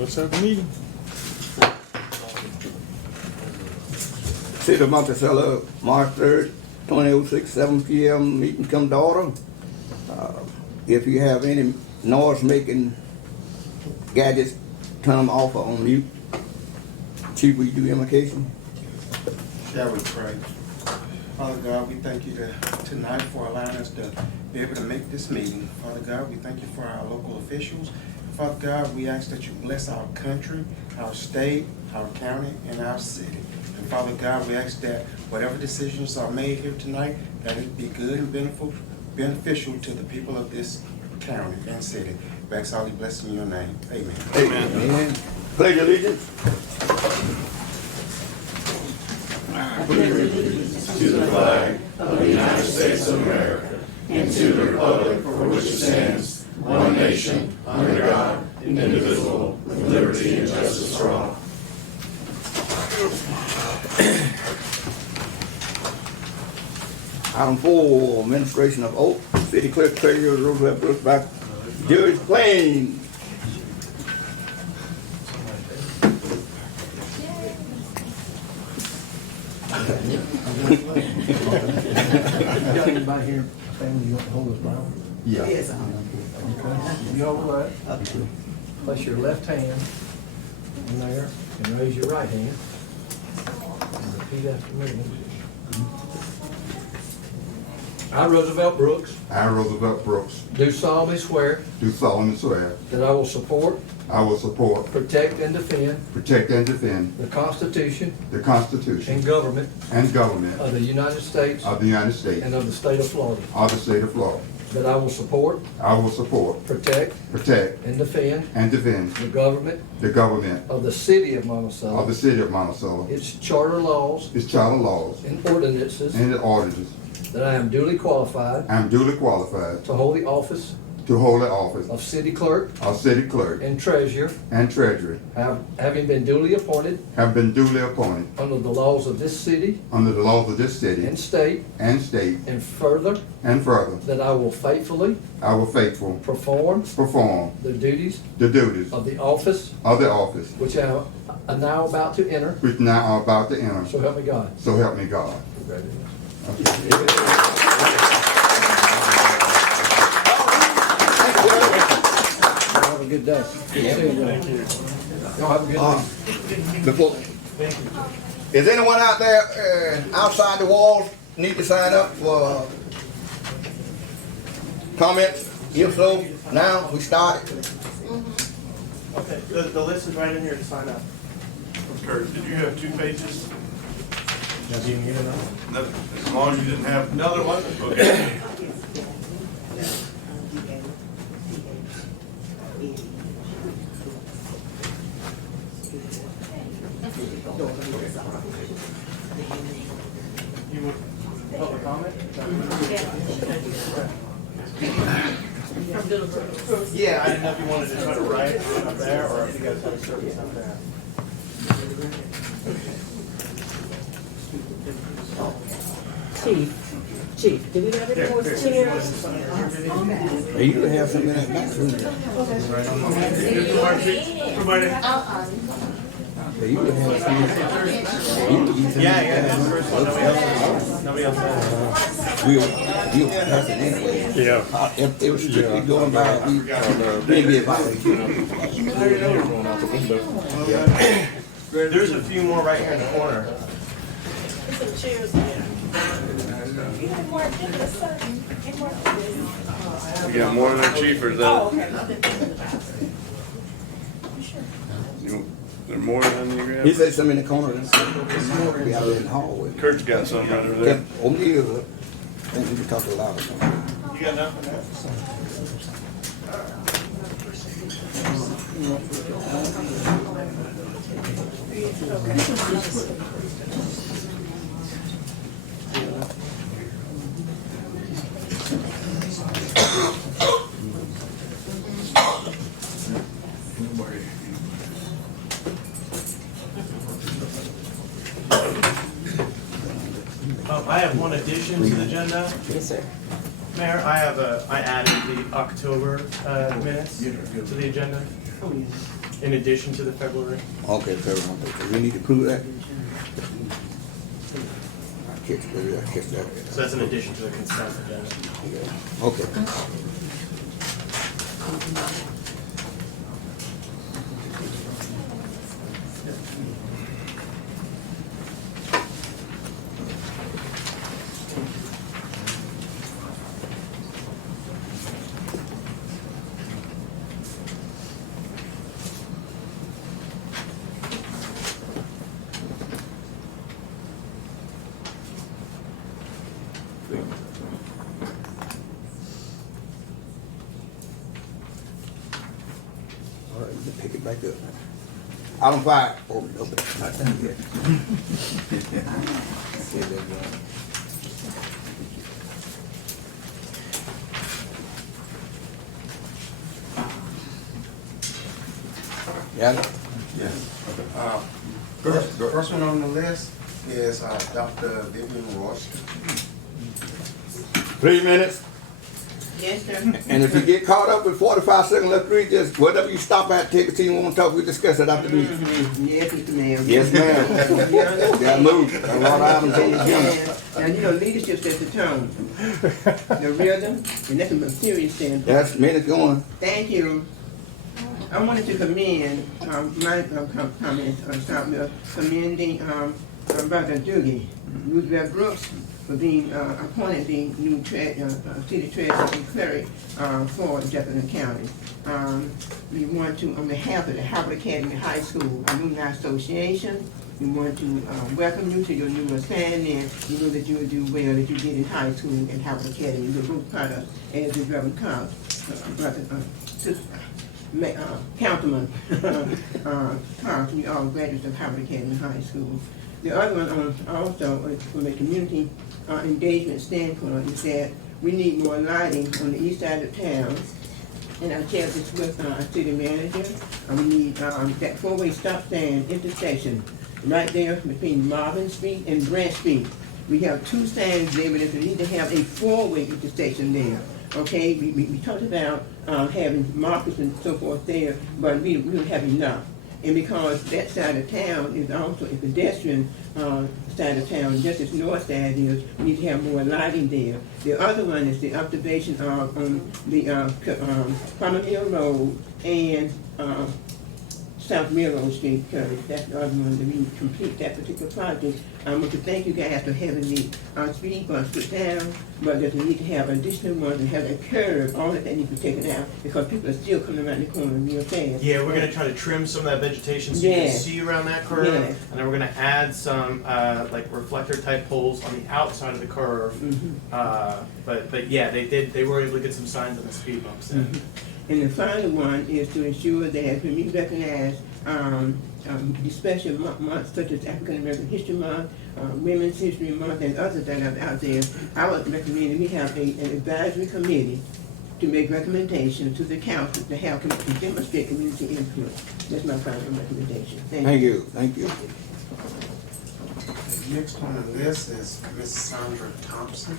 Let's have the meeting. City of Monticello, March 3rd, 2006, 7 p.m. Meeting come to order. If you have any noise-making gadgets, turn them off or on mute. Chief, will you do invocation? Shall we pray? Father God, we thank you tonight for allowing us to be able to make this meeting. Father God, we thank you for our local officials. Father God, we ask that you bless our country, our state, our county, and our city. And Father God, we ask that whatever decisions are made here tonight, that it be good and beneficial to the people of this county and city. We ask all these blessings in your name. Amen. Amen. Amen. Pledge allegiance. To the flag of the United States of America and to the republic for which it stands, one nation, under God, indivisible, with liberty and justice for all. Item 4, administration of oath. City Clerk-Treasurer Roosevelt Brooks back. Judge Plain. Got anybody here, family, you want to hold this Bible? Yeah. Okay. You hold that. Place your left hand in there and raise your right hand. And repeat after me. I, Roosevelt Brooks, I, Roosevelt Brooks, do solemnly swear do solemnly swear that I will support, I will support, protect, and defend protect, and defend the Constitution the Constitution and government and government of the United States of the United States and of the state of Florida. of the state of Florida. That I will support, I will support, protect, protect, and defend and defend the government the government of the city of of Monticello, the city of Monticello, its charter laws its charter laws, and ordinances, and the ordinances. that I am duly qualified I am duly qualified to hold the office to hold the office of city clerk of city clerk and treasurer, and treasurer, having been duly appointed have been duly appointed under the laws of this city under the laws of this city and state, and state, and further, and further, that I will faithfully I will faithfully perform perform the duties the duties of the office of the office which I am now about to enter. which now are about to enter. So help me God. So help me God. Congratulations. Have a good day. Good to see you. Y'all have a good day. Before, is anyone out there outside the walls need to sign up for comments? If so, now we start. Okay, the list is right in here to sign up. Kurt, did you have 2 pages? Does he need another? No, as long as you didn't have Another one? Okay. You would public comment? Yeah, I didn't know if you wanted to try to write up there or if you guys have a service up there. Chief, do we have any more chairs? They usually have something in that back room. They usually have something. Yeah, that's the first one. Nobody else has. We'll pass it anyway. Yeah. If it was strictly going by, we'd be advised. There's a few more right here in the corner. You got more than a chief or is that? There more than you He have? said something in the corner. Be out there in the hallway. Kurt's got some right over there. Open your ears up. Think you can talk loud or something. You got enough of that? I have one addition to the agenda. Yes, sir. Mayor, I added the October minutes to the agenda. In addition to the February? Okay, February, okay. We need to prove that? I catch that. So that's in addition to the consent agenda. Yeah. Okay. All right, we can pick it back up. Item 5. Open. Not done yet. Okay, there we go. Yeah. Yes. First one on the list is Dr. Vivian Ross. 3 minutes. Yes, sir. And if you get caught up with 45 seconds left, three, just whatever you stop at, take a team, want to talk, we discuss it after the meeting. Yes, Mr. Mayor. Yes, ma'am. Gotta move. A lot of items on the agenda. Now, you know, leadership sets the tone, the rhythm, and that's a serious standpoint. That's minutes going. Thank you. I wanted to commend, my comments on start with commending Brother Doogie, Roosevelt Brooks, for being appointed the new city treasurer and clerk for Jefferson County. We want to, on behalf of the Howard Academy High School Alumni Association, we want to welcome you to your new assignment. We know that you will do well as you did in high school at Howard Academy. You're both part of, as the Reverend Councilman Clark, we all graduates of Howard Academy High School. The other one also from a community engagement standpoint is that we need more lighting on the east side of town. And I shared this with our city manager. We need that four-way stop sign intersection right there between Marvin Street and Branch Street. We have 2 signs there, but we need to have a four-way intersection there. Okay, we talked about having markers and so forth there, but we don't have enough. And because that side of town is also a pedestrian side of town, just as north side is, we need to have more lighting there. The other one is the observation of the Palmer Hill Road and South Railroad Street, because that's the other one that we complete that particular project. I want to thank you guys for having me speed bumps put down, but there's a need to have additional ones and have that curve, all of that needs to be taken out, because people are still coming around the corner real fast. Yeah, we're gonna try to trim some of that vegetation so you can Yes. see around that curve. Yes. And then we're gonna add some, like reflector type poles on the outside of the curve. But yeah, they were able to get some signs on the speed bumps in. And the final one is to ensure that when we recognize the special months such as African American History Month, Women's History Month, and others that are out there, I would recommend that we have an advisory committee to make recommendations to the council to have to demonstrate community input. That's my final recommendation. Thank you. Thank you. Next on the list is Miss Sandra Thompson.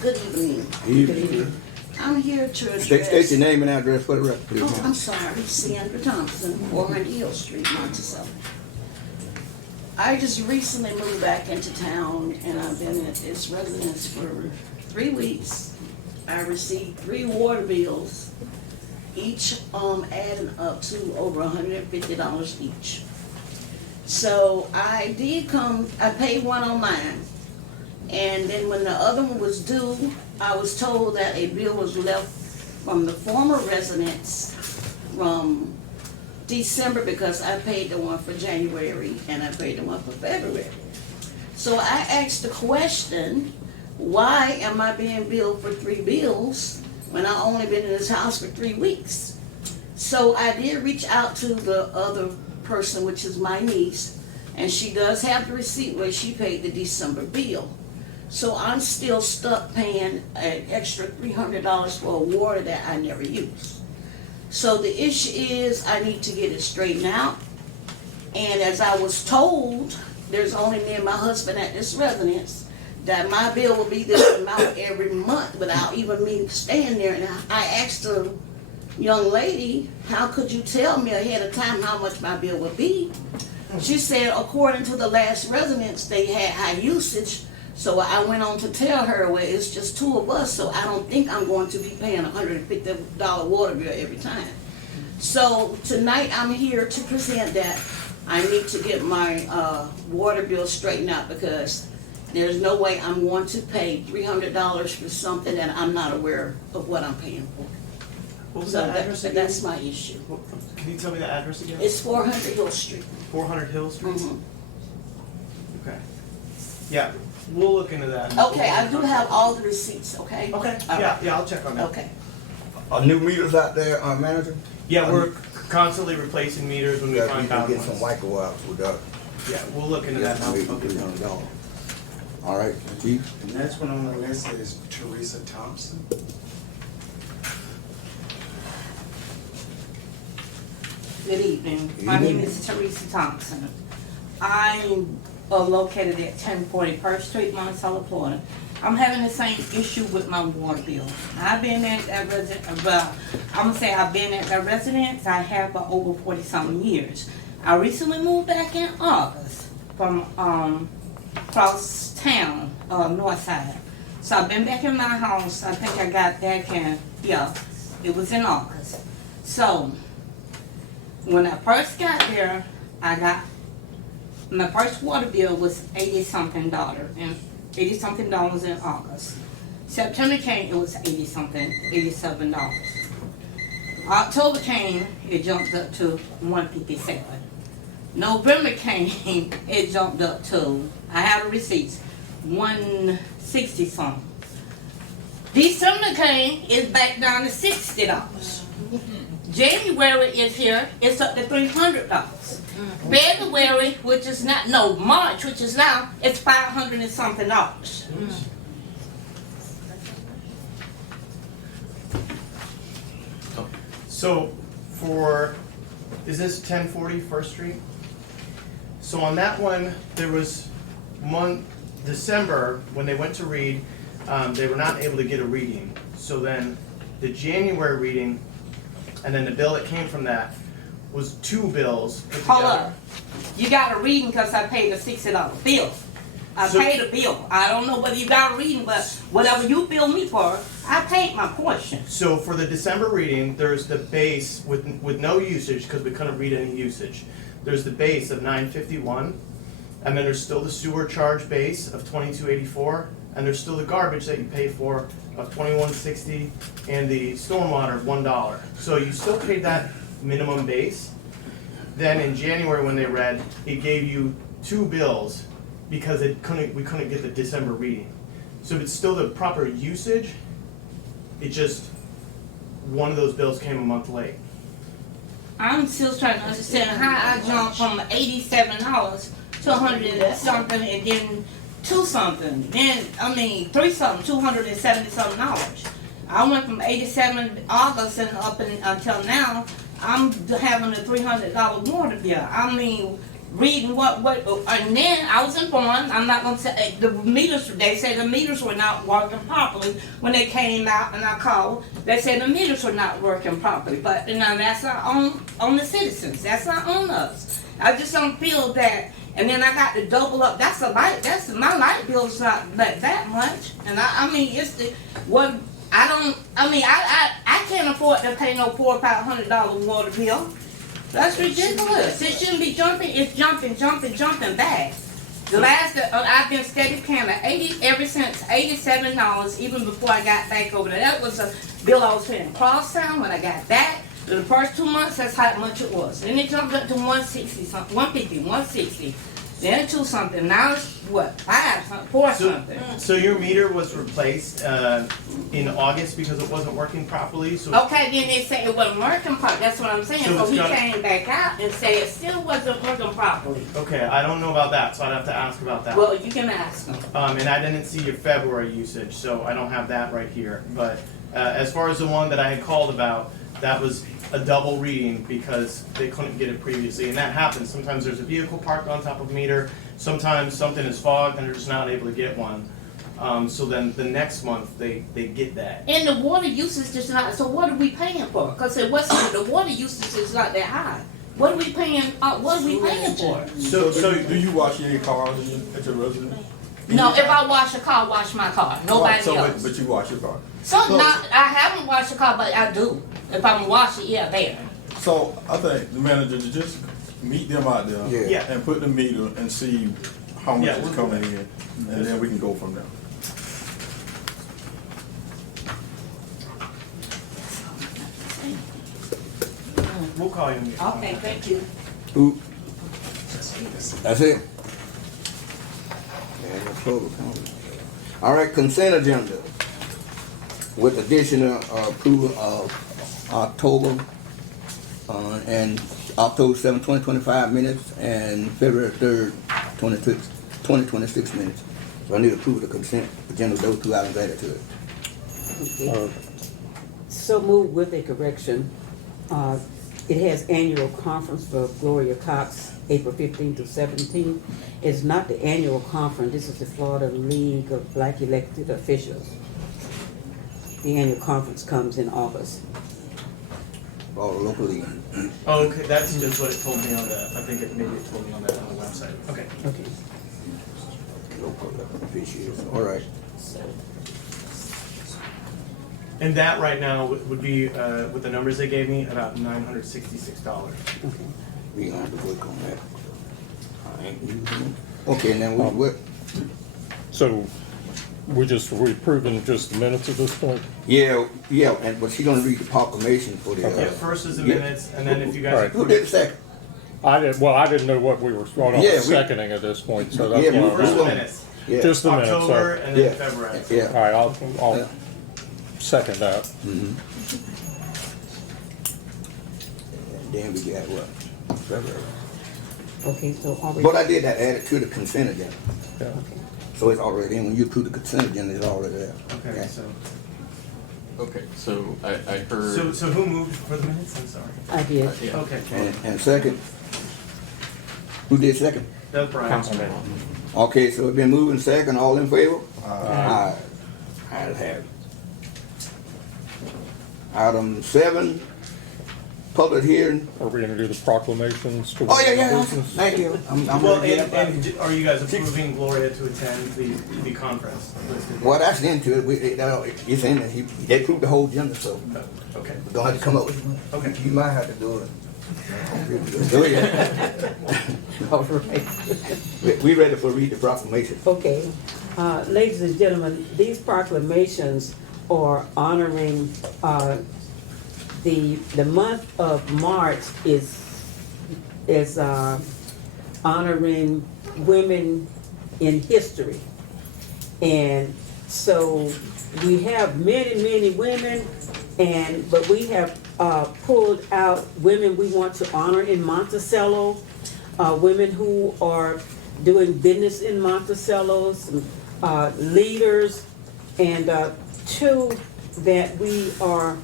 Good evening. Evening. I'm here to address. State your name and address for the record, please. Oh, ma'am. I'm sorry, Sandra Thompson, 400 Hill Street, Monticello. I just recently moved back into town and I've been at this residence for 3 weeks. I received 3 water bills, each adding up to over $150 each. So I paid one online. And then when the other one was due, I was told that a bill was left from the former residents from December, because I paid the one for January and I paid the one for February. So I asked the question, why am I being billed for 3 bills when I only been in this house for 3 weeks? So I did reach out to the other person, which is my niece, and she does have the receipt where she paid the December bill. So I'm still stuck paying an extra $300 for a water that I never use. So the issue is I need to get it straightened out. And as I was told, there's only me and my husband at this residence, that my bill will be this amount every month without even me staying there. And I asked the young lady, how could you tell me ahead of time how much my bill would be? She said, according to the last residents, they had high usage. So I went on to tell her, well, it's just two of us, so I don't think I'm going to be paying $150 water bill every time. So tonight I'm here to present that I need to get my water bill straightened out, because there's no way I'm going to pay $300 for something that I'm not aware of what I'm paying for. What was So that address again? that's my issue. Can you tell me the address again? It's 400 Hill Street. 400 Hill Street? Mhm. Okay. Yeah, we'll look into that. Okay, I do have all the receipts, okay? Okay, All yeah, right. yeah, I'll check on that. Okay. Are new meters out there, Manager? Yeah, we're constantly replacing meters when we That find we can bad get some ones. Wyco out with us. Yeah, we'll look into that. Maybe I'll get that. $300. All right, Chief? The next one on the list is Teresa Thompson. Good evening. My name is Teresa Thompson. I'm located at 1040 First Street, Monticello, Florida. I'm having the same issue with my water bill. I've been at that residence, I've been at that residence, I have for over 40-something years. I recently moved back in August from across town, north side. So I've been back in my house. I think I got back in, yeah, it was in August. So when I first got there, my first water bill was $80-something in August. September came, it was $87. October came, it jumped up to $157. November came, it jumped up to, I have the receipts, $160 something. December came, it's back down to $60. January is here, it's up to $300. February, which is not, no, March, which is now, it's $500 and something. So for, is this 1040 First Street? So on that one, there was December, when they went to read, they were not able to get a reading. So then the January reading, and then the bill that came from that was two bills put Hold together. up. You got a reading because I paid a $60 bill. I So- paid a bill. I don't know whether you got a reading, but whatever you bill me for, I paid my portion. So for the December reading, there's the base with no usage, because we couldn't read any usage. There's the base of $9.51, and then there's still the sewer charge base of $22.84, and there's still the garbage that you pay for of $21.60, and the stormwater of $1. So you still paid that minimum base. Then in January, when they read, it gave you two bills because we couldn't get the December reading. So it's still the proper usage. It just, one of those bills came a month late. I'm still trying to understand how I jumped from $87 to 100 and something, and then 2 something, then, I mean, 3 something, $270 something. I went from 87 August and up until now, I'm having a $300 water bill. I mean, reading what, and then I was informed, I'm not gonna say, the meters, they said the meters were not working properly when they came out and I called, they said the meters were not working properly, but, you know, that's on the citizens, that's not on us. I just don't feel that, and then I got to double up, my light bill's not that much, and I mean, it's the, what, I can't afford to pay no $400 or $500 water bill. That's ridiculous. It shouldn't be jumping. It's jumping back. The last I've been steady paying ever since $87, even before I got back over there. That was a bill I was paying crosstown when I got back. The first 2 months, that's how much it was. Then it jumped up to 160 something, 150, 160. Then 2 something. Now it's what, 5 something, 4 something. So your meter was replaced in August because it wasn't working properly. So Okay, then they say it wasn't working properly. That's what I'm saying. So So it's he gotta- came back out and said it still wasn't working properly. okay, I don't know about that, so I'd have to ask about that. Well, you can ask him. And I didn't see your February usage, so I don't have that right here. But as far as the one that I had called about, that was a double reading because they couldn't get it previously, and that happens. Sometimes there's a vehicle parked on top of a meter. Sometimes something is fogged and they're just not able to get one. So then the next month, they get that. And the water usage is not, so what are we paying for? Cause the water usage is not that high. What are we paying, what are we paying for? So do you wash any cars at your residence? No, if I wash a car, wash my car, nobody else. But you wash your car. So not, I haven't washed a car, but I do. If I'm gonna wash it, yeah, there. So I think the manager to just meet them out there. Yeah. And put the meter and see how much Yeah, is we'll do coming that. in, and then we can go from there. we'll call you. Okay, thank you. Who? That's it? Yeah, no total count. All right, consent agenda with additional approval of October and October 7, 2025 minutes and February 3rd, 2026 minutes. So I need approval of the consent agenda with those two items added to it. Okay. So moved with a correction. It has annual conference for Gloria Cox, April 15th to 17th. It's not the annual conference, this is the Florida League of Black Elected Officials. The annual conference comes in August. All locally. Oh, okay, that's just what it told me on the, I think maybe it told me on the website. Okay. Okay. Local officials, all right. And that right now would be, with the numbers they gave me, about $966. Okay. We gonna have to work on that. I ain't using it. Okay, now what? So we approving just the minutes at this point? Yeah, and but she gonna read the proclamation for the. Yeah, first is the yeah. minutes, and then if you guys. All right. Who did the second? I didn't know what we were seconding at this point, so that's Yeah, why I First was- the minutes. Yeah. Just the minutes. October So- and then Yeah. February. Yeah. All right, I'll second that. Mm-hmm. And then we got what? February. Okay, so are we? But I did that added to the consent agenda. Yeah. Okay. So it's already in. When you approve the consent agenda, it's already there. Okay, so, Okay, so I heard. so who moved for the minutes? I'm sorry. I did. Yeah. Okay. And second, who did second? That's Brian. Councilman. Okay, so it's been moving second. All in favor? Aye. I'll have it. Item 7, public hearing. Are we gonna do the proclamations? Oh, yeah. Thank you. I'm Well, gonna get up. and are you guys approving Gloria to attend the conference? Well, that's into it. It's in it. They approved the whole agenda, so Okay. we're gonna have to come up with one. Okay. You might have to do it. Go ahead. All right. We ready for read the proclamation. Okay, ladies and gentlemen, these proclamations are honoring, the month of March is honoring women in history. And so we have many women, but we have pulled out women we want to honor in Monticello, women who are doing business in Monticello, some leaders, and 2 that we are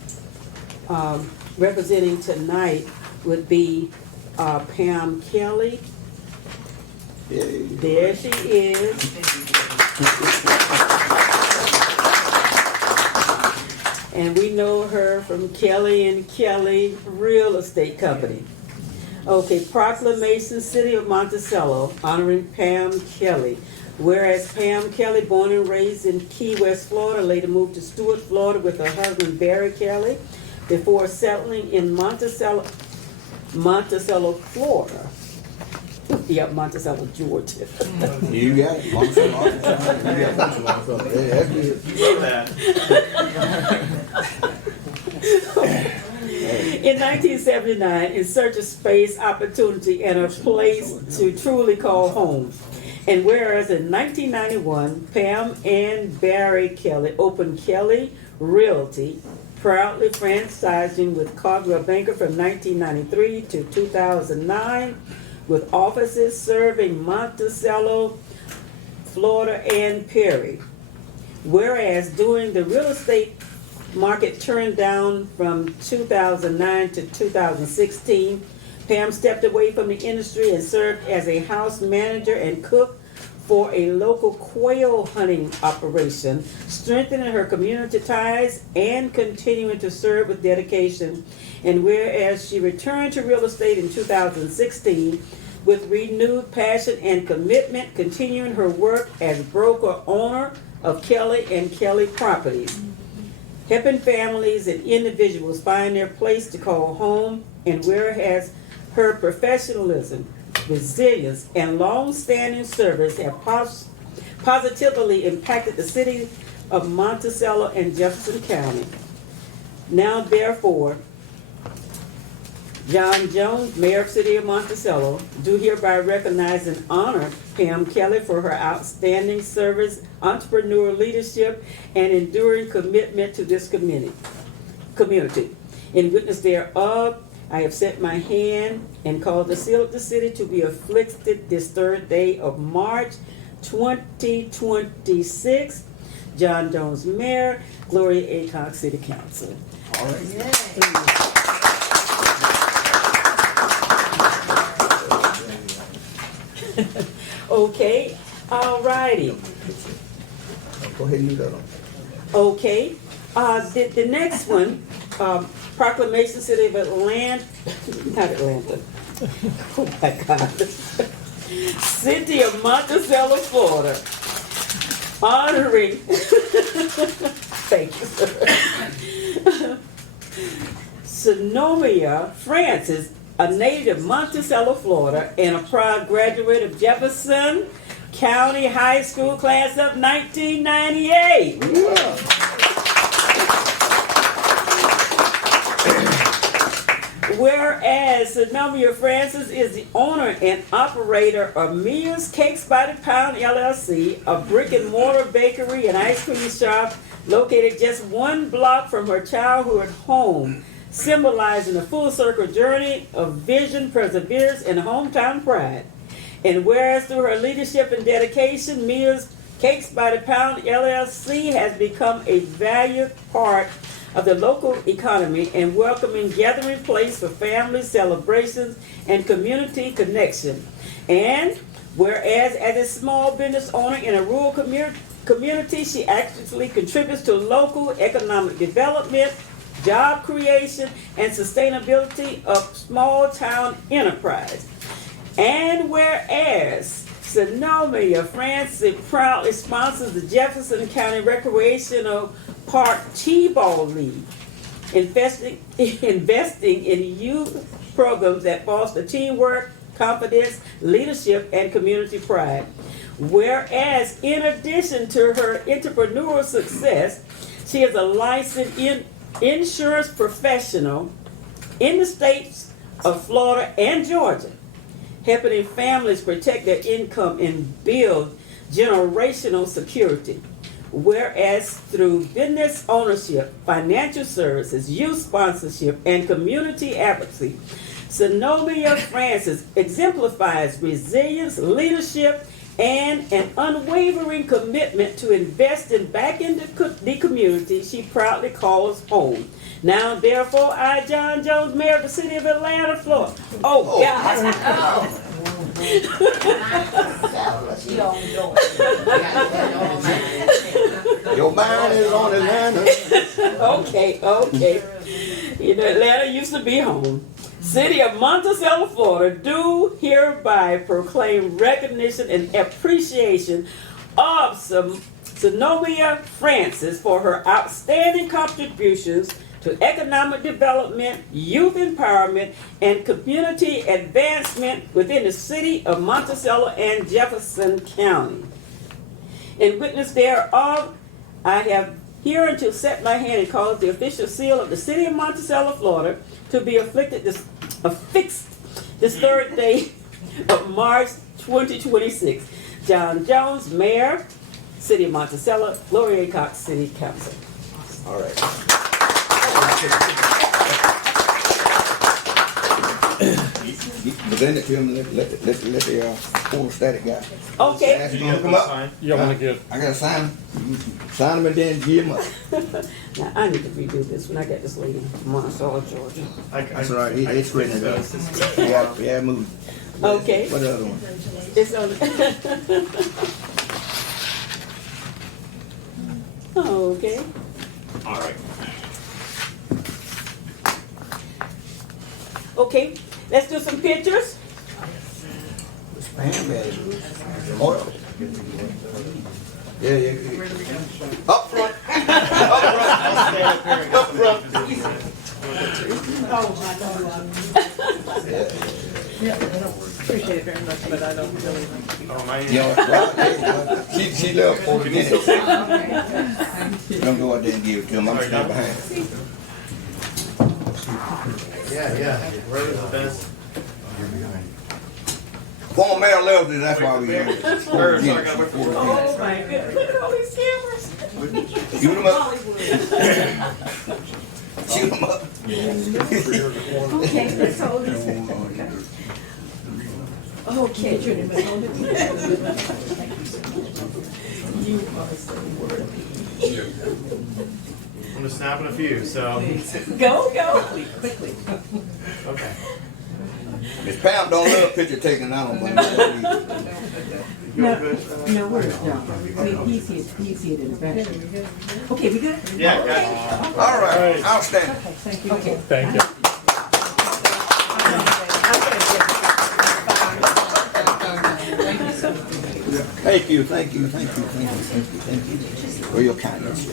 representing tonight would be Pam Kelly. There she is. And we know her from Kelly and Kelly Real Estate Company. Okay, proclamation, City of Monticello, honoring Pam Kelly. Whereas Pam Kelly, born and raised in Key West, Florida, later moved to Stuart, Florida with her husband Barry Kelly before settling in Monticello, Florida. Yep, Monticello, Georgia. You got it. Monticello. You got Monticello. Yeah, that's good. You wrote that. In 1979, in search of space, opportunity, and a place to truly call home. And whereas in 1991, Pam and Barry Kelly opened Kelly Realty, proudly franchising with Coldwell Banker from 1993 to 2009, with offices serving Monticello, Florida, and Perry. Whereas during the real estate market turned down from 2009 to 2016, Pam stepped away from the industry and served as a house manager and cook for a local quail hunting operation, strengthening her community ties and continuing to serve with dedication. And whereas she returned to real estate in 2016 with renewed passion and commitment, continuing her work as broker owner of Kelly and Kelly Properties, helping families and individuals find their place to call home. And whereas her professionalism, resilience, and long-standing service have positively impacted the city of Monticello and Jefferson County. Now therefore, John Jones, Mayor of the City of Monticello, do hereby recognize and honor Pam Kelly for her outstanding service, entrepreneurial leadership, and enduring commitment to this community. In witness thereof, I have set my hand and caused the seal of the city to be afflicted this third day of March 2026. John Jones, Mayor, Gloria Aycock, City Council. All right. Okay, all righty. Go ahead and do that one. Okay, the next one, Proclamation, City of Atlanta, not Atlanta. Oh my God. City of Monticello, Florida, honoring, thank you, sir. Shanomia Francis, a native of Monticello, Florida, and a proud graduate of Jefferson County High School class of 1998. Yeah. Whereas Shanomia Francis is the owner and operator of Mia's Cakes by the Pound LLC, a brick and mortar bakery and ice cream shop located just 1 block from her childhood home, symbolizing a full circle journey of vision, perseverance, and hometown pride. And whereas through her leadership and dedication, Mia's Cakes by the Pound LLC has become a valued part of the local economy and welcoming gathering place for family celebrations and community connection. And whereas as a small business owner in a rural community, she actively contributes to local economic development, job creation, and sustainability of small town enterprise. And whereas Shanomia Francis proudly sponsors the Jefferson County Recreational Park T-Ball League, investing in youth programs that foster teamwork, confidence, leadership, and community pride. Whereas in addition to her entrepreneurial success, she is a licensed insurance professional in the states of Florida and Georgia, helping families protect their income and build generational security. Whereas through business ownership, financial services, youth sponsorship, and community advocacy, Shanomia Francis exemplifies resilience, leadership, and an unwavering commitment to investing back into the community she proudly calls home. Now, therefore, I, John Jones, Mayor of the City of Atlanta, Florida. Oh, God. Your mind is on Atlanta. Okay. You know, Atlanta used to be home. City of Monticello, Florida, do hereby proclaim recognition and appreciation of Shanomia Francis for her outstanding contributions to economic development, youth empowerment, and community advancement within the city of Monticello and Jefferson County. In witness thereof, I have hereunto set my hand and caused the official seal of the city of Monticello, Florida, to be affixed this third day of March 2026. John Jones, Mayor, City of Monticello, Gloria Aycock, City Council. All right. Present it to him, let the former static guy. Okay. Ask him to come up. You want to get, I gotta sign him. Sign him and then give him up. Now, I need to redo this when I got this lady from Monticello, Georgia. That's all right, he's screening it up. Yeah, move. Okay. What other one? It's on. Okay. All right. Okay, let's do some pictures. Pam got it. Oil. Yeah. Up front. Up front. Appreciate it very much, but I don't really. Yeah, well, she left 40 minutes. Don't go out there and give it to him. I'm standing behind. Yeah, where is the best? Former Mayor left it, that's why we here. Sorry, I got my Oh my goodness, look at all these cameras. Shoot them up. Shoot them up. Okay, let's hold this. Okay. You are so worthy. I'm just snapping a few, so. Go. Quickly. Okay. Miss Pam don't love picture taking, I don't blame her. No worries, no. He's here in the back. Okay, we good? Yeah, gotcha. All right, outstanding. Thank you. Okay. Thank you. Thank you. For your kindness,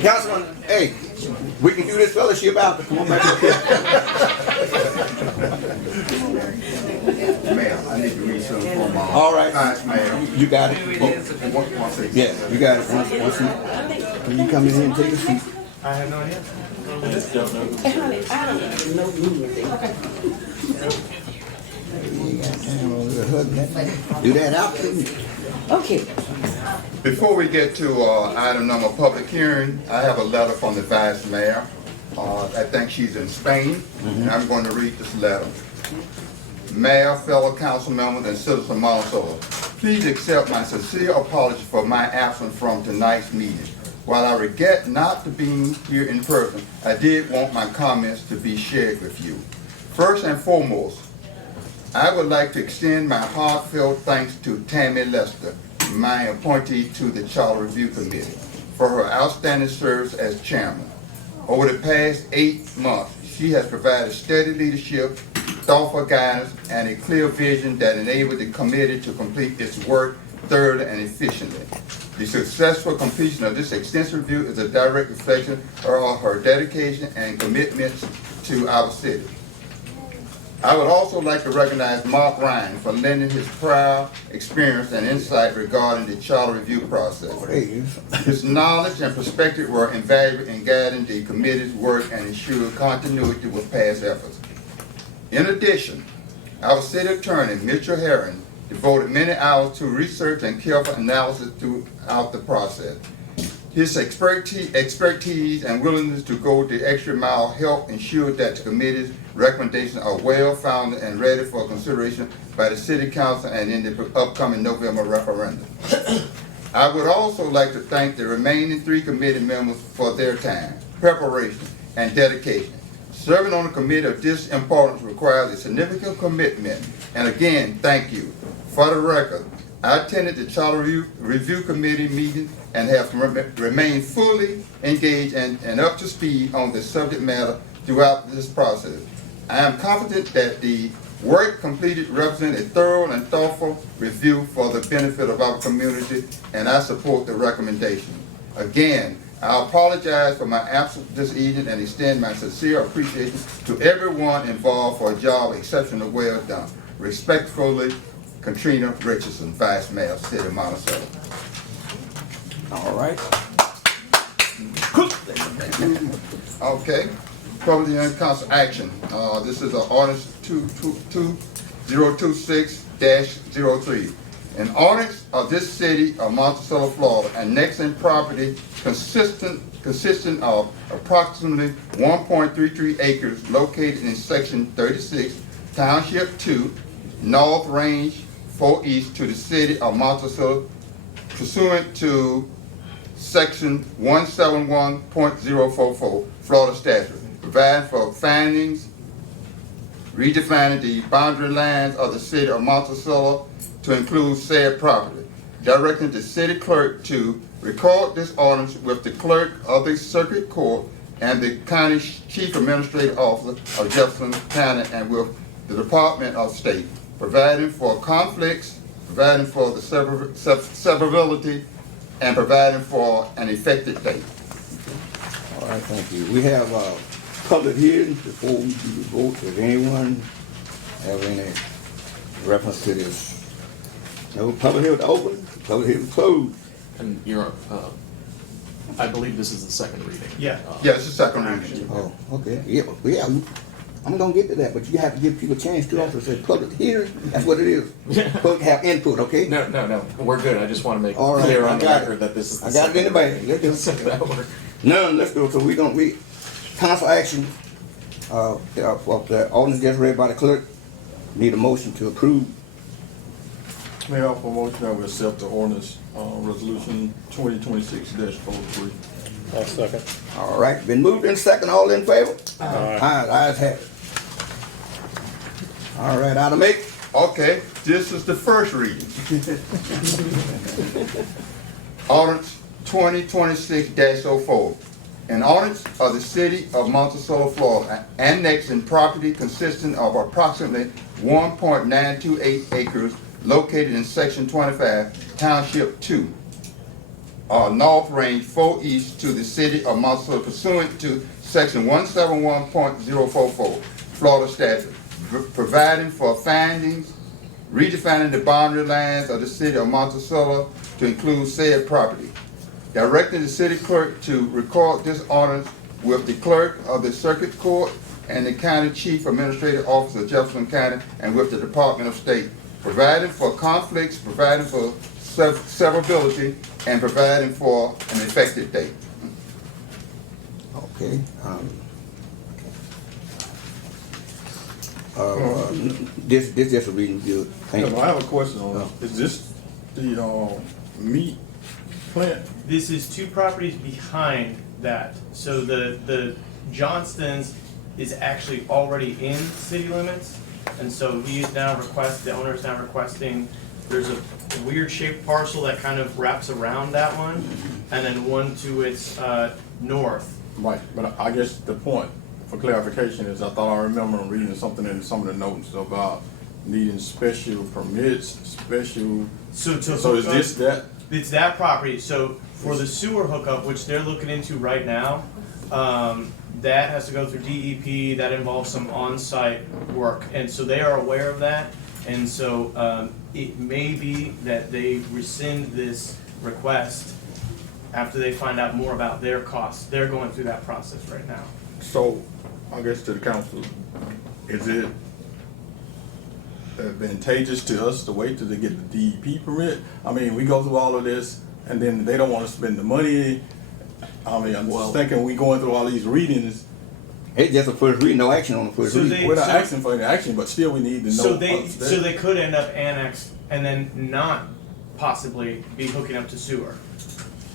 Councilman, hey, we can do this fellowship out. Come on back up here. Mayor, I need to read something for my. All right. Mayor. You got it. One second. Yeah, you got it. One seat. Can you come in here and take a seat? I have no idea. Honey, I don't even know anything. Do that out. Okay. Before we get to item number public hearing, I have a letter from the Vice Mayor. I think she's in Spain, and I'm going to read this letter. Mayor, fellow council members, and citizens of Monticello, please accept my sincere apology for my absence from tonight's meeting. While I regret not to be here in person, I did want my comments to be shared with you. First and foremost, I would like to extend my heartfelt thanks to Tammy Lester, my appointee to the Charter Review Committee, for her outstanding service as chairman. Over the past 8 months, she has provided steady leadership, thoughtful guidance, and a clear vision that enabled the committee to complete its work thoroughly and efficiently. The successful completion of this extensive review is a direct reflection of her dedication and commitment to our city. I would also like to recognize Mark Ryan for lending his prior experience and insight regarding the charter review process. His knowledge and perspective were invaluable in guiding the committee's work and ensured continuity with past efforts. In addition, our city attorney, Mitchell Herron, devoted many hours to research and careful analysis throughout the process. His expertise and willingness to go the extra mile helped ensure that the committee's recommendations are well-founded and ready for consideration by the City Council and in the upcoming November referendum. I would also like to thank the remaining 3 committee members for their time, preparation, and dedication. Serving on a committee of this importance requires a significant commitment, and again, thank you. For the record, I attended the Charter Review Committee meeting and have remained fully engaged and up to speed on the subject matter throughout this process. I am confident that the work completed represents a thorough and thoughtful review for the benefit of our community, and I support the recommendation. Again, I apologize for my absence this evening and extend my sincere appreciation to everyone involved for a job exceptionally well done. Respectfully, Katrina Richardson, Vice Mayor, City of Monticello. All right. Okay. Public and council action. This is ordinance 2026-03. An ordinance of this city of Monticello, Florida, annexing property consisting of approximately 1.33 acres located in section 36, Township 2, North Range 4 East to the City of Monticello pursuant to Section 171.044 Florida statute, providing for findings, redefining the boundary lines of the City of Monticello to include said property, directing the city clerk to record this ordinance with the clerk of the circuit court and the county chief administrative officer of Jefferson County and with the Department of State, providing for conflicts, providing for the severability, and providing for an effective date. All right, thank you. We have public hearings before we do the vote. Does anyone have any reference to this? No, public hearing open, public hearing closed. And you're, I believe this is the second reading. Yeah. Yeah, it's the second reading. Oh, okay. Yeah, I'm gonna get to that, but you have to give people a chance to also say public hearing. That's what it is. Public have input, okay? No, we're good. I just want to make All right, clear I on the got record it. that this is the I got it in the second bag. Let's do That work. None, let's go. So we're gonna read council action, of the ordinance just read by the clerk. Need a motion to approve. Mayor, I offer a motion that we accept the ordinance, resolution 2026-03. I'll second. All right, been moved in second, all in favor? Aye. Ayes have it. All right, item 8. Okay, this is the first reading. Ordinance 2026-04. An ordinance of the City of Monticello, Florida, annexing property consisting of approximately 1.928 acres located in Section 25, Township 2, North Range 4 East to the City of Monticello pursuant to Section 171.044 Florida statute, providing for findings, redefining the boundary lines of the City of Monticello to include said property, directing the city clerk to record this ordinance with the clerk of the circuit court and the county chief administrative officer of Jefferson County and with the Department of State, providing for conflicts, providing for severability, and providing for an effective date. Okay. This just a reading good. Thank Yeah, you. but I have a question on it. Is this the, meat plant? This is two properties behind that. So the Johnston's is actually already in city limits. And so he is now the owner is now requesting, there's a weird shaped parcel that kind of wraps around that one. And then one to its north. Right, but I guess the point for clarification is I thought I remember reading something in some of the notes about needing special permits, special. So is this that? It's that property. So for the sewer hookup, which they're looking into right now, that has to go through DEP. That involves some on-site work, and so they are aware of that. And so it may be that they rescind this request after they find out more about their costs. They're going through that process right now. So, I guess to the council, is it advantageous to us to wait till they get the DEP permit? I mean, we go through all of this and then they don't want to spend the money. I mean, I'm just thinking we going through all these readings. It's just a first reading, no action on the first reading. We're not asking for any action, but still we need to know. So they could end up annexed and then not possibly be hooking up to sewer,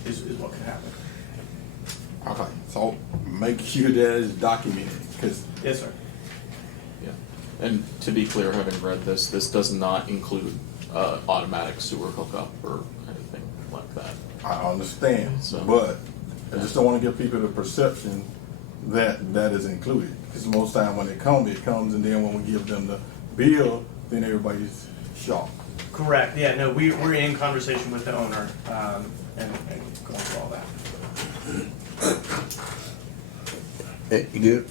is what could happen. Okay, so make sure that is documented, because. Yes, sir. Yeah, and to be clear, having read this does not include automatic sewer hookup or anything like that. I understand, So- but I just don't want to give people the perception that that is included. Because most time when it comes, and then when we give them the bill, then everybody's shocked. Correct. Yeah. No, we're in conversation with the owner and going through all that. Hey, you good?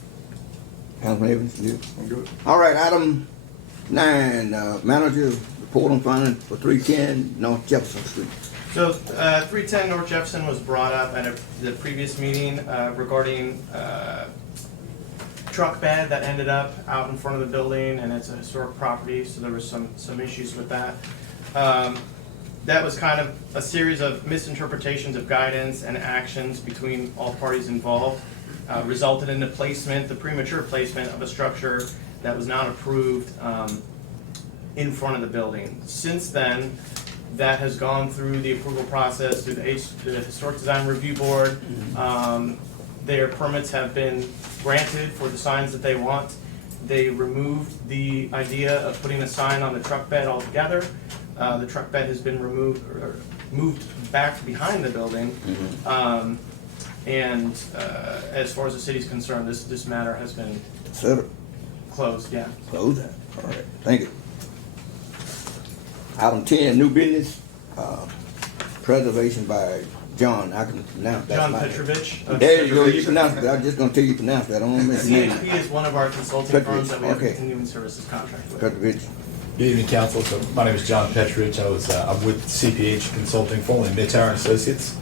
Councilman Evans, you good? I'm good. All right, item 9, manager report on funding for 310 North Jefferson Street. So 310 North Jefferson was brought up at the previous meeting regarding truck bed that ended up out in front of the building, and it's a historic property, so there was some issues with that. That was kind of a series of misinterpretations of guidance and actions between all parties involved, resulted in the premature placement of a structure that was not approved in front of the building. Since then, that has gone through the approval process, through the Historic Design Review Board. Their permits have been granted for the signs that they want. They removed the idea of putting a sign on the truck bed altogether. The truck bed has been removed, or moved back behind the building. And as far as the city's concerned, this matter has been Settle. closed, yeah. Close that. All right, thank you. Item 10, new business, preservation by John, I can pronounce that. John Petrovich. of There you go, you Supervisor. pronounce it, I was just gonna tell you to pronounce that, I don't want to miss your name. CHP is one of our consulting firms that we have a Okay. continuing services contract with. Petrovich. Good evening, council. So my name is John Petrovich. I'm with CPH Consulting, formerly Midtower and Associates.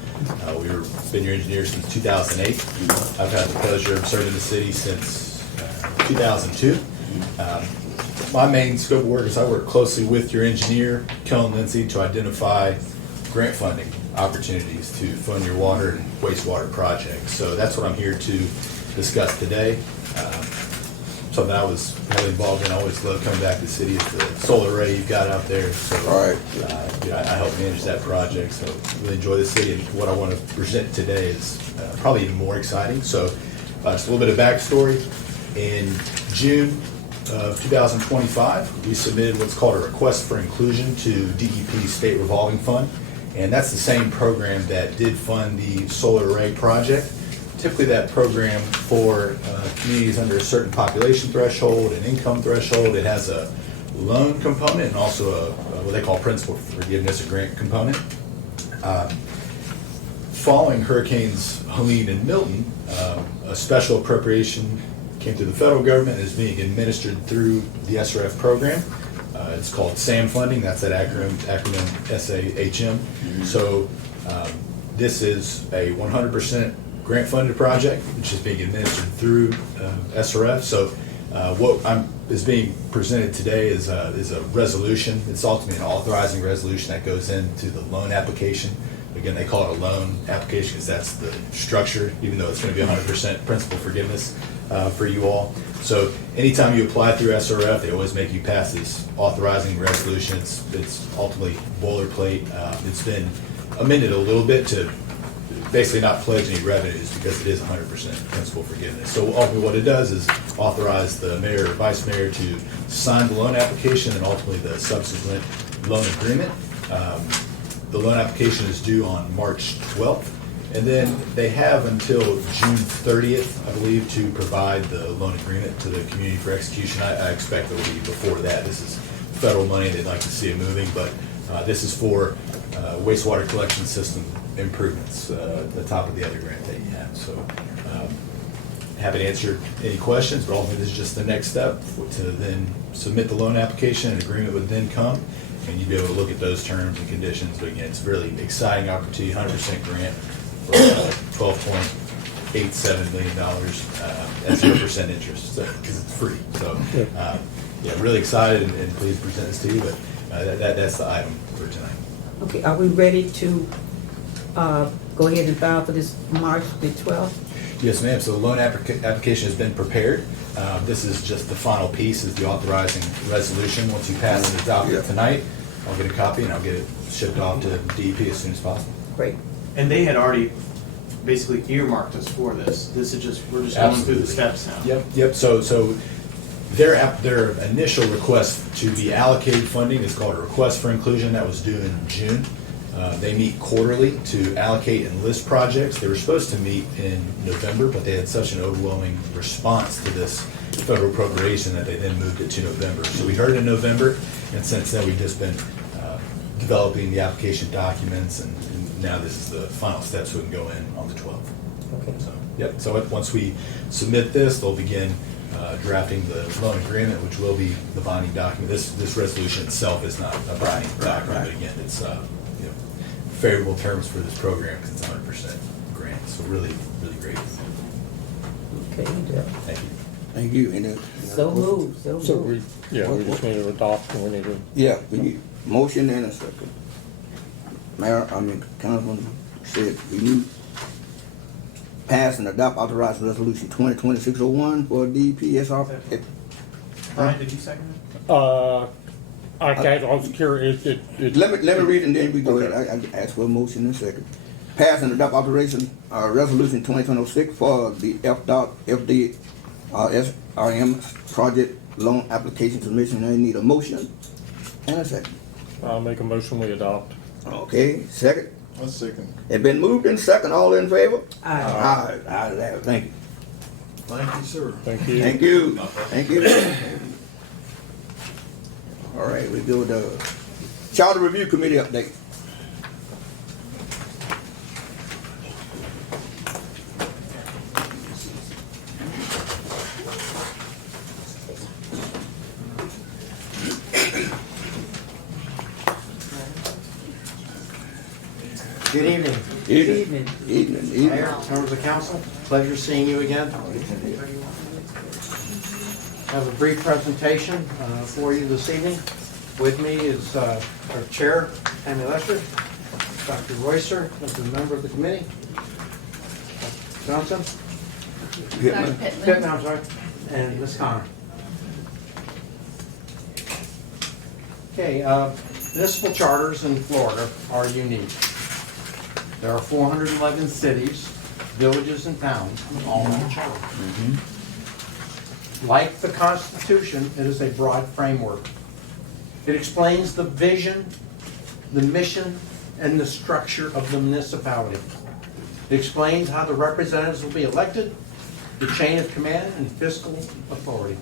Been your engineer since 2008. I've had the pleasure of serving the city since 2002. My main scope of work is I work closely with your engineer, Kellen Lindsay, to identify grant funding opportunities to fund your water and wastewater projects. So that's what I'm here to discuss today. Something I was heavily involved in. I always love coming back to the city. It's the solar array you've got out there. So I help manage that project. So really enjoy the city. And what I want to present today is probably even more exciting. So just a little bit of backstory. In June of 2025, we submitted what's called a request for inclusion to DEP State Revolving Fund. And that's the same program that did fund the solar array project. Typically that program for communities under a certain population threshold and income threshold, it has a loan component and also a what they call principal forgiveness, a grant component. Following Hurricanes Helene and Milton, a special appropriation came through the federal government and is being administered through the SRF program. It's called SAM funding, that's that acronym SAHM. So this is a 100% grant funded project, which is being administered through SRF. So what is being presented today is a resolution. It's ultimately an authorizing resolution that goes into the loan application. Again, they call it a loan application because that's the structure, even though it's going to be 100% principal forgiveness for you all. So anytime you apply through SRF, they always make you pass this authorizing resolution. It's ultimately boilerplate. It's been amended a little bit to basically not pledge any revenues because it is 100% principal forgiveness. So ultimately what it does is authorize the mayor or vice mayor to sign the loan application and ultimately the subsequent loan agreement. The loan application is due on March 12th. And then they have until June 30th, I believe, to provide the loan agreement to the community for execution. I expect it will be before that. This is federal money. They'd like to see it moving, but this is for wastewater collection system improvements, the top of the other grant that you have. So happy to answer any questions, but ultimately this is just the next step to then submit the loan application. An agreement would then come, and you'd be able to look at those terms and conditions. But again, it's a really exciting opportunity, 100% grant for $12.87 million at 0% interest, because it's free. So yeah, really excited and pleased to present this to you, but that's the item for tonight. Okay, are we ready to go ahead and file for this March the 12th? Yes, ma'am. So the loan application has been prepared. This is just the final piece, is the authorizing resolution. Once you pass and adopt it tonight, I'll get a copy and I'll get it shipped off to DEP as soon as possible. Great. And they had already basically earmarked us for this. This is just, we're just going through the steps now. Yep. So their initial request to be allocated funding is called a request for inclusion. That was due in June. They meet quarterly to allocate and list projects. They were supposed to meet in November, but they had such an overwhelming response to this federal appropriation that they then moved it to November. So we heard in November, and since then we've just been developing the application documents, and now this is the final step so we can go in on the 12th. Okay. So once we submit this, they'll begin drafting the loan agreement, which will be the binding document. This resolution itself is not a binding document, but again, it's favorable terms for this program because it's 100% grant. So really, really great. Okay, Thank you. Thank you. Any so moved. So we just need to adopt, and we need to. Yeah, we need motion and a second. Councilman said we need pass and adopt authorized resolution 2026-01 for DEP SRF. Brian, did you second it? I was curious, Let me read it and then we go ahead. I ask for a motion in a second. Pass and adopt authorization, resolution 2006 for the FDEP SRM project loan application submission. I need a motion and a second. I'll make a motion we adopt. Okay, second. A second. It's been moved in second. All in favor? Aye. Aye. Thank you. Thank you, sir. Thank you. Thank you. Thank you. All right, we go to Charter Review Committee update. Good evening. Evening. Mayor, members of council, pleasure seeing you again. I have a brief presentation for you this evening. With me is our chair, Pam Kelly, Dr. Royster, who's a member of the committee, Johnson, Pittman, I'm sorry, and Ms. Connor. Okay, municipal charters in Florida are unique. There are 411 cities, villages, and towns, all on a charter. Like the Constitution, it is a broad framework. It explains the vision, the mission, and the structure of the municipality. It explains how the representatives will be elected, the chain of command, and fiscal authority.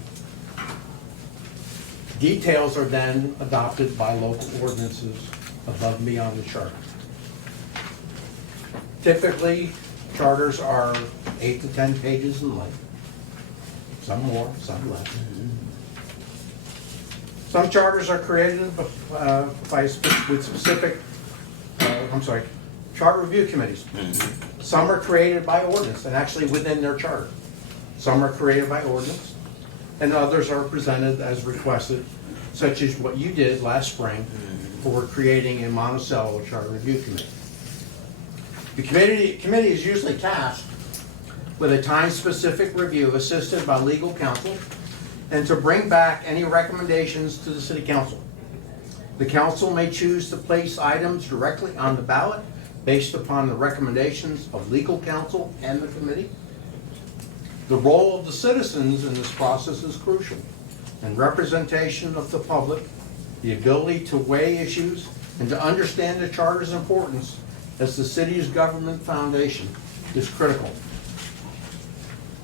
Details are then adopted by local ordinances above and beyond the charter. Typically, charters are 8 to 10 pages in length. Some more, some less. Some charters are created with specific, charter review committees. Some are created by ordinance and actually within their charter. Some are created by ordinance and others are presented as requested, such as what you did last spring for creating a Monticello Charter Review Committee. The committee is usually tasked with a time-specific review assisted by legal counsel and to bring back any recommendations to the city council. The council may choose to place items directly on the ballot based upon the recommendations of legal counsel and the committee. The role of the citizens in this process is crucial, and representation of the public, the ability to weigh issues, and to understand the charter's importance as the city's government foundation is critical.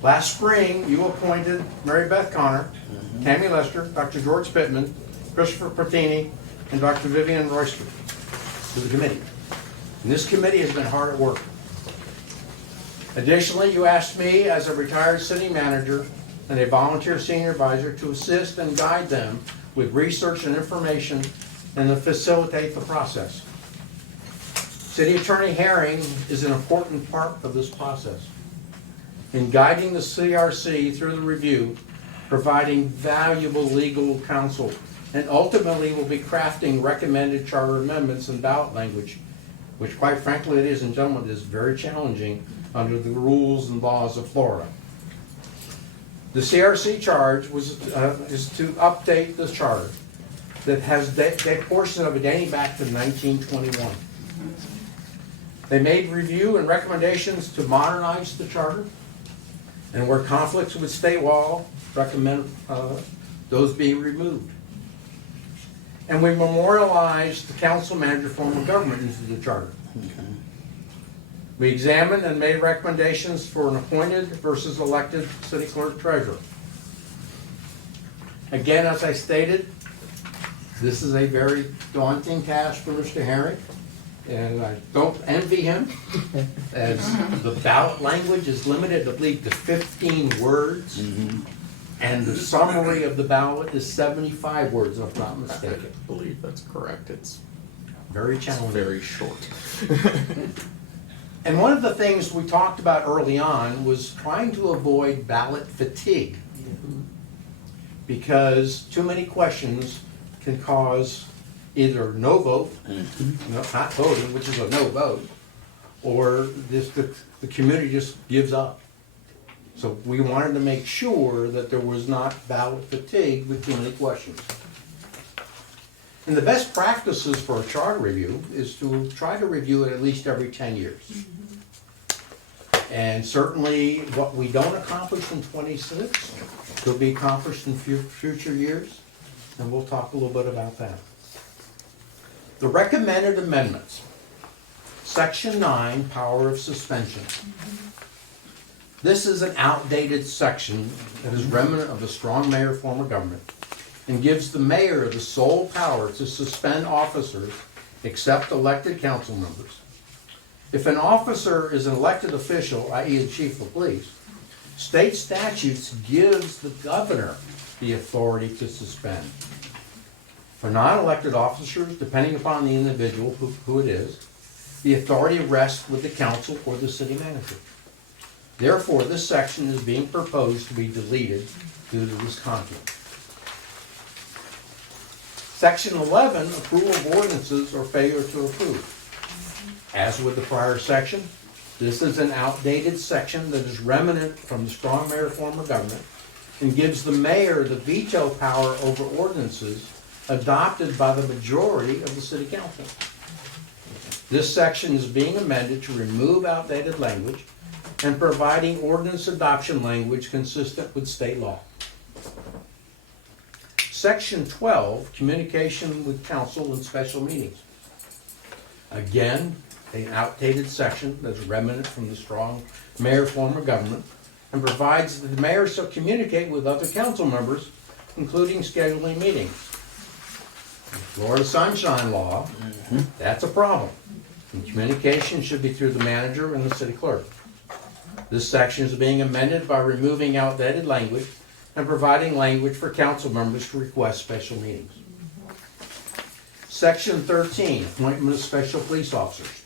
Last spring, you appointed Mary Beth Connor, Tammy Lester, Dr. George Pittman, Christopher Pertini, and Dr. Vivian Royster to the committee. And this committee has been hard at work. Additionally, you asked me as a retired city manager and a volunteer senior advisor to assist and guide them with research and information and to facilitate the process. City Attorney Herring is an important part of this process in guiding the CRC through the review, providing valuable legal counsel, and ultimately will be crafting recommended charter amendments and ballot language, which quite frankly, ladies and gentlemen, is very challenging under the rules and laws of Florida. The CRC charge is to update the charter that has that portion of it dating back to 1921. They made review and recommendations to modernize the charter, and where conflicts with state law, recommend those be removed. And we memorialized the council manager form of government into the charter. We examined and made recommendations for an appointed versus elected city clerk-treasurer. Again, as I stated, this is a very daunting task for Mr. Herring, and I don't envy him, as the ballot language is limited, I believe, to 15 words, and the summary of the ballot is 75 words, if I'm not mistaken. I believe that's correct. It's very challenging. Very short. And one of the things we talked about early on was trying to avoid ballot fatigue, because too many questions can cause either no vote, not voting, which is a no vote, or the community just gives up. So we wanted to make sure that there was not ballot fatigue with too many questions. And the best practices for a charter review is to try to review it at least every 10 years. And certainly what we don't accomplish in 26 could be accomplished in future years, and we'll talk a little bit about that. The recommended amendments. Section 9, power of suspension. This is an outdated section that is remnant of the strong mayor form of government and gives the mayor the sole power to suspend officers except elected council members. If an officer is an elected official, i.e. the chief of police, state statutes gives the governor the authority to suspend. For non-elected officers, depending upon the individual who it is, the authority rests with the council or the city manager. Therefore, this section is being proposed to be deleted due to this conflict. Section 11, approval of ordinances or failure to approve. As with the prior section, this is an outdated section that is remnant from the strong mayor form of government and gives the mayor the veto power over ordinances adopted by the majority of the city council. This section is being amended to remove outdated language and providing ordinance adoption language consistent with state law. Section 12, communication with council and special meetings. Again, an outdated section that's remnant from the strong mayor form of government and provides that the mayor shall communicate with other council members, including scheduling meetings. Florida Sunshine Law, that's a problem. And communication should be through the manager and the city clerk. This section is being amended by removing outdated language and providing language for council members to request special meetings. Section 13, appointment of special police officers.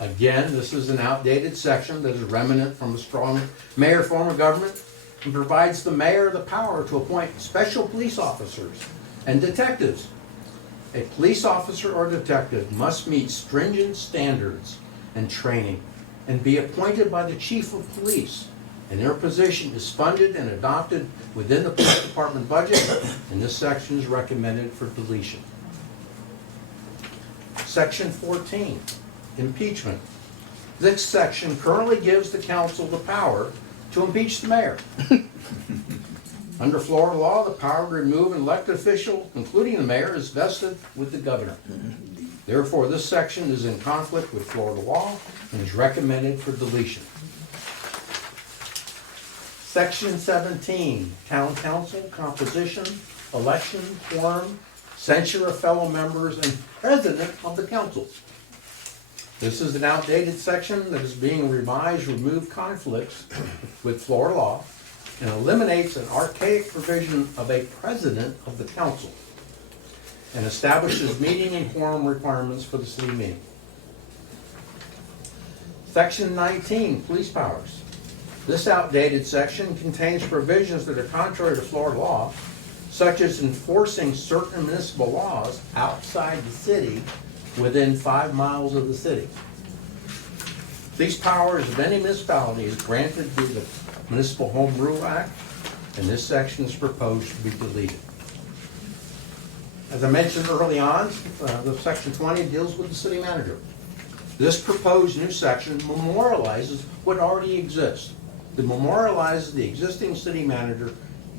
Again, this is an outdated section that is remnant from the strong mayor form of government and provides the mayor the power to appoint special police officers and detectives. A police officer or detective must meet stringent standards and training and be appointed by the chief of police. And their position is funded and adopted within the police department budget, and this section is recommended for deletion. Section 14, impeachment. This section currently gives the council the power to impeach the mayor. Under Florida law, the power to remove an elected official, including the mayor, is vested with the governor. Therefore, this section is in conflict with Florida law and is recommended for deletion. Section 17, town council, composition, election, quorum, censure of fellow members, and president of the council. This is an outdated section that is being revised to remove conflicts with Florida law and eliminates an archaic provision of a president of the council and establishes meeting and quorum requirements for the city meeting. Section 19, police powers. This outdated section contains provisions that are contrary to Florida law, such as enforcing certain municipal laws outside the city within 5 miles of the city. These powers of any municipality is granted through the Municipal Home Rule Act, and this section is proposed to be deleted. As I mentioned early on, the section 20 deals with the city manager. This proposed new section memorializes what already exists. It memorializes the existing city manager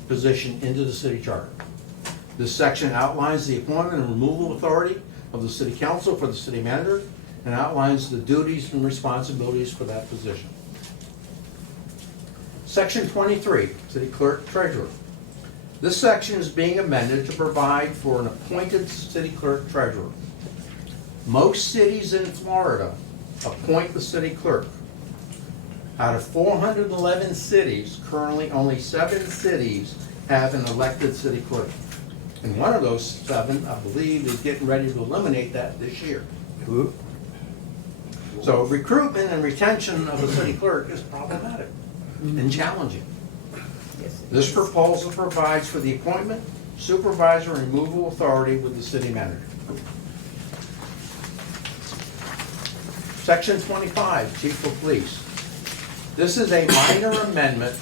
position into the city charter. This section outlines the appointment and removal authority of the city council for the city manager and outlines the duties and responsibilities for that position. Section 23, City Clerk-Treasurer. This section is being amended to provide for an appointed City Clerk-Treasurer. Most cities in Florida appoint the city clerk. Out of 411 cities, currently only 7 cities have an elected city clerk. And one of those 7, I believe, is getting ready to eliminate that this year. So recruitment and retention of a city clerk is problematic and challenging. This proposal provides for the appointment, supervisor, and removal authority with the city manager. Section 25, Chief of Police. This is a minor amendment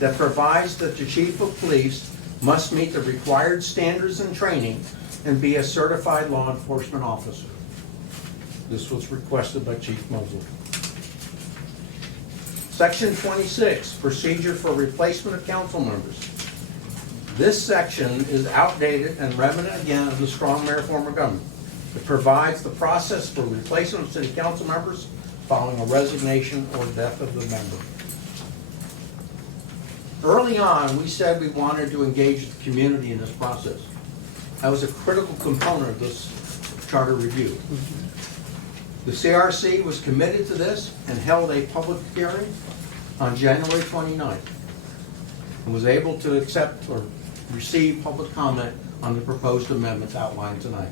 that provides that the Chief of Police must meet the required standards and training and be a certified law enforcement officer. This was requested by Chief Mosley. Section 26, procedure for replacement of council members. This section is outdated and remnant again of the strong mayor form of government. It provides the process for replacement of city council members following a resignation or death of the member. Early on, we said we wanted to engage the community in this process. That was a critical component of this charter review. The CRC was committed to this and held a public hearing on January 29th and was able to accept or receive public comment on the proposed amendments outlined tonight.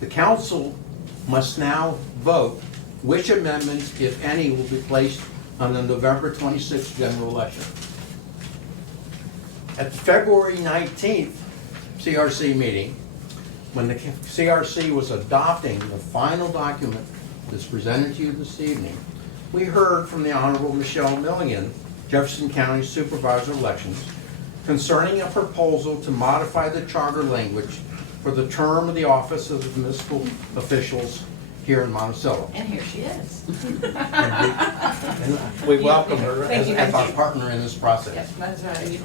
The council must now vote which amendments, if any, will be placed on the November 26th general election. At the February 19th CRC meeting, when the CRC was adopting the final document that's presented to you this evening, we heard from the Honorable Michelle Milligan, Jefferson County Supervisor Elections, concerning a proposal to modify the charter language for the term of the office of the municipal officials here in Monticello. And here she is. And we welcome her as our partner in this process. Yes, that's right.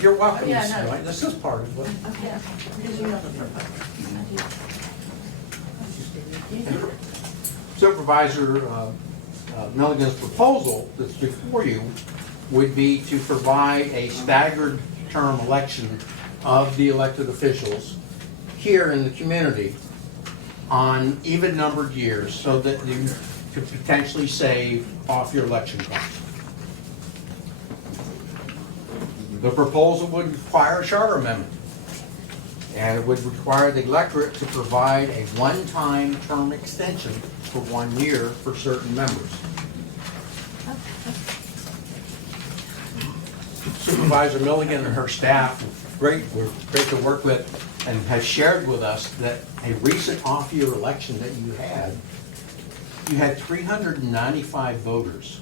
You're welcome. Yeah, I know. Right? This is part of it. Okay. Here's your other Supervisor Milligan's proposal that's before you would be to provide a staggered term election of the elected officials here in the community on even numbered years so that you could potentially save off your election costs. The proposal would require a charter amendment, and it would require the electorate to provide a one-time term extension for 1 year for certain members. Supervisor Milligan and her staff were great to work with and has shared with us that a recent off-year election that you had 395 voters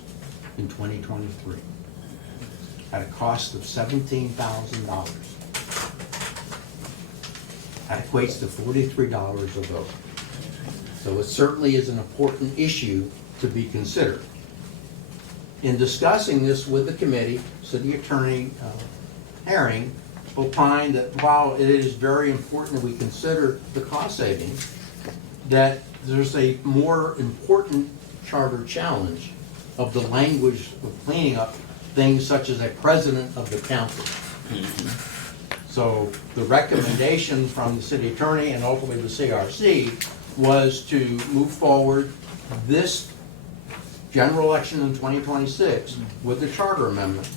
in 2023 at a cost of $17,000. That equates to $43 a vote. So it certainly is an important issue to be considered. In discussing this with the committee, City Attorney Herring opined that while it is very important that we consider the cost savings, that there's a more important charter challenge of the language of cleaning up things such as a president of the council. So the recommendation from the city attorney and ultimately the CRC was to move forward this general election in 2026 with the charter amendment.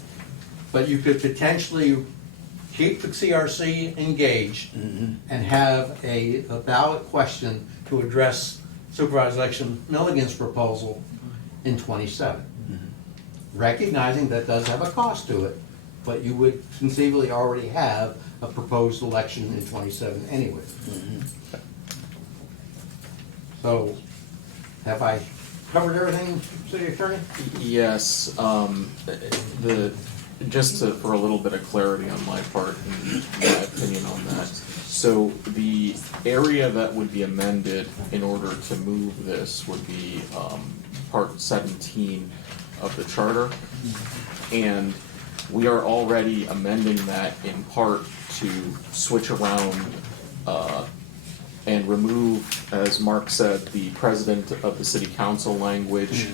But you could potentially keep the CRC engaged and have a ballot question to address Supervisor Election Milligan's proposal in 27. Recognizing that does have a cost to it, but you would conceivably already have a proposed election in 27 anyway. So, have I covered everything, City Attorney? Yes, for a little bit of clarity on my part and my opinion on that. So the area that would be amended in order to move this would be Part 17 of the charter. And we are already amending that in part to switch around and remove, as Mark said, the president of the city council language,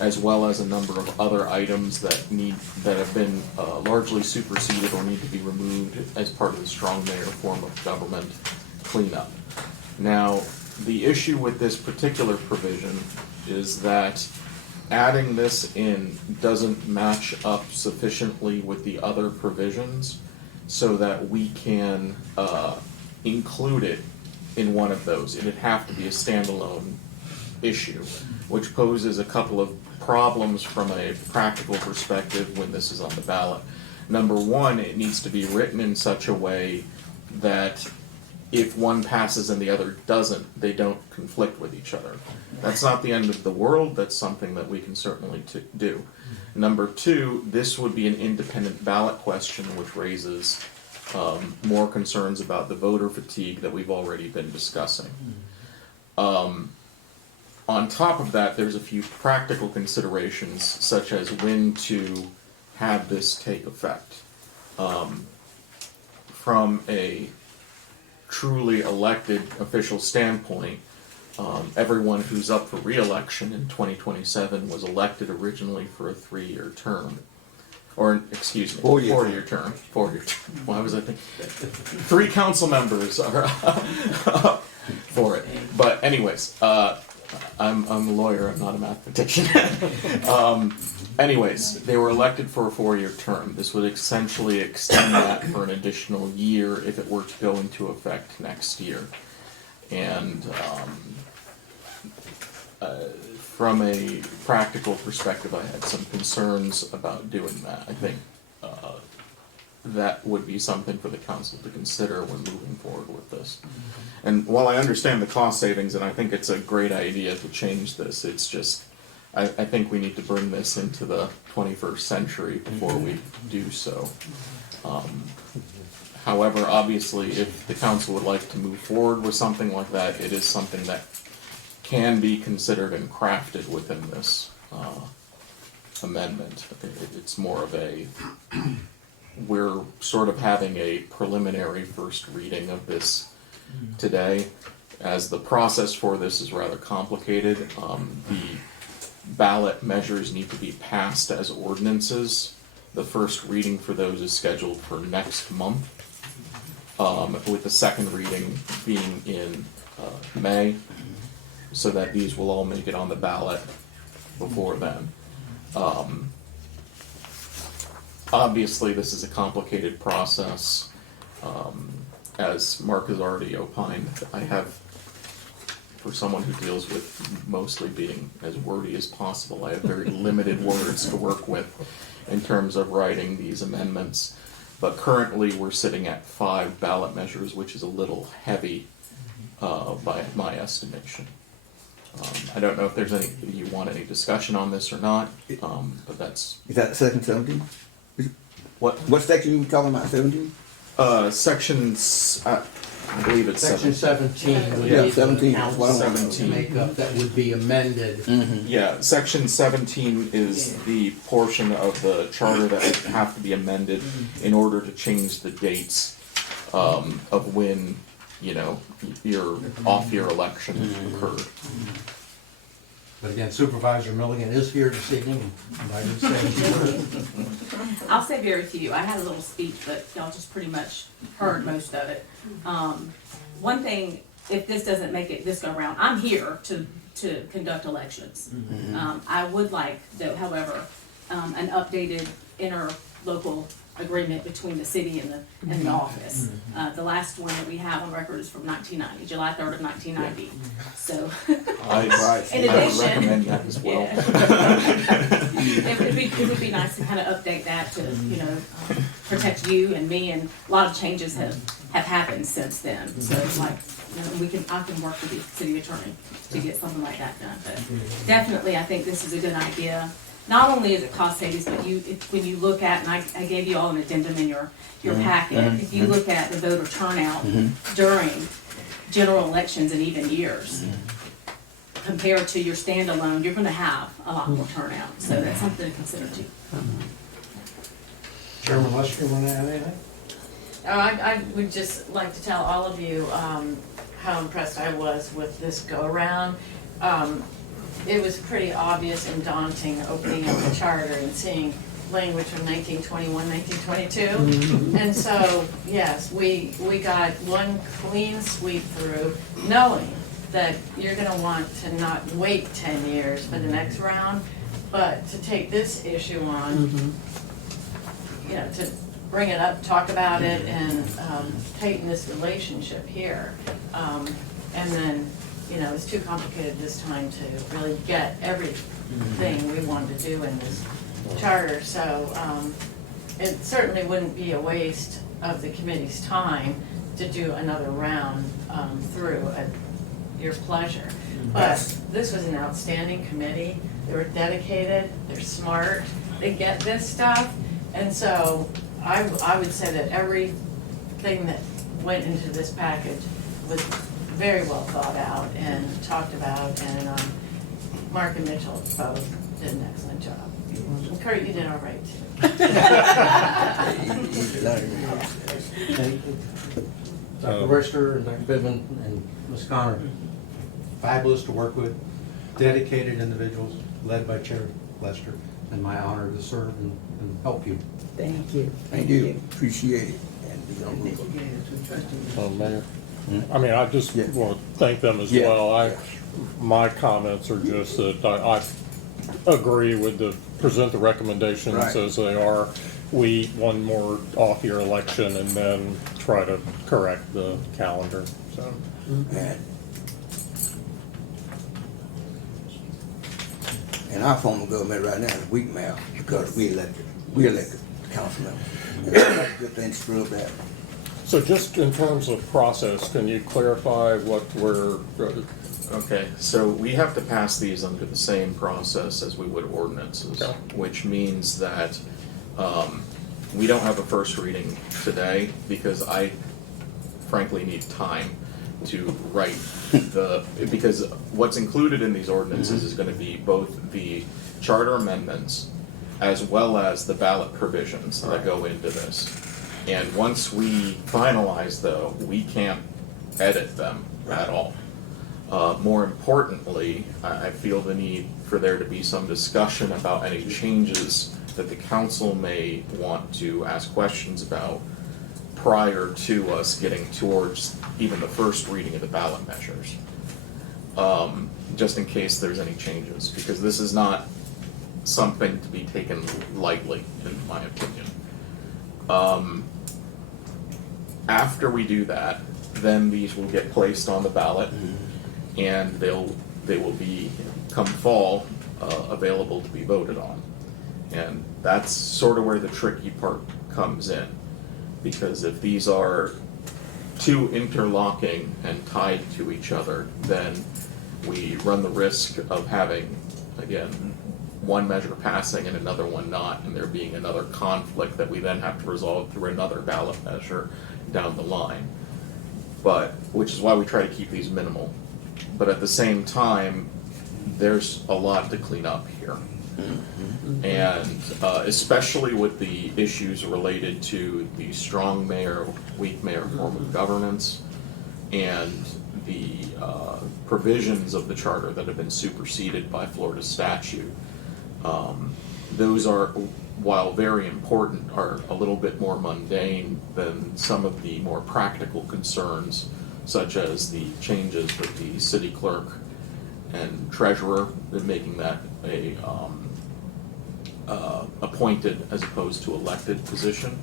as well as a number of other items that have been largely superseded or need to be removed as part of the strong mayor form of government cleanup. Now, the issue with this particular provision is that adding this in doesn't match up sufficiently with the other provisions so that we can include it in one of those. It'd have to be a standalone issue, which poses a couple of problems from a practical perspective when this is on the ballot. Number one, it needs to be written in such a way that if one passes and the other doesn't, they don't conflict with each other. That's not the end of the world, that's something that we can certainly do. Number two, this would be an independent ballot question, which raises more concerns about the voter fatigue that we've already been discussing. On top of that, there's a few practical considerations, such as when to have this take effect. From a truly elected official standpoint, everyone who's up for re-election in 2027 was elected originally for a 3-year term. Or, excuse me, 4-year term. 4-year term. Why was I thinking? 3 council members are up for it. But anyways, I'm a lawyer, I'm not a mathematician. Anyways, they were elected for a 4-year term. This would essentially extend that for an additional year if it were to go into effect next year. And from a practical perspective, I had some concerns about doing that. I think that would be something for the council to consider when moving forward with this. And while I understand the cost savings, and I think it's a great idea to change this, it's just, I think we need to bring this into the 21st century before we do so. However, obviously, if the council would like to move forward with something like that, it is something that can be considered and crafted within this amendment. It's more of a, we're sort of having a preliminary first reading of this today. As the process for this is rather complicated, the ballot measures need to be passed as ordinances. The first reading for those is scheduled for next month, with the second reading being in May, so that these will all make it on the ballot before then. Obviously, this is a complicated process. As Mark has already opined, I have, for someone who deals with mostly being as wordy as possible, I have very limited words to work with in terms of writing these amendments. But currently, we're sitting at 5 ballot measures, which is a little heavy by my estimation. I don't know if there's any, you want any discussion on this or not, but that's... Is that section 17? What section you talking about, 17? Sections, I believe it's Section 17 would Yeah, be 17. the council makeup that would be amended. Yeah, section 17 is the portion of the charter that would have to be amended in order to change the dates of when, you know, your off-year election occurred. But again, Supervisor Milligan is here this evening, and I did say a few words. I'll say very few. I had a little speech, but y'all just pretty much heard most of it. One thing, if this doesn't make it this go around, I'm here to conduct elections. I would like, though, however, an updated interlocal agreement between the city and the office. The last one that we have on record is from 1990, July 3rd of 1990. So, in addition, I recommend that as well. It would be nice to kind of update that to, you know, protect you and me, and a lot of changes have happened since then. So it's like, you know, I can work with the city attorney to get something like that done. But definitely, I think this is a good idea. Not only is it cost savings, but when you look at, and I gave you all an addendum in your packet, if you look at the voter turnout during general elections and even years, compared to your standalone, you're gonna have a lot more turnout. So that's something to consider too. Chairman Lester, want to add anything? I would just like to tell all of you how impressed I was with this go-around. It was pretty obvious and daunting opening up the charter and seeing language from 1921, 1922. And so, yes, we got one clean sweep through, knowing that you're gonna want to not wait 10 years for the next round, but to take this issue on, you know, to bring it up, talk about it, and tighten this relationship here. And then, you know, it's too complicated this time to really get everything we wanted to do in this charter. So it certainly wouldn't be a waste of the committee's time to do another round through at your pleasure. But this was an outstanding committee. They were dedicated, they're smart, they get this stuff. And so I would say that every everything that went into this package was very well thought out and talked about, and Mark and Mitchell both did an excellent job. And Kurt, you did all right too. Dr. Richter and Dr. Bivin and Ms. Connor, fabulous to work with, dedicated individuals led by Chair Lester, and my honor to serve and help you. Thank you. Thank you. Appreciate it. Mayor, I mean, I just want to thank them as Yeah. well. My comments are just that I agree with present the recommendations Right. as they are. We one more off-year election and then try to correct the calendar, so. And our form of government right now is weak now because we elected councilmen. Good thing to screw up that. So just in terms of process, can you clarify what we're, Okay, so we have to pass these under the same process as we would ordinances, Okay. which means that we don't have a first reading today because I frankly need time to write because what's included in these ordinances is gonna be both the charter amendments as well as the ballot provisions that go into this. And once we finalize though, we can't edit them at all. More importantly, I feel the need for there to be some discussion about any changes that the council may want to ask questions about prior to us getting towards even the first reading of the ballot measures. Just in case there's any changes, because this is not something to be taken lightly, in my opinion. After we do that, then these will get placed on the ballot, and they will be, come fall, available to be voted on. And that's sort of where the tricky part comes in, because if these are too interlocking and tied to each other, then we run the risk of having, again, one measure passing and another one not, and there being another conflict that we then have to resolve through another ballot measure down the line. But, which is why we try to keep these minimal. But at the same time, there's a lot to clean up here. And especially with the issues related to the strong mayor, weak mayor form of governance, and the provisions of the charter that have been superseded by Florida statute. Those are, while very important, are a little bit more mundane than some of the more practical concerns, such as the changes with the city clerk and treasurer, and making that a appointed as opposed to elected position.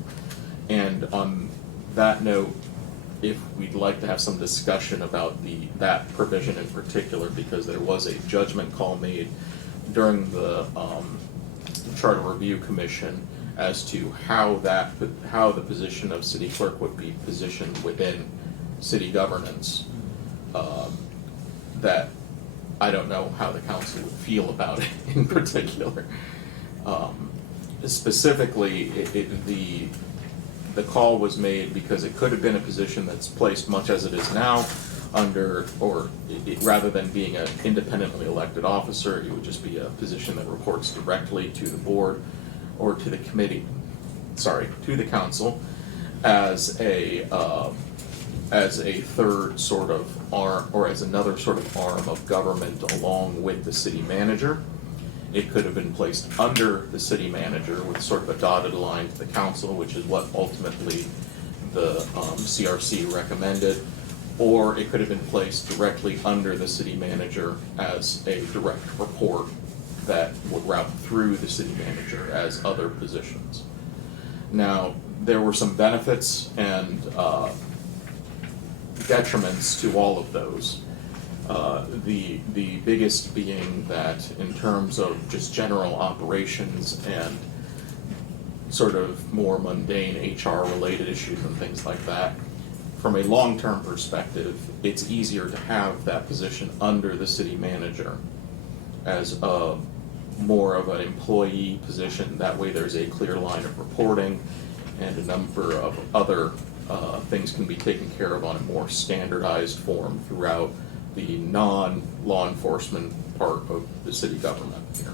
And on that note, if we'd like to have some discussion about that provision in particular, because there was a judgment call made during the Charter Review Commission as to how the position of city clerk would be positioned within city governance, that I don't know how the council would feel about it in particular. Specifically, the call was made because it could have been a position that's placed much as it is now under, or rather than being an independently elected officer, it would just be a position that reports directly to the board or to the committee, to the council, as a third sort of arm, or as another sort of arm of government along with the city manager. It could have been placed under the city manager with sort of a dotted line to the council, which is what ultimately the CRC recommended, or it could have been placed directly under the city manager as a direct report that would route through the city manager as other positions. Now, there were some benefits and detriments to all of those. The biggest being that in terms of just general operations and sort of more mundane HR related issues and things like that, from a long-term perspective, it's easier to have that position under the city manager as a more of an employee position. That way there's a clear line of reporting and a number of other things can be taken care of on a more standardized form throughout the non-law enforcement part of the city government here.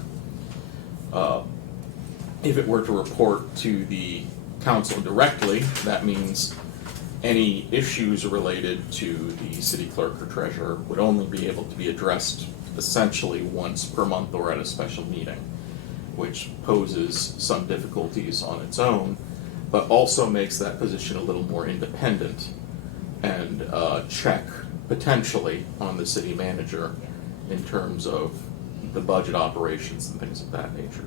If it were to report to the council directly, that means any issues related to the city clerk or treasurer would only be able to be addressed essentially once per month or at a special meeting, which poses some difficulties on its own, but also makes that position a little more independent and check potentially on the city manager in terms of the budget operations and things of that nature.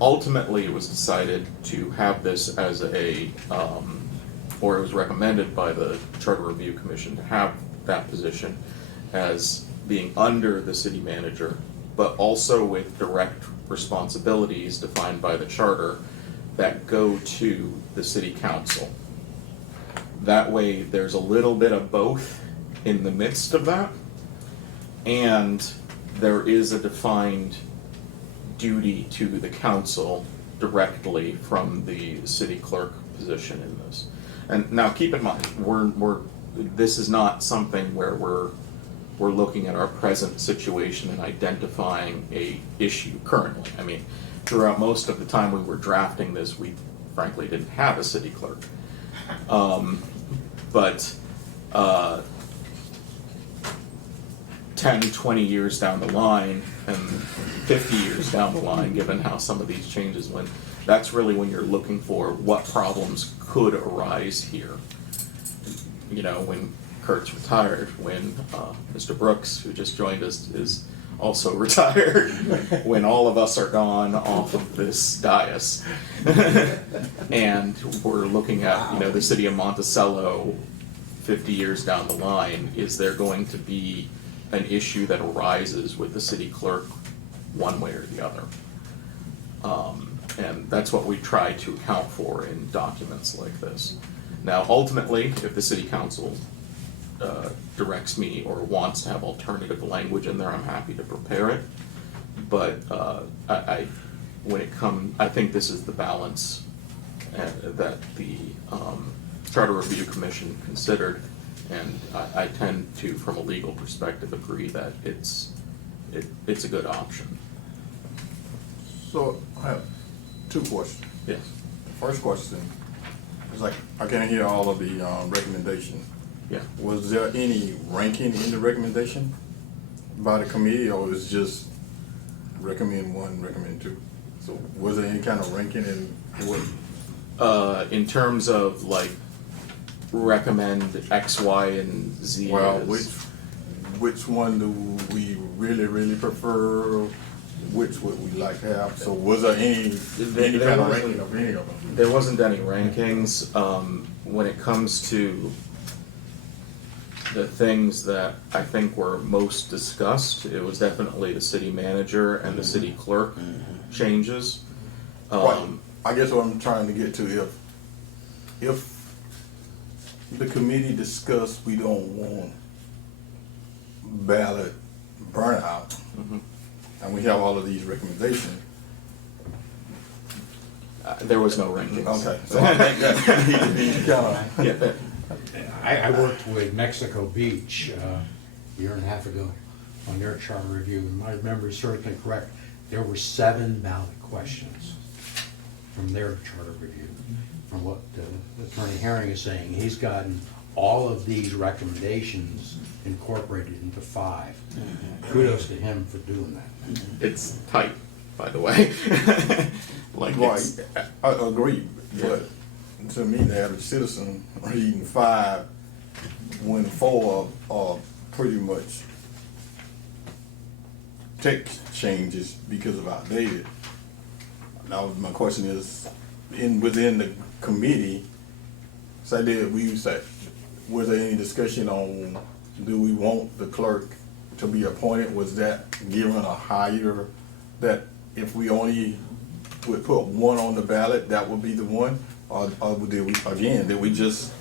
Ultimately, it was decided to have this as a, or it was recommended by the Charter Review Commission to have that position as being under the city manager, but also with direct responsibilities defined by the charter that go to the city council. That way, there's a little bit of both in the midst of that, and there is a defined duty to the council directly from the city clerk position in this. And now keep in mind, this is not something where we're looking at our present situation and identifying a issue currently. I mean, throughout most of the time we were drafting this, we frankly didn't have a city clerk. But 10, 20 years down the line, and 50 years down the line, given how some of these changes went, that's really when you're looking for what problems could arise here. You know, when Kurt's retired, when Mr. Brooks, who just joined us, is also retired, when all of us are gone off of this dais. And we're looking at, you know, the city of Monticello 50 years down the line, is there going to be an issue that arises with the city clerk one way or the other? And that's what we try to account for in documents like this. Now, ultimately, if the city council directs me or wants to have alternative language in there, I'm happy to prepare it. But I think this is the balance that the Charter Review Commission considered, and I tend to, from a legal perspective, agree that it's a good option. So I have two questions. Yes. The first question is, like, I can't hear all of the recommendations. Yeah. Was there any ranking in the recommendation by the committee, or was it just recommend one, recommend two? So was there any kind of ranking in what? In terms of like recommend X, Y, and Z. Well, which one do we really prefer? Which would we like to have? So was there any kind of ranking of any of them? There wasn't any rankings. When it comes to the things that I think were most discussed, it was definitely the city manager and the city clerk changes. Right. I guess what I'm trying to get to, if the committee discussed we don't want ballot burnout, and we have all of these recommendations. There was no rankings. Okay, so I think that's need to be kind of. I worked with Mexico Beach a year and a half ago on their charter review, and my memory is certainly correct. There were 7 ballot questions from their charter review. From what Attorney Herring is saying, he's gotten all of these recommendations incorporated into 5. Kudos to him for doing that. It's tight, by the way. Like, right, I agree, but to me, the average citizen reading 5 when 4 are pretty much text changes because of outdated. Now, my question is, within the committee, was there any discussion on, do we want the clerk to be appointed? Was that given a higher, that if we only would put one on the ballot, that would be the one? Or did we just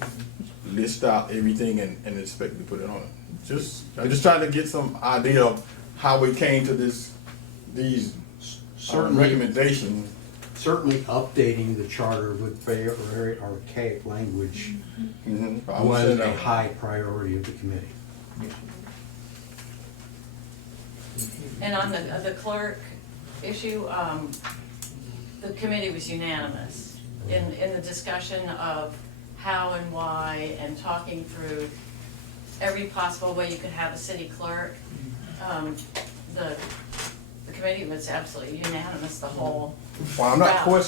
list out everything and expect to put it on? I'm just trying to get some idea of how we came to these recommendations. certainly updating the charter with very archaic language was a high priority of the committee. And on the clerk issue, the committee was unanimous in the discussion of how and why and talking through every possible way you could have a city clerk. The committee was absolutely unanimous, the whole. Well, I'm not route.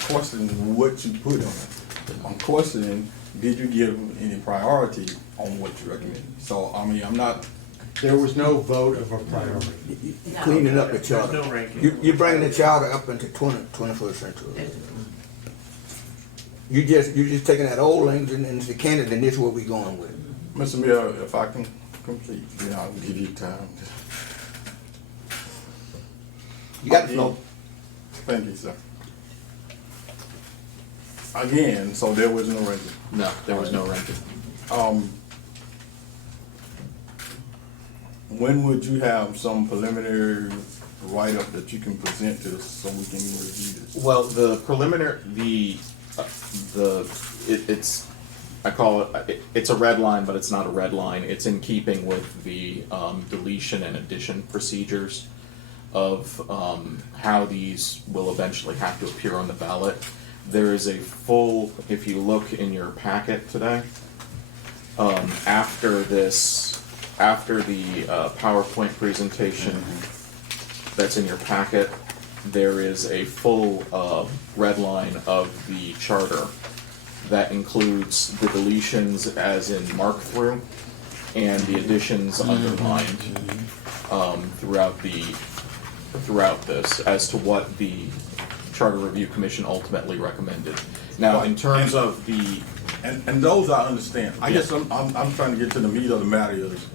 questioning what you put on it. I'm questioning, did you give any priority on what you recommended? So, I mean, I'm not. There was no vote of a priority. Cleaning up the charter. There's no ranking. You're bringing the charter up into 21st century. You're just taking that old language and the candidate, and this is what we're going with. Mr. Mayor, if I can complete, then I'll give you time. You got the floor. Thank you, sir. Again, so there was no ranking. No, there was no ranking. When would you have some preliminary write-up that you can present to us so we can review this? Well, the preliminary, it's, I call it, it's a red line, but it's not a red line. It's in keeping with the deletion and addition procedures of how these will eventually have to appear on the ballot. There is a full, if you look in your packet today, after the PowerPoint presentation that's in your packet, there is a full red line of the charter that includes the deletions as in mark through and the additions underlined throughout this as to what the Charter Review Commission ultimately recommended. Now, in terms of the and those I understand. I guess I'm trying to get to the meat of the matter is,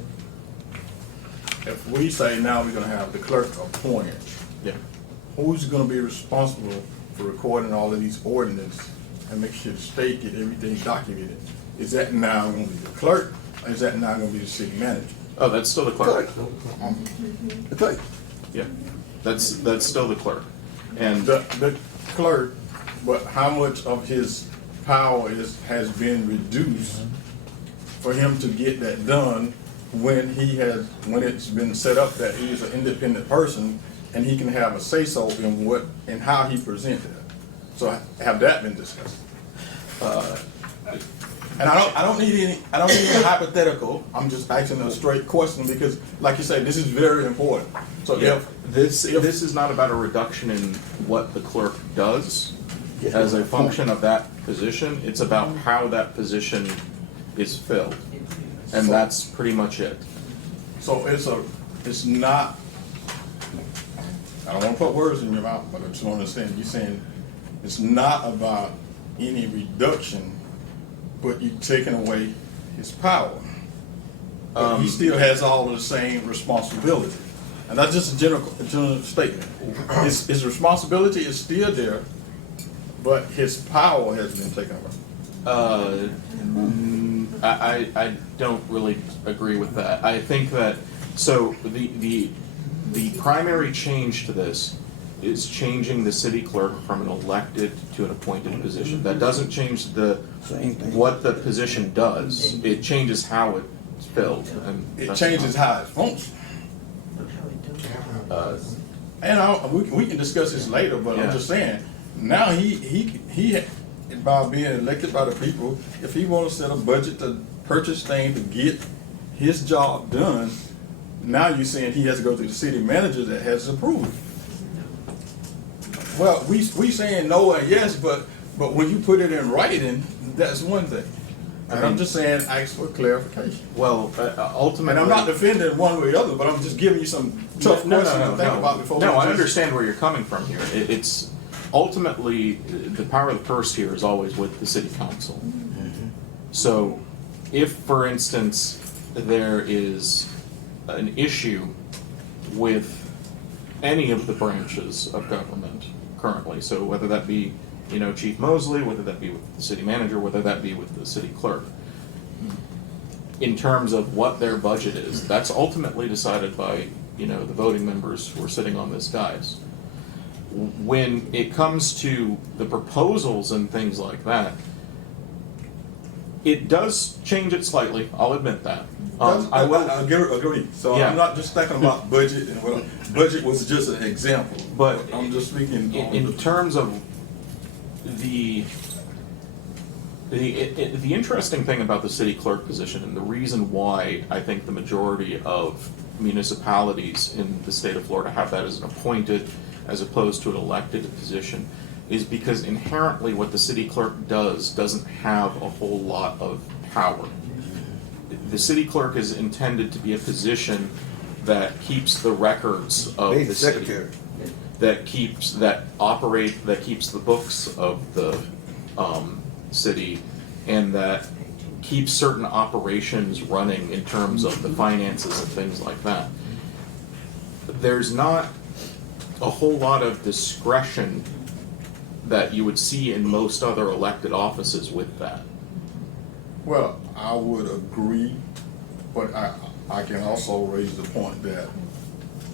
if we say now we're gonna have the clerk appointed, who's gonna be responsible for recording all of these ordinances and make sure the state get everything documented? Is that now gonna be the clerk, or is that now gonna be the city manager? Oh, that's still the clerk. The clerk. Yeah, that's still the clerk. And the clerk, but how much of his power has been reduced for him to get that done when it's been set up that he's an independent person and he can have a say-so in how he presented it. So have that been discussed? And I don't need any hypothetical. I'm just asking a straight question because, like you say, this is very important. So this is not about a reduction in what the clerk does as a function of that position. It's about how that position is filled, and that's pretty much it. So it's not. I don't want to put words in your mouth, but I just want to understand. You're saying it's not about any reduction, but you're taking away his power. He still has all of the same responsibility. And that's just a general statement. His responsibility is still there, but his power has been taken away. I don't really agree with that. I think that, so the primary change to this is changing the city clerk from an elected to an appointed position. That doesn't change what the position does. It changes how it's filled. And it changes how it functions. And we can discuss this later, but I'm just saying, now he by being elected by the people, if he wants to set a budget to purchase things to get his job done, now you're saying he has to go to the city manager that has approved. Well, we saying no and yes, but when you put it in writing, that's one thing. And I'm just saying, ask for clarification. Well, ultimately, and I'm not defending one way or the other, but I'm just giving you some tough questions to think about before. No, I understand where you're coming from here. It's ultimately the power of the purse here is always with the city council. Mm-hmm. So, if, for instance, there is an issue with any of the branches of government currently, so whether that be Chief Mosley, whether that be with the city manager, whether that be with the city clerk, in terms of what their budget is, that's ultimately decided by the voting members who are sitting on this dais. when it comes to the proposals and things like that, it does change it slightly, I'll admit that. I agree. So Yeah. I'm not just thinking about budget and what, budget was just an example. But I'm just speaking on in the. terms of the interesting thing about the city clerk position, and the reason why I think the majority of municipalities in the state of Florida have that as an appointed as opposed to an elected position, is because inherently what the city clerk doesn't have a whole lot of power. The city clerk is intended to be a position that keeps the records of the city, secretary. that keeps the books of the city, and that keeps certain operations running in terms of the finances and things like that. There's not a whole lot of discretion that you would see in most other elected offices with that. Well, I would agree, but I can also raise the point that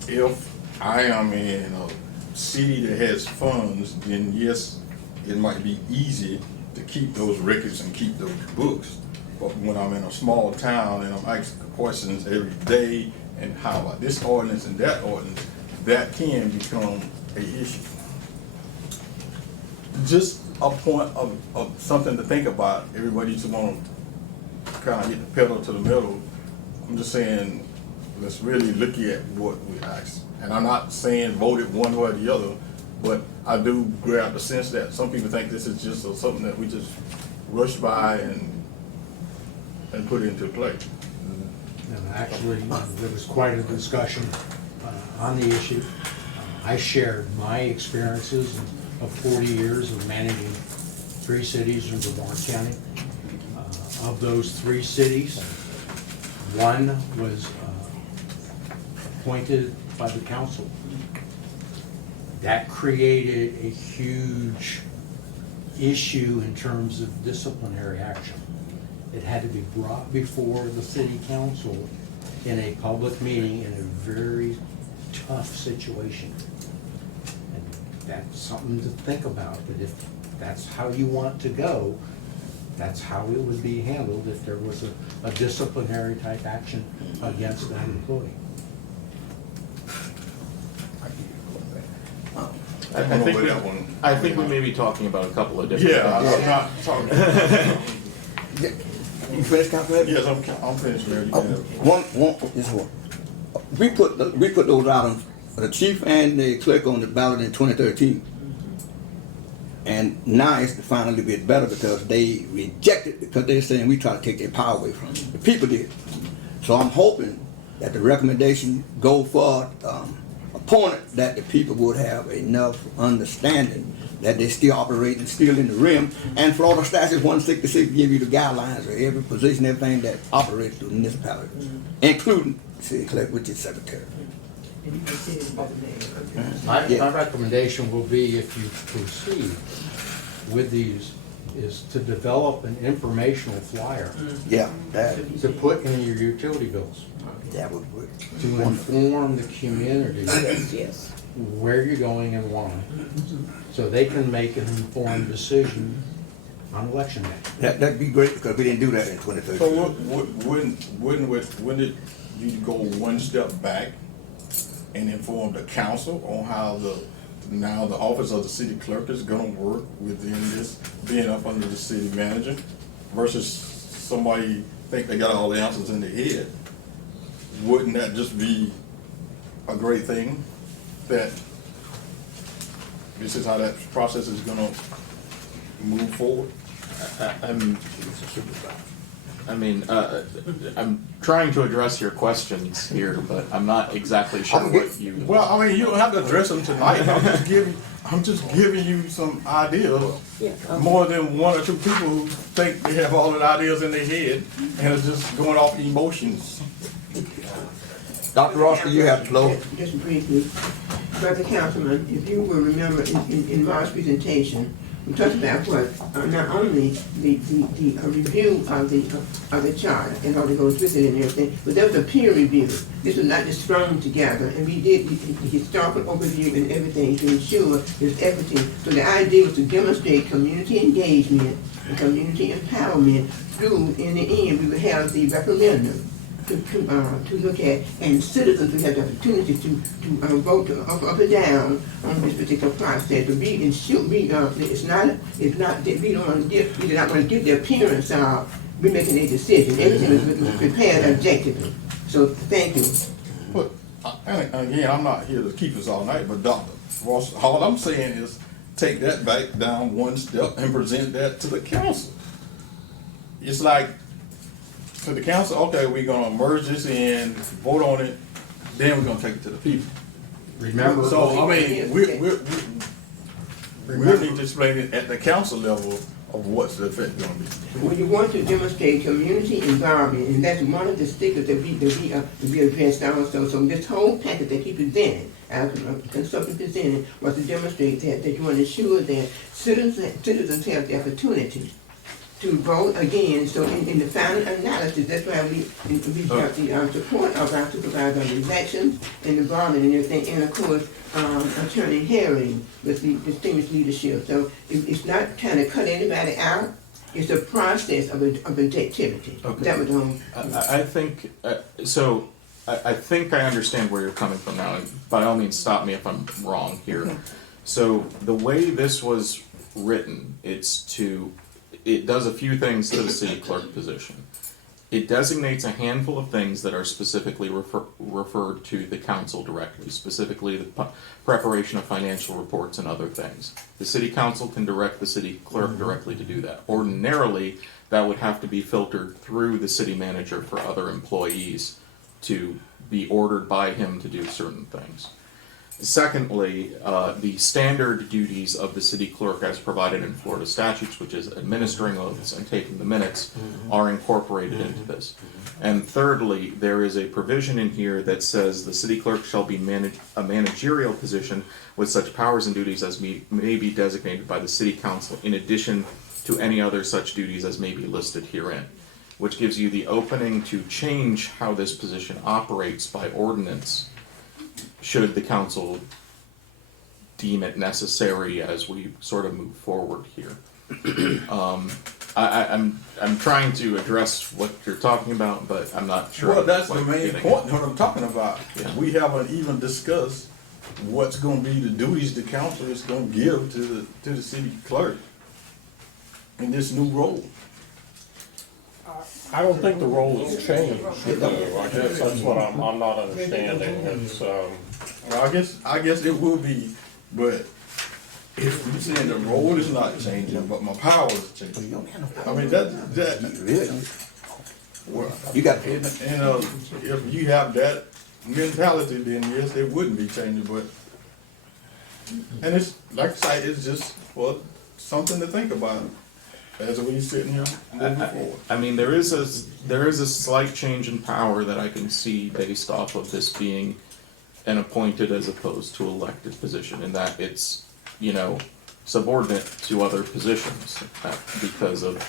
if I am in a city that has funds, then yes, it might be easy to keep those records and keep those books. But when I'm in a small town and I'm asking questions every day, and how about this ordinance and that ordinance, that can become an issue. Just a point of something to think about. Everybody just want to kind of get the pedal to the metal. I'm just saying, let's really look at what we asked. And I'm not saying vote it one way or the other, but I do grab the sense that some people think this is just something that we just rush by and put into play. And actually, there was quite a discussion on the issue. I shared my experiences of 40 years of managing 3 cities in Brevard County. Of those 3 cities, one was appointed by the council. That created a huge issue in terms of disciplinary action. It had to be brought before the city council in a public meeting in a very tough situation. And that's something to think about, that if that's how you want to go, that's how it would be handled if there was a disciplinary type action against that employee. I think we may be talking about a couple of different Yeah, things. I'm not talking. You finished, Councilman? Yes, I'm finished, Mayor. This one. We put those items, the chief and the clerk, on the ballot in 2013. And now it's finally a bit better because they rejected it because they're saying we try to take their power away from them. The people did. So I'm hoping that the recommendation go for opponent, that the people would have enough understanding that they're still operating, still in the rim. And Florida Statute 166 give you the guidelines of every position, everything that operates through the municipality, including the city clerk, which is secretary. My recommendation will be, if you proceed with these, is to develop an informational flyer. Yeah, that. To put in your utility bills. That would work. To inform the community. Yes. Where you're going and why. So they can make an informed decision on election day. That'd be great because we didn't do that in 2013. So wouldn't you go one step back and inform the council on how the office of the city clerk is gonna work within this, being up under the city manager, versus somebody think they got all the answers in their head? Wouldn't that just be a great thing, that this is how that process is gonna move forward? I'm trying to address your questions here, but I'm not exactly sure what you. Well, I mean, you don't have to address them tonight. I'm just giving you some ideas. More than 1 or 2 people who think they have all the ideas in their head and are just going off emotions. Dr. Ross, you have the floor. Just briefly, Brother Councilman, if you will remember in Mark's presentation, we talked about what, not only the review of the charter and all that goes with it and everything, but there was a peer review. This was not just thrown together, and we did the historical overview and everything to ensure there's equity. So the idea was to demonstrate community engagement and community empowerment through, in the end, we would have the referendum to look at, and citizens would have the opportunity to vote up or down on this particular process. But we ensure it's not that we don't want to give, we do not want to give the appearance of we're making a decision. Everything was prepared objectively. So thank you. But, and again, I'm not here to keep us all night, but Dr. Ross, all I'm saying is take that back down one step and present that to the council. It's like, to the council, okay, we're gonna merge this in, vote on it, then we're gonna take it to the people. Remember. So, I mean, we need to explain it at the council level of what's the effect gonna be. Well, you want to demonstrate community involvement, and that's one of the stickers that we addressed also. So this whole package that he presented, consultant presented, was to demonstrate that you want to ensure that citizens have the opportunity to vote again. So in the final analysis, that's why we got the support of our supervisor on the elections and involvement and everything, and of course, Attorney Herring with the distinguished leadership. So it's not trying to cut anybody out. It's a process of objectivity. Okay. That was I think, so I think I understand where you're coming from now, and by all means stop me if I'm wrong here. Okay. So the way this was written, it does a few things to the city clerk position. It designates a handful of things that are specifically referred to the council directly, specifically the preparation of financial reports and other things. The city council can direct the city clerk directly to do that. Ordinarily, that would have to be filtered through the city manager for other employees to be ordered by him to do certain things. Secondly, the standard duties of the city clerk as provided in Florida statutes, which is administering oaths and taking the minutes, are incorporated into this. And thirdly, there is a provision in here that says the city clerk shall be a managerial position with such powers and duties as may be designated by the city council in addition to any other such duties as may be listed herein, which gives you the opening to change how this position operates by ordinance should the council deem it necessary as we sort of move forward here. I'm trying to address what you're talking about, but I'm not sure. Well, that's the what main you're getting point, at. what I'm talking about. Yeah. We haven't even discussed what's gonna be the duties the council is gonna give to the city clerk in this new role. I don't think the role has changed, though. I guess that's what I'm not understanding. It's, Well, I guess it will be, but if you're saying the role is not changing, but my power is changing. I mean, well, You got if you have that mentality, then yes, it wouldn't be changing, but, and it's, like I say, it's just, well, something to think about as we sitting here moving forward. I mean, there is a slight change in power that I can see based off of this being an appointed as opposed to elected position, in that it's, subordinate to other positions because of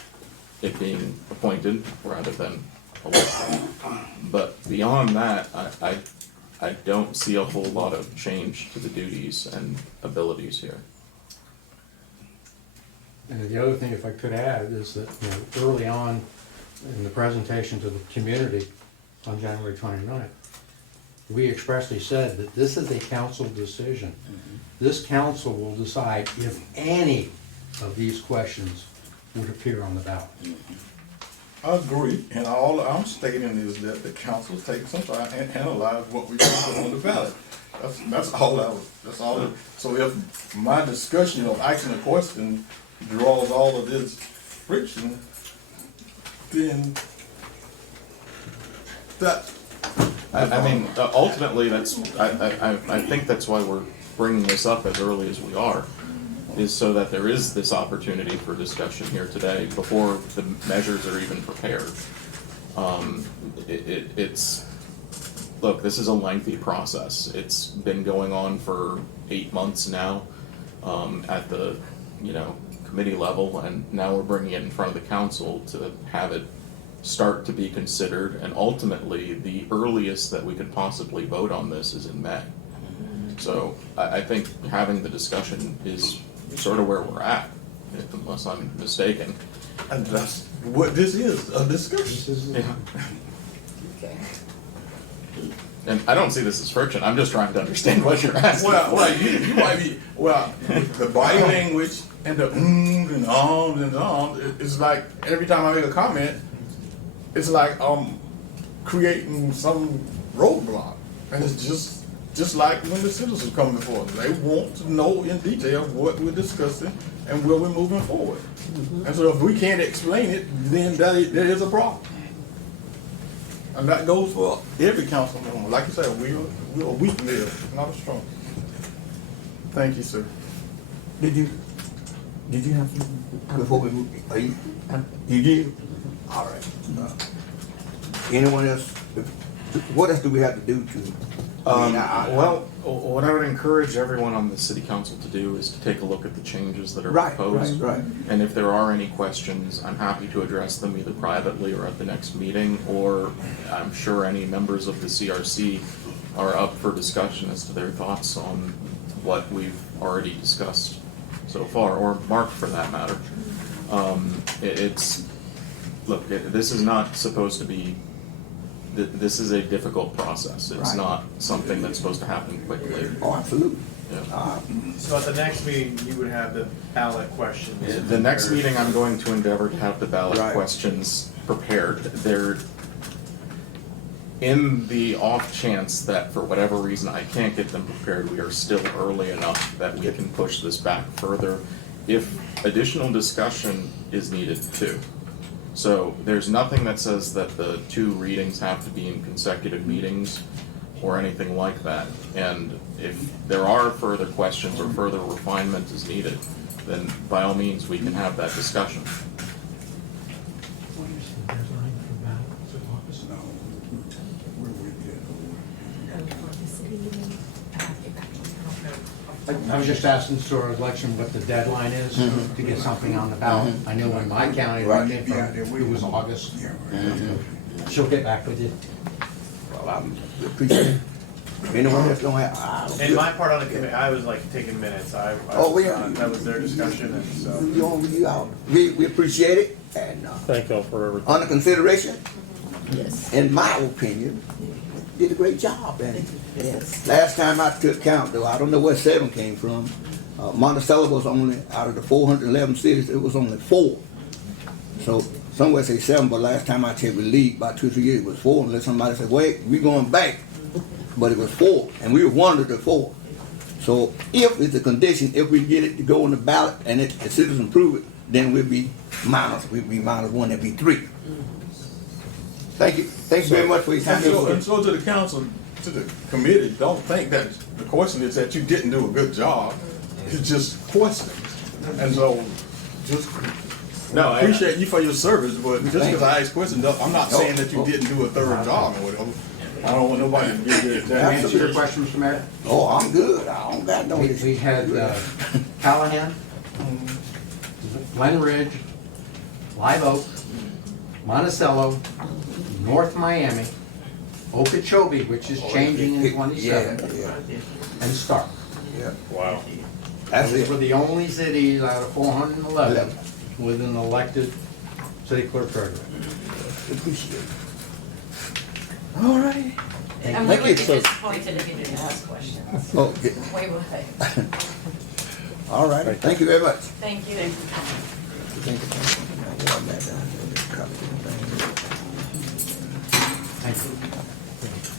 it being appointed rather than elected. But beyond that, I don't see a whole lot of change to the duties and abilities here. And the other thing, if I could add, is that, early on in the presentation to the community on January 29th, we expressly said that this is a council decision. This council will decide if any of these questions would appear on the ballot. I agree, and all I'm stating is that the council take some time and analyze what we put on the ballot. That's all. So if my discussion of asking a question draws all of this friction, then that. I mean, ultimately, I think that's why we're bringing this up as early as we are, is so that there is this opportunity for discussion here today before the measures are even prepared. Look, this is a lengthy process. It's been going on for 8 months now, at the, committee level, and now we're bringing it in front of the council to have it start to be considered, and ultimately, the earliest that we could possibly vote on this is in May. So I think having the discussion is sort of where we're at, unless I'm mistaken. And that's what this is, a discussion. Yeah. And I don't see this as friction, I'm just trying to understand what you're asking. Well, you might be, the body language and the and ahs and ahs, it's like every time I make a comment, it's like creating some roadblock. And it's just like when the citizens come before us, they want to know in detail what we're discussing and where we're moving forward. And so if we can't explain it, then there is a problem. And that goes for every council member. Like you said, we're a weak leader, not a strong. Thank you, sir. Did you have something before we move? You did? All right. Anyone else? What else do we have to do to? Well, what I would encourage everyone on the city council to do is to take a look at the changes that are proposed. Right. And if there are any questions, I'm happy to address them either privately or at the next meeting, or I'm sure any members of the CRC are up for discussion as to their thoughts on what we've already discussed so far, or Mark for that matter. Look, this is not supposed to be, this is a difficult process. It's not something that's supposed to happen quickly. Oh, absolutely. Yeah. So at the next meeting, you would have the ballot questions. The next meeting, I'm going to endeavor to have the ballot questions prepared. They're in the off chance that for whatever reason I can't get them prepared, we are still early enough that we can push this back further if additional discussion is needed too. So there's nothing that says that the 2 readings have to be in consecutive meetings or anything like that. And if there are further questions or further refinement is needed, then by all means, we can have that discussion. I was just asking for election what the deadline is to get something on the ballot. I know in my county, it was August. She'll get back with you. Well, I appreciate it. Anyone else don't have? In my part on the committee, I was like taking minutes. That was their discussion, and so. We appreciate it, and thank y'all for everything. Under consideration, in my opinion, did a great job. And last time I took count, though, I don't know where 7 came from. Monticello was only, out of the 411 cities, it was only 4. So somewhere say 7, but last time I checked with Lee, about 2 or 3 years, it was 4, unless somebody said, wait, we going back. But it was 4, and we were one of the 4. So if it's a condition, if we get it to go on the ballot and the citizens approve it, then we'll be minus 1, it'll be 3. Thank you. Thank you very much for your time. And so to the council, to the committee, don't think that the question is that you didn't do a good job. It's just questioning. And so just appreciate you for your service, but just because I ask questions, I'm not saying that you didn't do a thorough job or whatever. I don't want nobody to get that. Answer your question, Mr. Mayor? Oh, I'm good. I don't got no issue. We had Callahan, Glen Ridge, Live Oak, Monticello, North Miami, Okeechobee, which is changing in 27, and Stark. Wow. Those were the only cities out of 411 with an elected city clerk-treasurer. Appreciate it. All right. And we would be disappointed if you didn't ask questions. Okay. We would. All right. Thank you very much. Thank you.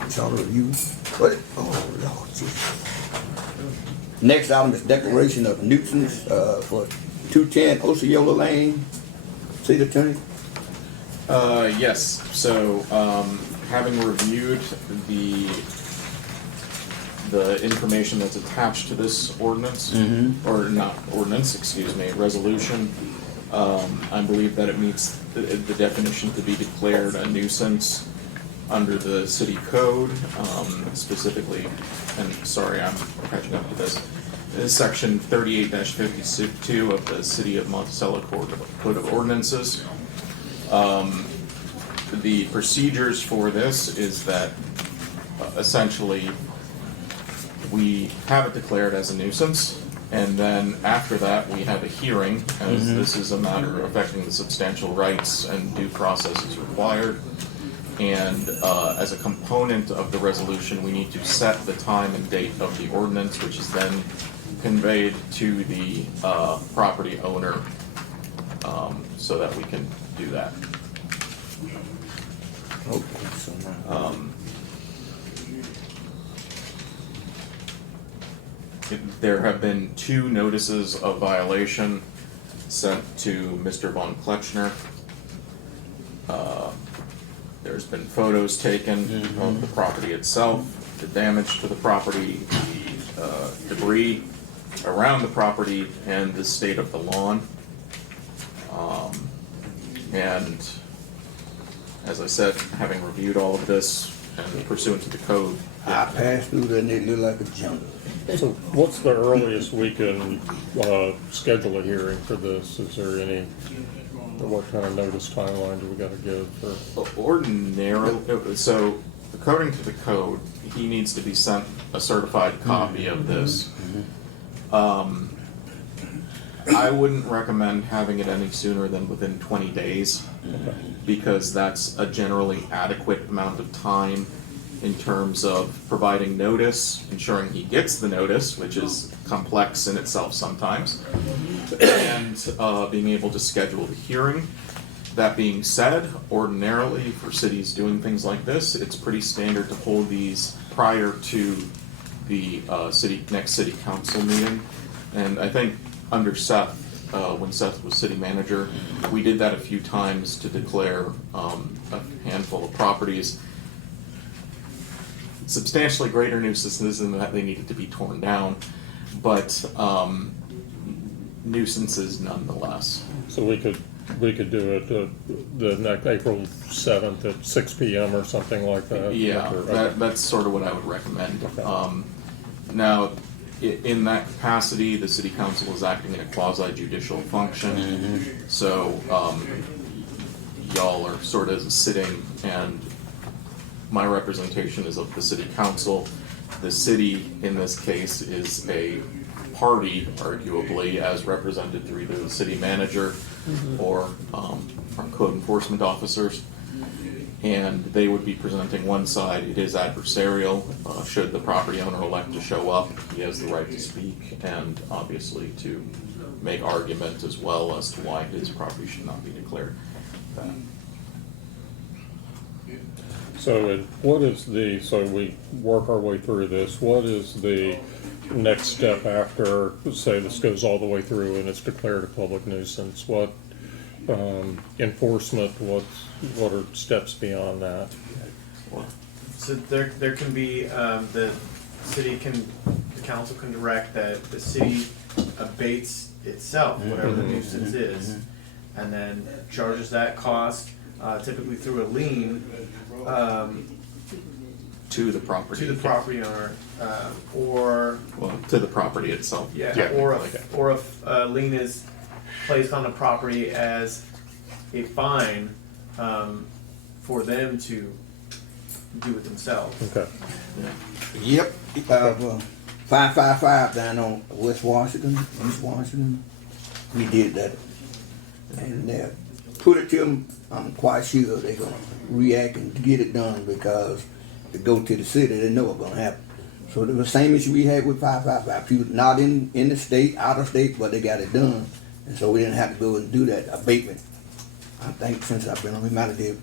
It's all review. Oh, Lord Jesus. Next item is declaration of nuisance for 210 Osceola Lane. City Attorney. Yes, so having reviewed the information that's attached to this ordinance, or not ordinance, excuse me, resolution, I believe that it meets the definition to be declared a nuisance under the city code, specifically, and sorry, I'm catching up to this. This is section 38-52 of the City of Monticello Code of Ordinances. The procedures for this is that essentially we have it declared as a nuisance, and then after that we have a hearing, as this is a matter affecting the substantial rights and due process is required. And as a component of the resolution, we need to set the time and date of the ordinance, which is then conveyed to the property owner so that we can do that. There have been 2 notices of violation sent to Mr. von Kletchner. There's been photos taken of the property itself, the damage to the property, the debris around the property, and the state of the lawn. And as I said, having reviewed all of this and pursuant to the code, I passed through there and it looked like a jungle. So what's the earliest we can schedule a hearing for this? Is there any, what kind of notice timeline do we gotta give for? ordinarily, so according to the code, he needs to be sent a certified copy of this. I wouldn't recommend having it any sooner than within 20 days, because that's a generally adequate amount of time in terms of providing notice, ensuring he gets the notice, which is complex in itself sometimes, and being able to schedule the hearing. That being said, ordinarily for cities doing things like this, it's pretty standard to hold these prior to the next city council meeting. And I think under Seth, when Seth was city manager, we did that a few times to declare a handful of properties substantially greater nuisances than that they needed to be torn down, but nuisances nonetheless. So we could do it the next April 7th at 6 p.m. or something like that? Yeah, that's sort of what I would recommend. Okay. Now, in that capacity, the city council is acting in a quasi-judicial function, so y'all are sort of sitting, and my representation is of the city council. The city, in this case, is a party, arguably, as represented through the city manager or our code enforcement officers, and they would be presenting one side. It is adversarial. Should the property owner elect to show up, he has the right to speak and obviously to make argument as well as to why his property should not be declared. So what is the, so we work our way through this, what is the next step after, say this goes all the way through and it's declared a public nuisance? What enforcement, what are steps beyond that? So there can be, the council can direct that the city abates itself, whatever the nuisance is, and then charges that cost, typically through a lien, to the property owner, or to the property itself. Or if a lien is placed on the property as a fine for them to do it themselves. Okay. Yep. 555 down on West Washington, East Washington. We did that, and put it to them. I'm quite sure they're gonna react and get it done, because to go to the city, they know it's gonna happen. So the same issue we had with 555. People not in the state, out of state, but they got it done, and so we didn't have to go and do that abatement. I think since I've been on, we might have did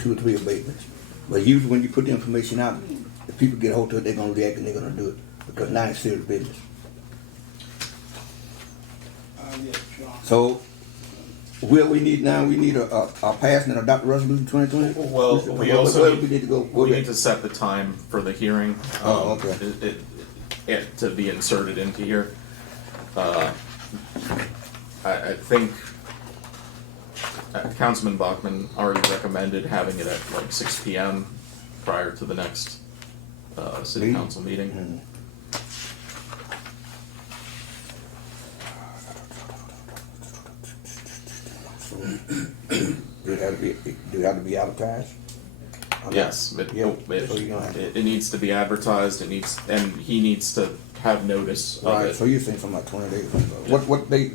2 or 3 abatements. But usually when you put the information out, if people get a hold of it, they're gonna react and they're gonna do it, because now it's serious business. So what we need now, we need a passing and adopt resolution 2020. Well, we also need to set the time for the hearing. Okay. It to be inserted into here. I think Councilman Bachman already recommended having it at like 6 p.m. prior to the next city council meeting. Do it have to be advertised? Yes, Yeah, so you're gonna have to- it needs to be advertised, and he needs to have notice of Right, it. so you're saying something like 20 days. What date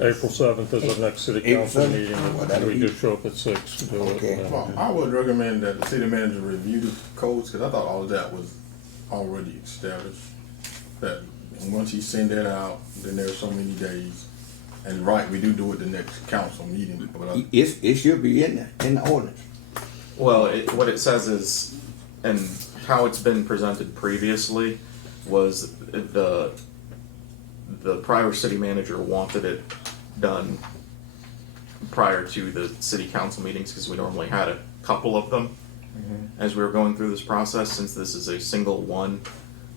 April 7th is the next city April council 7th? meeting, Well, and that'll we be- just show up at 6 to do Okay. it. Well, I would recommend that the city manager review the codes, because I thought all of that was already established. That once he send that out, then there's so many days. And right, we do it the next council meeting. But It should be in the ordinance. Well, what it says is, and how it's been presented previously, was the prior city manager wanted it done prior to the city council meetings, because we normally had a couple of them as we were going through this process. Since this is a single one,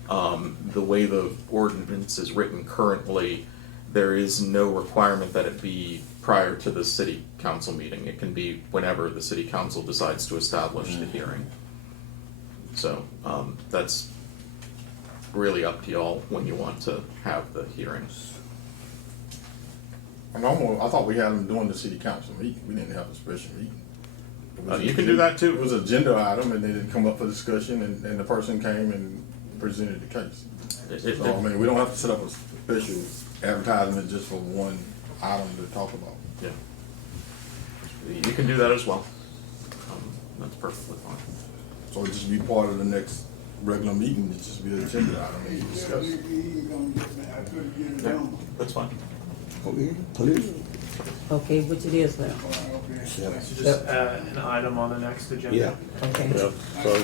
the way the ordinance is written currently, there is no requirement that it be prior to the city council meeting. It can be whenever the city council decides to establish the hearing. So, that's really up to y'all when you want to have the hearings. I thought we had them during the city council meeting. We didn't have a special meeting. You can do that too. It was an agenda item, and they didn't come up for discussion, and the person came and presented the case. So, I mean, we don't have to set up a special advertisement just for one item to talk about. Yeah. You can do that as well. That's perfectly fine. So it just be part of the next regular meeting, it just be an agenda item and you discuss. Yeah, that's fine. Okay, please. Okay, which it is now. So just an item on the next agenda. Yeah. Okay. Yep, so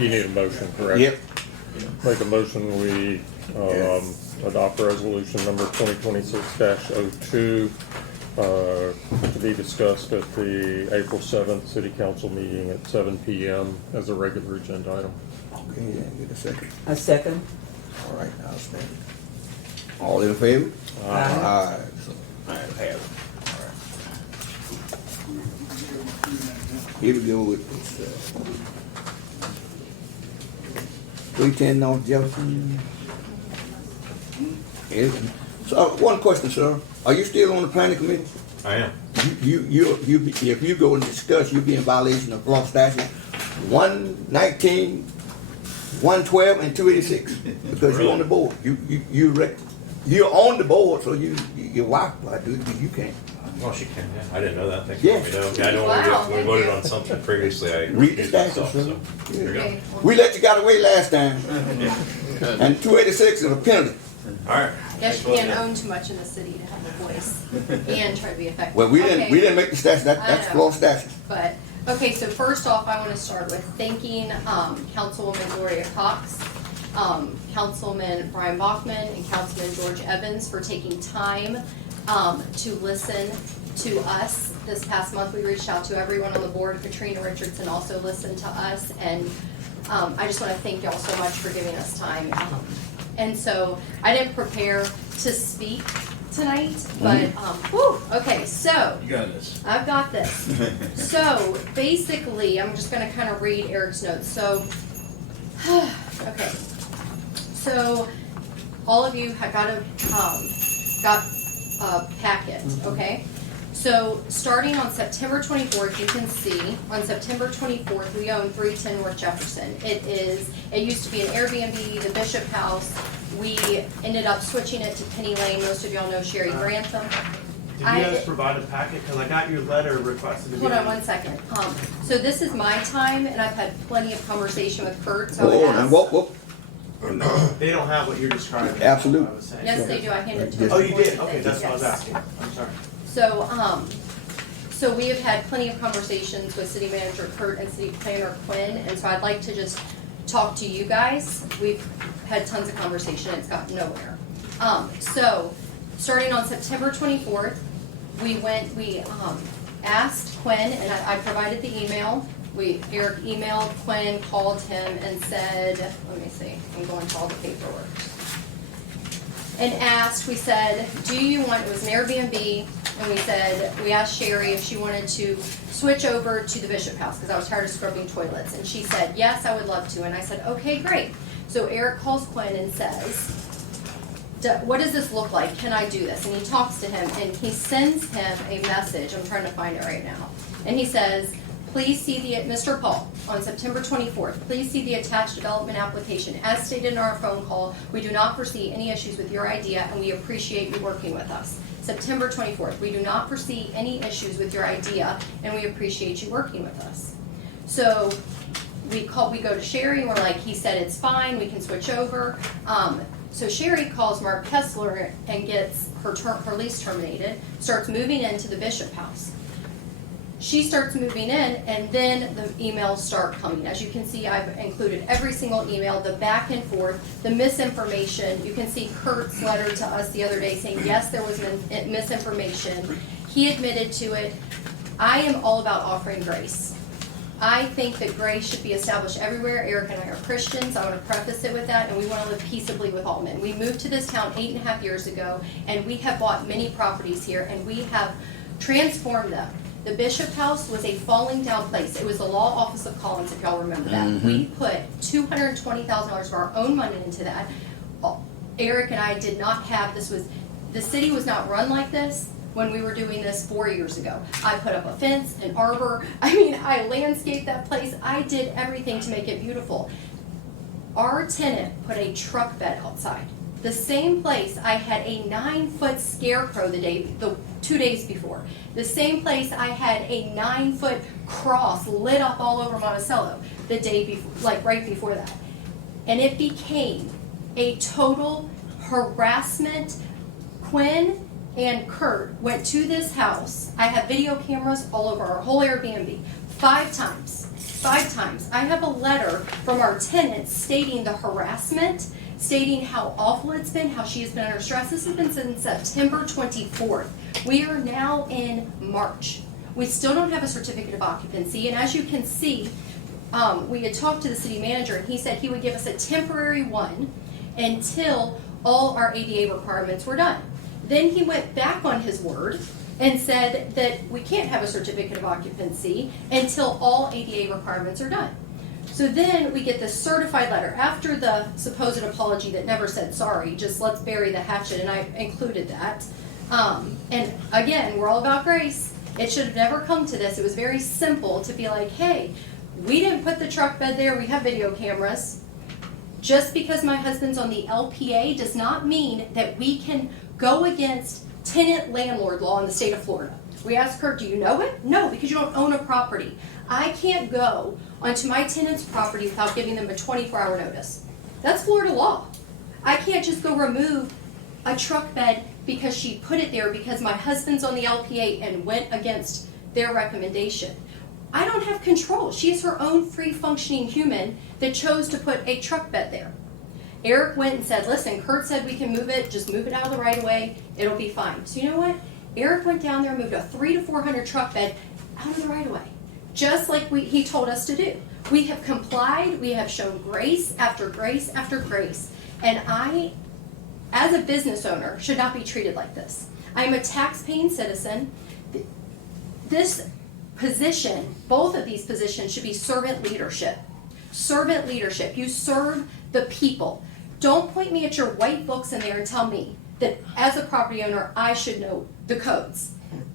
you need a motion, correct? Yep. Make a motion, we, adopt resolution number 2026-02, to be discussed at the April 7th city council meeting at 7 p.m. as a regular agenda item. Okay, then get a second. A second. All right, I'll stand. All in favor? Aye. So, I have it. Here we go with this, 310 North Jefferson. So, one question, sir. Are you still on the planning committee? I am. If you go and discuss, you'll be in violation of law statute 119, 112, and 286, because you're on the board. You're on the board, so your wife, you can't. Oh, she can, yeah. I didn't know that. Thank Yes. you. I know Wow, we thank voted you. on something previously. I Read the recused statute, myself, sir. so there you go. Okay. We let you get away last time, and 286 is a penalty. All right. Guess you can't own too much in the city to have a voice and try to be effective. Well, we Okay. didn't make the statute. That's I know. law statute. But, okay, so first off, I want to start with thanking Councilwoman Gloria Cox, Councilman Brian Bachman, and Councilman George Evans for taking time to listen to us. This past month, we reached out to everyone on the board. Katrina Richardson also listened to us, and I just want to thank y'all so much for giving us time. And so I didn't prepare to speak tonight, but, whew, okay, so. You got this. I've got this. So basically, I'm just gonna kind of read Eric's notes. So, okay. So all of you have got a packet, okay? So starting on September 24th, you can see on September 24th, we own 310 North Jefferson. It used to be an Airbnb, the Bishop House. We ended up switching it to Penny Lane. Most of y'all know Sherry Grantham. Did you guys provide a packet? Because I got your letter requested to be. Hold on one second. So this is my time, and I've had plenty of conversation with Kurt, so I would ask. Whoa. They don't have what you're describing. Absolutely. I was saying. Yes, they do. I handed it to them. Oh, you did? Okay, that's what I was Yes. asking. I'm sorry. So we have had plenty of conversations with City Manager Kurt and City Planner Quinn, and so I'd like to just talk to you guys. We've had tons of conversation, it's gotten nowhere. So, starting on September 24th, we asked Quinn, and I provided the email. Eric emailed Quinn, called him, and said, let me see, I'm going to all the paperwork. And asked, we said, do you want, it was an Airbnb, and we asked Sherry if she wanted to switch over to the Bishop House, because I was tired of scrubbing toilets, and she said, yes, I would love to, and I said, okay, great. So Eric calls Quinn and says, what does this look like? Can I do this? And he talks to him and he sends him a message. I'm trying to find it right now. And he says, please see Mr. Paul, on September 24th, please see the attached development application. As stated in our phone call, we do not foresee any issues with your idea and we appreciate you working with us. September 24th, we do not foresee any issues with your idea and we appreciate you working with us. So we go to Sherry and we're like, he said it's fine, we can switch over. So Sherry calls Mark Kessler and gets her lease terminated, starts moving into the Bishop house. She starts moving in and then the emails start coming. As you can see, I've included every single email, the back and forth, the misinformation. You can see Kurt's letter to us the other day saying, yes, there was misinformation. He admitted to it. I am all about offering grace. I think that grace should be established everywhere. Eric and I are Christians. I want to preface it with that, and we want to live peaceably with all men. We moved to this town 8.5 years ago, and we have bought many properties here, and we have transformed them. The Bishop House was a falling down place. It was the law office of Collins, if y'all remember that. We put $220,000 of our own money into that. Eric and I did not have, the city was not run like this when we were doing this 4 years ago. I put up a fence, an arbor. I mean, I landscaped that place. I did everything to make it beautiful. Our tenant put a truck bed outside. The same place I had a 9-foot scarecrow the 2 days before. The same place I had a 9-foot cross lit up all over Monticello the day before, like right before that. And it became a total harassment. Quinn and Kurt went to this house. I have video cameras all over our whole Airbnb. 5 times. 5 times. I have a letter from our tenants stating the harassment, stating how awful it's been, how she has been under stress. This has been since September 24th. We are now in March. We still don't have a certificate of occupancy, and as you can see, we had talked to the city manager, and he said he would give us a temporary one until all our ADA requirements were done. Then he went back on his word and said that we can't have a certificate of occupancy until all ADA requirements are done. So then we get this certified letter after the supposed apology that never said sorry, just let's bury the hatchet, and I included that. And again, we're all about grace. It should have never come to this. It was very simple to be like, hey, we didn't put the truck bed there, we have video cameras. Just because my husband's on the LPA does not mean that we can go against tenant landlord law in the state of Florida. We asked Kurt, do you know it? No, because you don't own a property. I can't go onto my tenant's property without giving them a 24-hour notice. That's Florida law. I can't just go remove a truck bed because she put it there because my husband's on the LPA and went against their recommendation. I don't have control. She is her own free functioning human that chose to put a truck bed there. Eric went and said, listen, Kurt said we can move it, just move it out of the right of way, it'll be fine. So you know what? Eric went down there and moved a 300 to 400 truck bed out of the right of way, just like he told us to do. We have complied, we have shown grace after grace after grace, and I, as a business owner, should not be treated like this. I am a tax-paying citizen. This position, both of these positions should be servant leadership. Servant leadership. You serve the people. Don't point me at your white books in there and tell me that as a property owner, I should know the codes.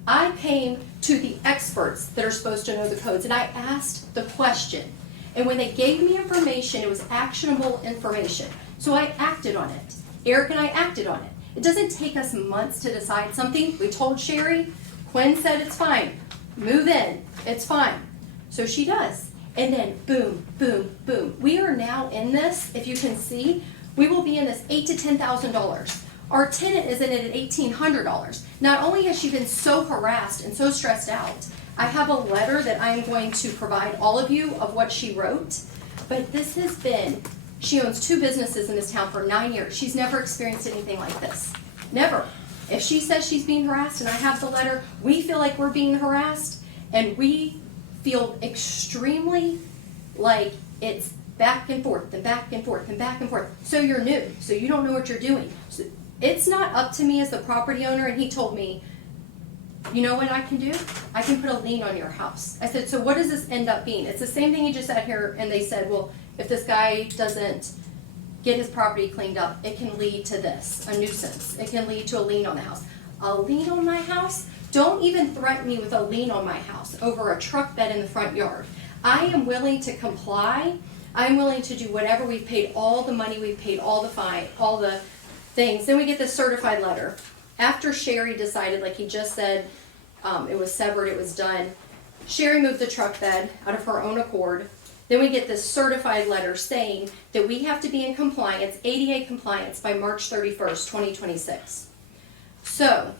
I came to the experts that are supposed to know the codes, and I asked the question. And when they gave me information, it was actionable information. So I acted on it. Eric and I acted on it. It doesn't take us months to decide something. We told Sherry, Quinn said it's fine. Move in, it's fine. So she does. And then boom, boom, boom. We are now in this, if you can see, we will be in this $8,000 to $10,000. Our tenant is in it at $1,800. Not only has she been so harassed and so stressed out, I have a letter that I'm going to provide all of you of what she wrote, but this has been, she owns 2 businesses in this town for 9 years. She's never experienced anything like this. Never. If she says she's being harassed and I have the letter, we feel like we're being harassed, and we feel extremely like it's back and forth and back and forth and back and forth. So you're new, so you don't know what you're doing. So it's not up to me as the property owner, and he told me, you know what I can do? I can put a lien on your house. I said, so what does this end up being? It's the same thing he just sat here and they said, well, if this guy doesn't get his property cleaned up, it can lead to this, a nuisance. It can lead to a lien on the house. A lien on my house? Don't even threaten me with a lien on my house over a truck bed in the front yard. I am willing to comply. I'm willing to do whatever. We've paid all the money, we've paid all the fine, all the things. Then we get this certified letter. After Sherry decided, like he just said, it was severed, it was done. Sherry moved the truck bed out of her own accord. Then we get this certified letter saying that we have to be in compliance, ADA compliance, by March 31st, 2026. So,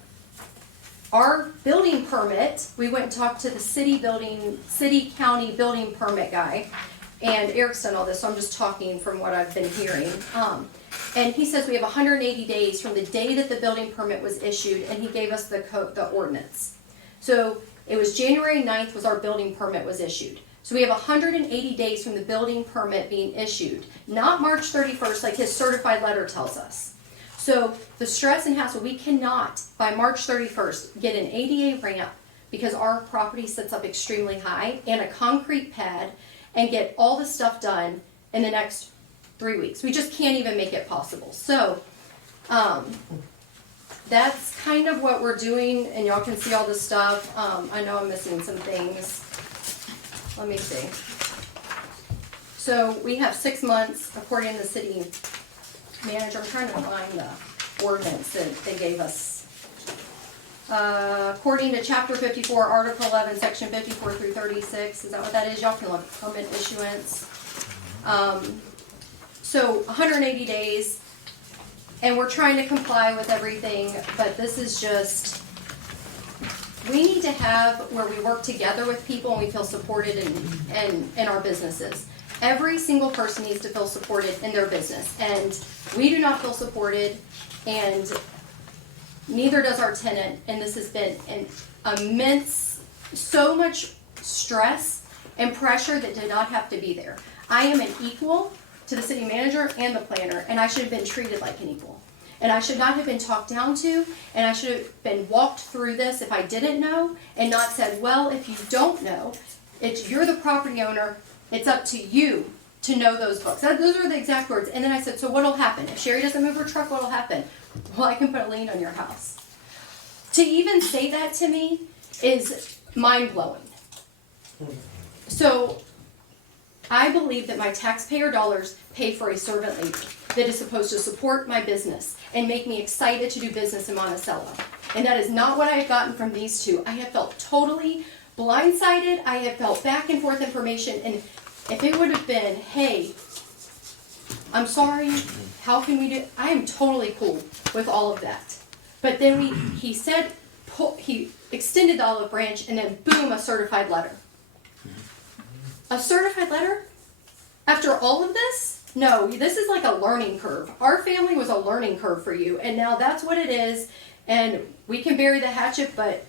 our building permit, we went and talked to the city county building permit guy, and Eric's done all this, so I'm just talking from what I've been hearing. And he says we have 180 days from the day that the building permit was issued, and he gave us the ordinance. So, it was January 9th was our building permit was issued. So we have 180 days from the building permit being issued, not March 31st like his certified letter tells us. So the stress and hassle, we cannot, by March 31st, get an ADA ramp because our property sits up extremely high and a concrete pad and get all the stuff done in the next 3 weeks. We just can't even make it possible. So that's kind of what we're doing, and y'all can see all this stuff. I know I'm missing some things. Let me see. So we have 6 months, according to the city manager. I'm trying to find the ordinance that they gave us. According to Chapter 54, Article 11, Section 54 through 36. Is that what that is? Y'all can look at permit issuance. So 180 days. And we're trying to comply with everything, but this is just, we need to have where we work together with people and we feel supported in our businesses. Every single person needs to feel supported in their business, and we do not feel supported, and neither does our tenant, and this has been an immense, so much stress and pressure that did not have to be there. I am an equal to the city manager and the planner, and I should have been treated like an equal. And I should not have been talked down to, and I should have been walked through this if I didn't know, and not said, well, if you don't know, you're the property owner, it's up to you to know those books. Those are the exact words. And then I said, so what'll happen? If Sherry doesn't move her truck, what'll happen? Well, I can put a lien on your house. To even say that to me is mind-blowing. So, I believe that my taxpayer dollars pay for a servant leader that is supposed to support my business and make me excited to do business in Monticello. And that is not what I have gotten from these two. I have felt totally blindsided. I have felt back and forth information. And if it would have been, hey, I'm sorry, how can we do, I am totally cool with all of that. But then he said, he extended the olive branch, and then boom, a certified letter. A certified letter? After all of this? No, this is like a learning curve. Our family was a learning curve for you, and now that's what it is, and we can bury the hatchet, but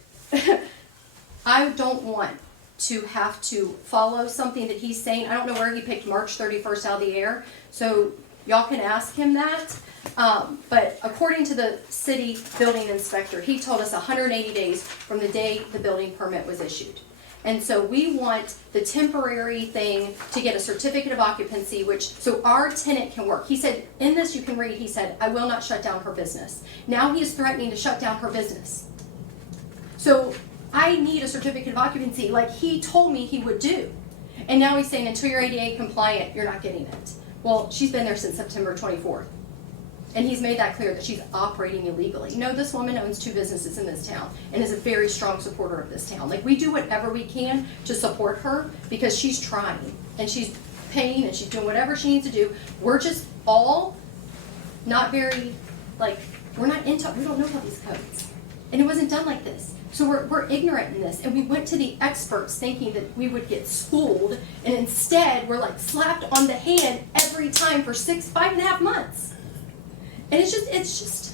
I don't want to have to follow something that he's saying. I don't know where he picked March 31st out of the air, so y'all can ask him that. But according to the city building inspector, he told us 180 days from the day the building permit was issued. And so we want the temporary thing to get a certificate of occupancy, so our tenant can work. He said, in this you can read, he said, I will not shut down her business. Now he is threatening to shut down her business. So I need a certificate of occupancy like he told me he would do. And now he's saying, until you're ADA compliant, you're not getting it. Well, she's been there since September 24th. And he's made that clear that she's operating illegally. No, this woman owns 2 businesses in this town and is a very strong supporter of this town. Like, we do whatever we can to support her because she's trying and she's paying and she's doing whatever she needs to do. We're just all not very, like, we don't know about these codes. And it wasn't done like this. So we're ignorant in this. And we went to the experts thinking that we would get schooled, and instead we're like slapped on the hand every time for 5.5 months. And it's just,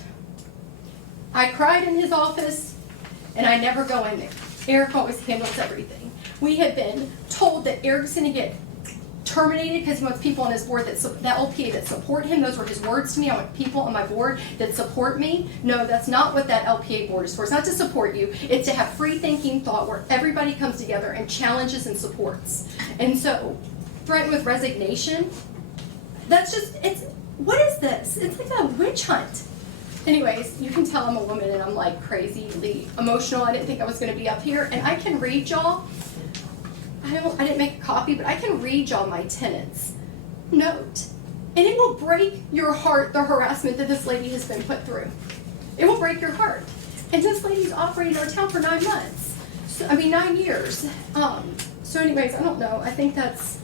I cried in his office, and I never go in there. Eric always handles everything. We have been told that Eric's going to get terminated because he wants people on his board that LPA that support him. Those were his words to me. I want people on my board that support me. No, that's not what that LPA board is for. It's not to support you. It's to have free thinking thought where everybody comes together and challenges and supports. And so, threatened with resignation, that's just, what is this? It's like a witch hunt. Anyways, you can tell I'm a woman and I'm like crazily emotional. I didn't think I was gonna be up here, and I can read y'all. I didn't make a copy, but I can read y'all my tenants note. And it will break your heart, the harassment that this lady has been put through. It will break your heart. And this lady's operated our town for 9 months. So, 9 years. So anyways, I don't know. I think that's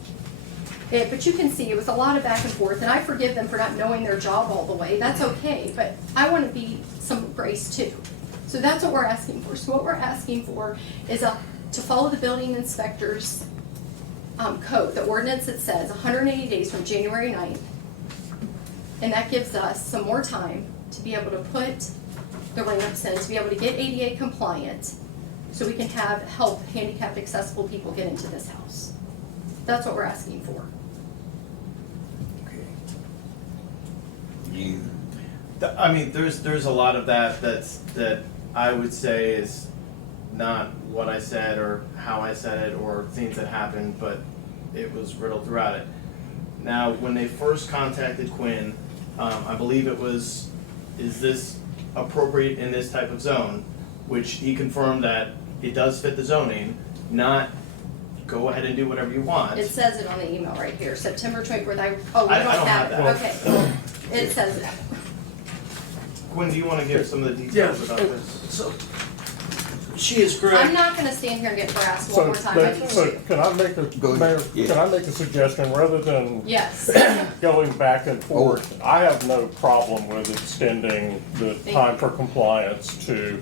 it. But you can see it was a lot of back and forth. And I forgive them for not knowing their job all the way. That's okay. But I want to be some grace too. So that's what we're asking for. So what we're asking for is to follow the building inspector's code, the ordinance that says 180 days from January 9th. And that gives us some more time to be able to put the ramps in, to be able to get ADA compliant, so we can help handicapped accessible people get into this house. That's what we're asking for. There's a lot of that I would say is not what I said or how I said it or things that happened, but it was riddled throughout it. Now, when they first contacted Quinn, I believe it was, is this appropriate in this type of zone? Which he confirmed that it does fit the zoning, not go ahead and do whatever you want. It says it on the email right here, September 24th. We I don't don't have have it. that. Okay, it says it. Quinn, do you want to give some of the details about this? So, she is correct. I'm not gonna stand here and get harassed one more time. I need So to. can I make Mayor, can I make a suggestion, rather than Yes. going back and forth? I have no problem with extending the time for compliance to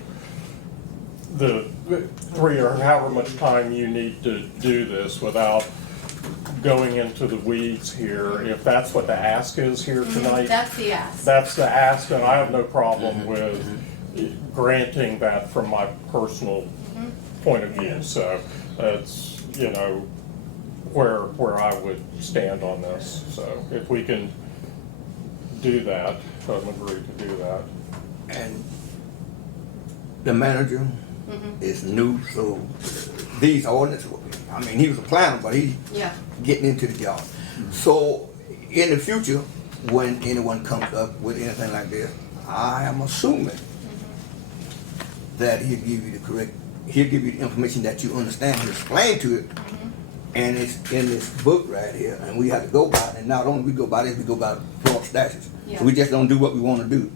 the 3 or however much time you need to do this without going into the weeds here. If that's what the ask is here tonight. That's the ask. That's the ask, and I have no problem with granting that from my personal point of view. So that's, where I would stand on this. So if we can do that, I'm agreed to do that. And the manager is new, so these ordinances, he was a planner, but he's getting into the job. So in the future, when anyone comes up with anything like this, I am assuming that he'll give you the information that you understand, he'll explain to it, and it's in this book right here, and we have to go by it. And not only we go by this, we go by Florida statutes. So we just don't do what we want to do.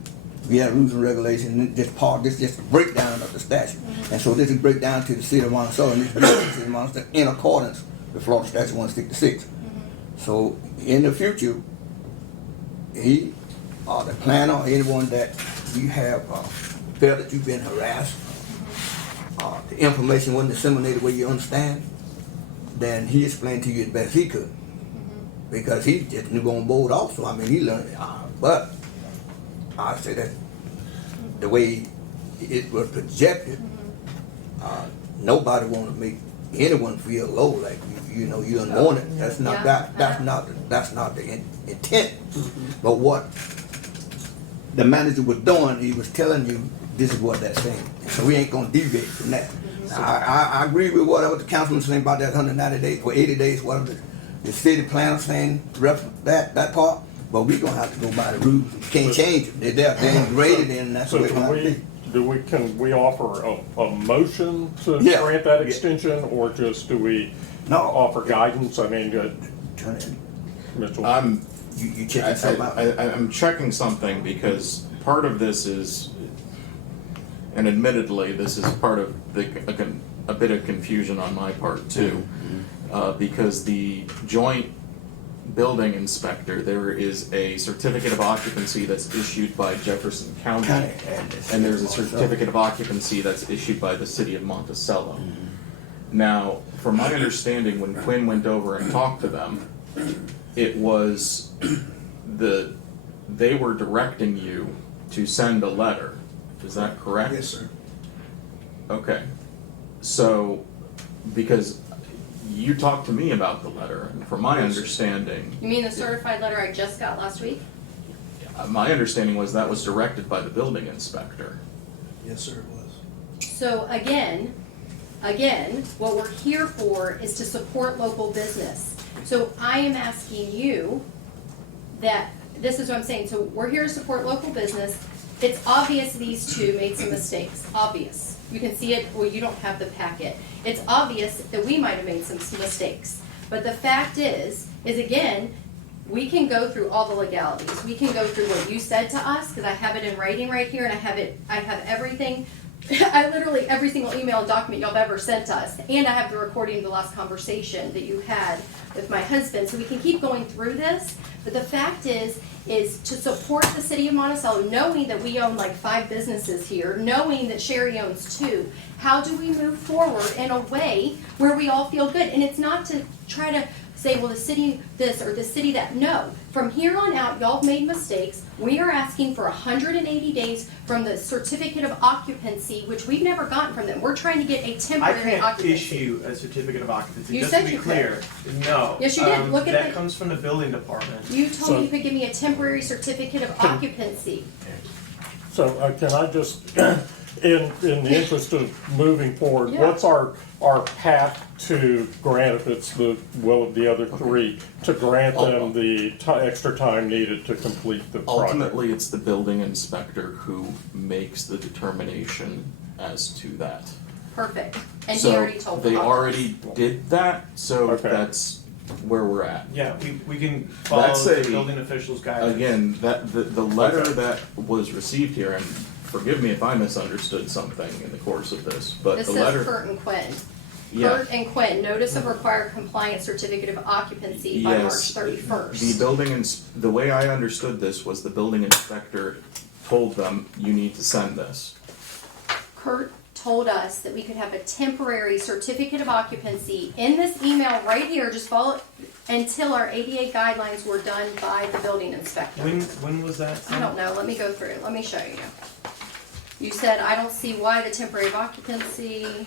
We have rules and regulations, and this just a breakdown of the statute. And so this is breakdown to the city of Monticello, and this is the city of Monticello in accordance with Florida Statute 166. So in the future, he or the planner or anyone that you have felt that you've been harassed, the information wasn't disseminated the way you understand, then he explained to you as best he could. Because he just knew on board also. He learned it. But I say that the way it was projected, nobody want to make anyone feel low, like you're unwanted. That's not that's not the intent. But what the manager was doing, he was telling you this is what that's saying. So we ain't gonna deviate from that. I agree with whatever the councilman saying about that 190 days or 80 days, whatever the city planner saying, that part. But we gonna have to go by the rules. We can't change them. They're there, they're graded in, and that's So the way it's gonna be. can we offer a motion to grant that extension, or just do we offer guidance? Mitchell. You checking something out? I'm checking something because part of this is, and admittedly, this is part of a bit of confusion on my part too, because the joint building inspector, there is a certificate of occupancy that's issued by Jefferson County, and there's a certificate of occupancy that's issued by the city of Monticello. Now, from my understanding, when Quinn went over and talked to them, it was they were directing you to send a letter. Is that correct? Yes, sir. Okay. So, because you talked to me about the letter, and from my understanding, You mean the certified letter I just got last week? my understanding was that was directed by the building inspector. Yes, sir, it was. So again, what we're here for is to support local business. So I am asking you that this is what I'm saying, so we're here to support local business. It's obvious these two made some mistakes, obvious. You can see it, well, you don't have the packet. It's obvious that we might have made some mistakes. But the fact is again, we can go through all the legalities. We can go through what you said to us, because I have it in writing right here, and I have everything. I literally, every single email and document y'all have ever sent us, and I have the recording of the last conversation that you had with my husband, so we can keep going through this. But the fact is to support the city of Monticello, knowing that we own like 5 businesses here, knowing that Sherry owns 2. How do we move forward in a way where we all feel good? And it's not to try to say, well, the city this or the city that. No. From here on out, y'all have made mistakes. We are asking for 180 days from the certificate of occupancy, which we've never gotten from them. We're trying to get a I temporary can't occupancy. issue a certificate of occupancy, You just said to be you could. clear. No. Yes, you did. Look at that the- comes from the building department. You told me you could give me a temporary certificate of occupancy. So can I just, in the interest of moving forward, Yeah. what's our path to grant, if it's the will of the other 3, to grant them the extra time needed to complete the project? Ultimately, it's the building inspector who makes the determination as to that. Perfect. And So he already told them. they already did that, so Okay. that's where we're at. Yeah, we can follow That's the a- building official's guidance. Again, that the letter that was received here, and forgive me if I misunderstood something in the course of this, but This the says letter. Kurt and Quinn. Yeah. Kurt and Quinn, notice of required compliance certificate of occupancy by March Yes, 31st. the building the way I understood this was the building inspector told them, you need to send this. Kurt told us that we could have a temporary certificate of occupancy in this email right here, just follow it until our ADA guidelines were done by the building inspector. When was that? I don't know, let me go through, let me show you. You said, I don't see why the temporary of occupancy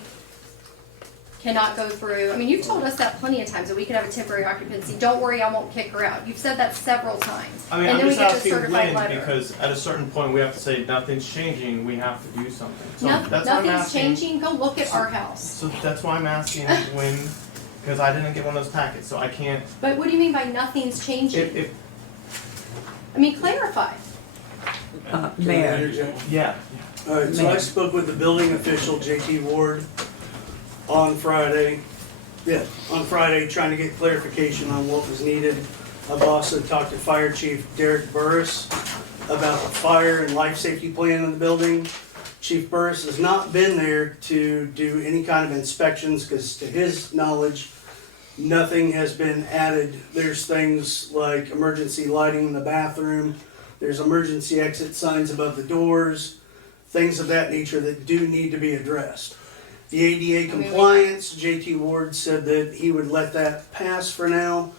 cannot go through. I mean, you've told us that plenty of times, that we could have a temporary occupancy. Don't worry, I won't kick her out. You've said that several times. I mean, And I'm then we just get the asking certified when, letter. because at a certain point, we have to say, nothing's changing, we have to do something. So No- that's why I'm Nothing's asking. changing, go look at our house. So that's why I'm asking when, because I didn't get one of those packets, so I can't. But what do you mean by nothing's changing? If I mean, clarify. Mayor. yeah. All right, so I spoke with the building official, JT Ward, on Friday. Yeah, on Friday, trying to get clarification on what was needed. I've also talked to Fire Chief Derek Burris about the fire and life safety plan in the building. Chief Burris has not been there to do any kind of inspections, because to his knowledge, nothing has been added. There's things like emergency lighting in the bathroom, there's emergency exit signs above the doors, things of that nature that do need to be addressed. The ADA compliance, JT Ward said that he would let that pass for now,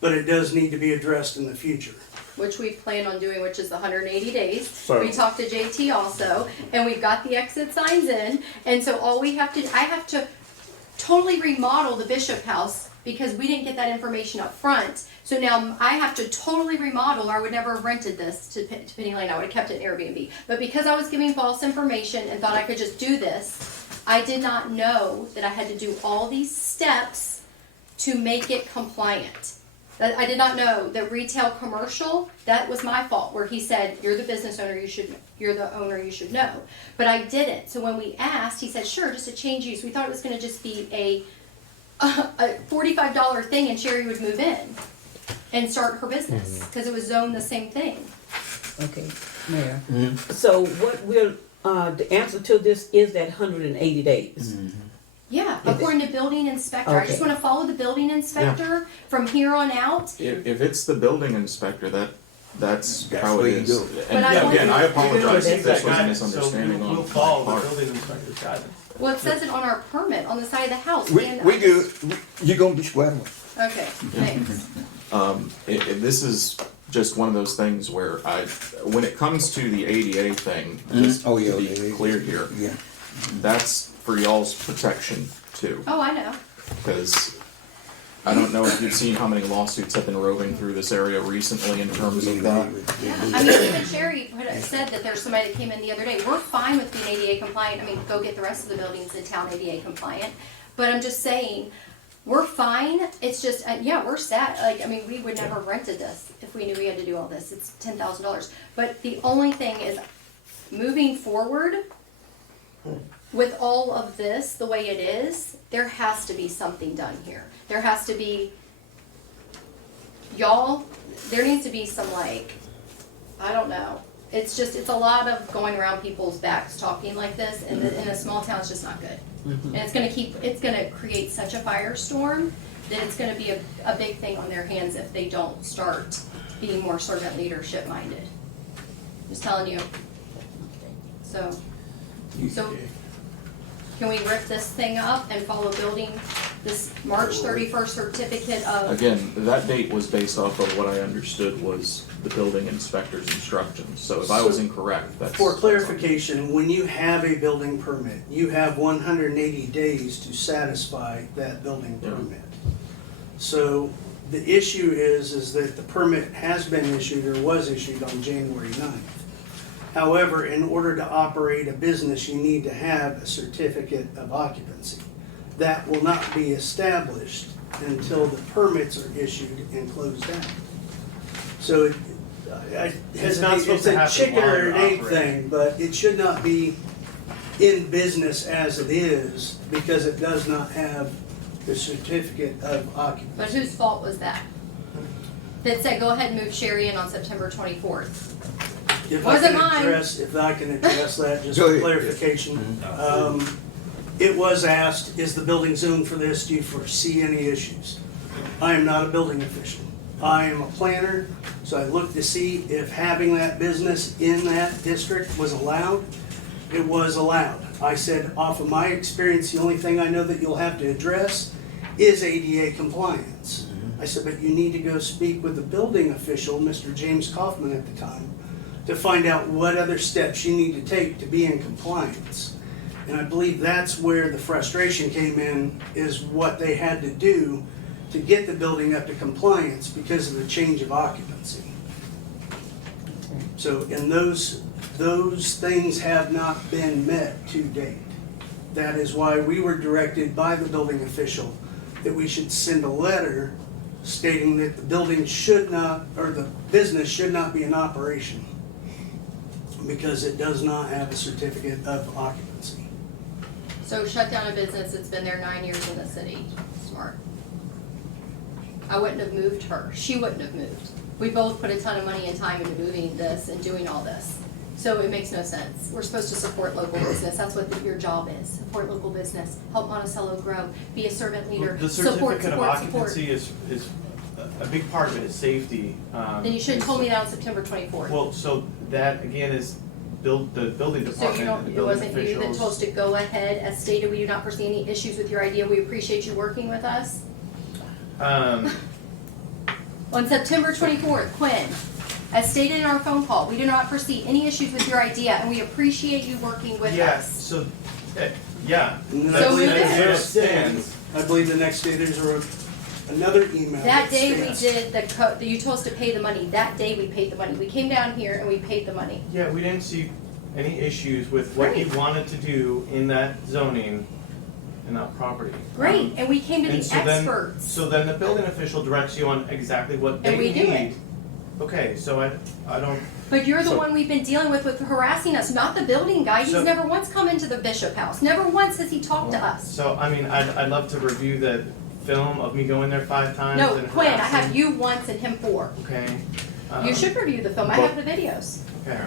but it does need to be addressed in the future. Which we plan on doing, which is the 180 days. So- We talked to JT also, and we've got the exit signs in, and so all we have to, I have to totally remodel the Bishop House because we didn't get that information up front. So now I have to totally remodel, or I would never have rented this to Penny Lane, I would have kept it in Airbnb. But because I was giving false information and thought I could just do this, I did not know that I had to do all these steps to make it compliant. That I did not know that retail commercial, that was my fault, where he said, you're the business owner, you're the owner, you should know. But I didn't. So when we asked, he said, sure, just a change use. We thought it was gonna just be a $45 thing and Sherry would move in and start her business, because it was zoned the same thing. Okay, Mayor. So what will, the answer to this is that 180 days? Yeah, according to building inspector. I just Okay. wanna follow the building inspector from here on out. If it's the building inspector, that's how where it you is. go. And But I again, I wanted- apologize if this was a Guidance, so misunderstanding on we'll my follow the part. building inspector's guidance. Well, it says it on our permit on the side of the house. We and we I good. You're gonna be squared away. Okay, thanks. This is just one of those things where when it comes to the ADA thing, just Oh, yeah, to be yeah, clear here, Yeah. that's for y'all's protection too. Oh, I know. Because I don't know if you've seen how many lawsuits have been roving through this area recently in terms of that. I mean, even Sherry said that there's somebody that came in the other day. We're fine with being ADA compliant. I mean, go get the rest of the buildings in town ADA compliant. But I'm just saying, we're fine, it's just, yeah, we're sad, like, I mean, we would never have rented this if we knew we had to do all this, it's $10,000. But the only thing is, moving forward, with all of this, the way it is, there has to be something done here. There has to be, y'all, there needs to be some, like, I don't know. It's just, it's a lot of going around people's backs talking like this, and in a small town, it's just not good. And it's gonna create such a firestorm that it's gonna be a big thing on their hands if they don't start being more servant leadership minded. Just telling you. So can we rip this thing up and follow building this March 31st certificate of? Again, that date was based off of what I understood was the building inspector's instructions, so if I was incorrect, that's. For clarification, when you have a building permit, you have 180 days to satisfy that building permit. So the issue is that the permit has been issued or was issued on January 9th. However, in order to operate a business, you need to have a certificate of occupancy. That will not be established until the permits are issued and closed out. So It's not supposed to it's a happen chicken while or you're an egg operating. thing, but it should not be in business as it is because it does not have the certificate of occupancy. But whose fault was that? That said, go ahead and move Sherry in on September 24th. If Wasn't mine. If I can address that, just Go for ahead. clarification. It was asked, is the building zoned for this? Do you foresee any issues? I am not a building official. I am a planner, so I looked to see if having that business in that district was allowed. It was allowed. I said, off of my experience, the only thing I know that you'll have to address is ADA compliance. I said, but you need to go speak with the building official, Mr. James Kaufman at the time, to find out what other steps you need to take to be in compliance. And I believe that's where the frustration came in, is what they had to do to get the building up to compliance because of the change of occupancy. So, and those things have not been met to date. That is why we were directed by the building official that we should send a letter stating that the building should not, or the business should not be in operation because it does not have a certificate of occupancy. So shut down a business that's been there 9 years in the city. Smart. I wouldn't have moved her. She wouldn't have moved. We both put a ton of money and time into moving this and doing all this. So it makes no sense. We're supposed to support local business. That's what your job is. Support local business. Help Monticello grow. Be a servant leader. The Support, certificate of support, occupancy is a big part of it is safety. Then you should have told me that on September 24th. Well, so that again is the building So department, you the don't, it building wasn't you that told us officials. to go ahead, as stated, we do not foresee any issues with your idea, we appreciate you working with us? On September 24th, Quinn, as stated in our phone call, we do not foresee any issues with your idea, and we appreciate you working with Yeah, us. so, yeah. And So I believe move the it. next day, I believe the next day there's another email. That day states- we did you told us to pay the money, that day we paid the money, we came down here and we paid the money. Yeah, we didn't see any issues with what you wanted to do in that zoning and that property. Great, and we came to And the so then- experts. So then the building official directs you on exactly what they And we need. do it. Okay, so I don't. But you're the so- one we've been dealing with harassing us, not the building guy. He's So- never once come into the Bishop House. Never once has he talked to us. So, I mean, I'd love to review the film of me going there 5 times No, and Quinn, I harassing. have you once and him 4. Okay. You should review the film. I but- have the videos. Okay,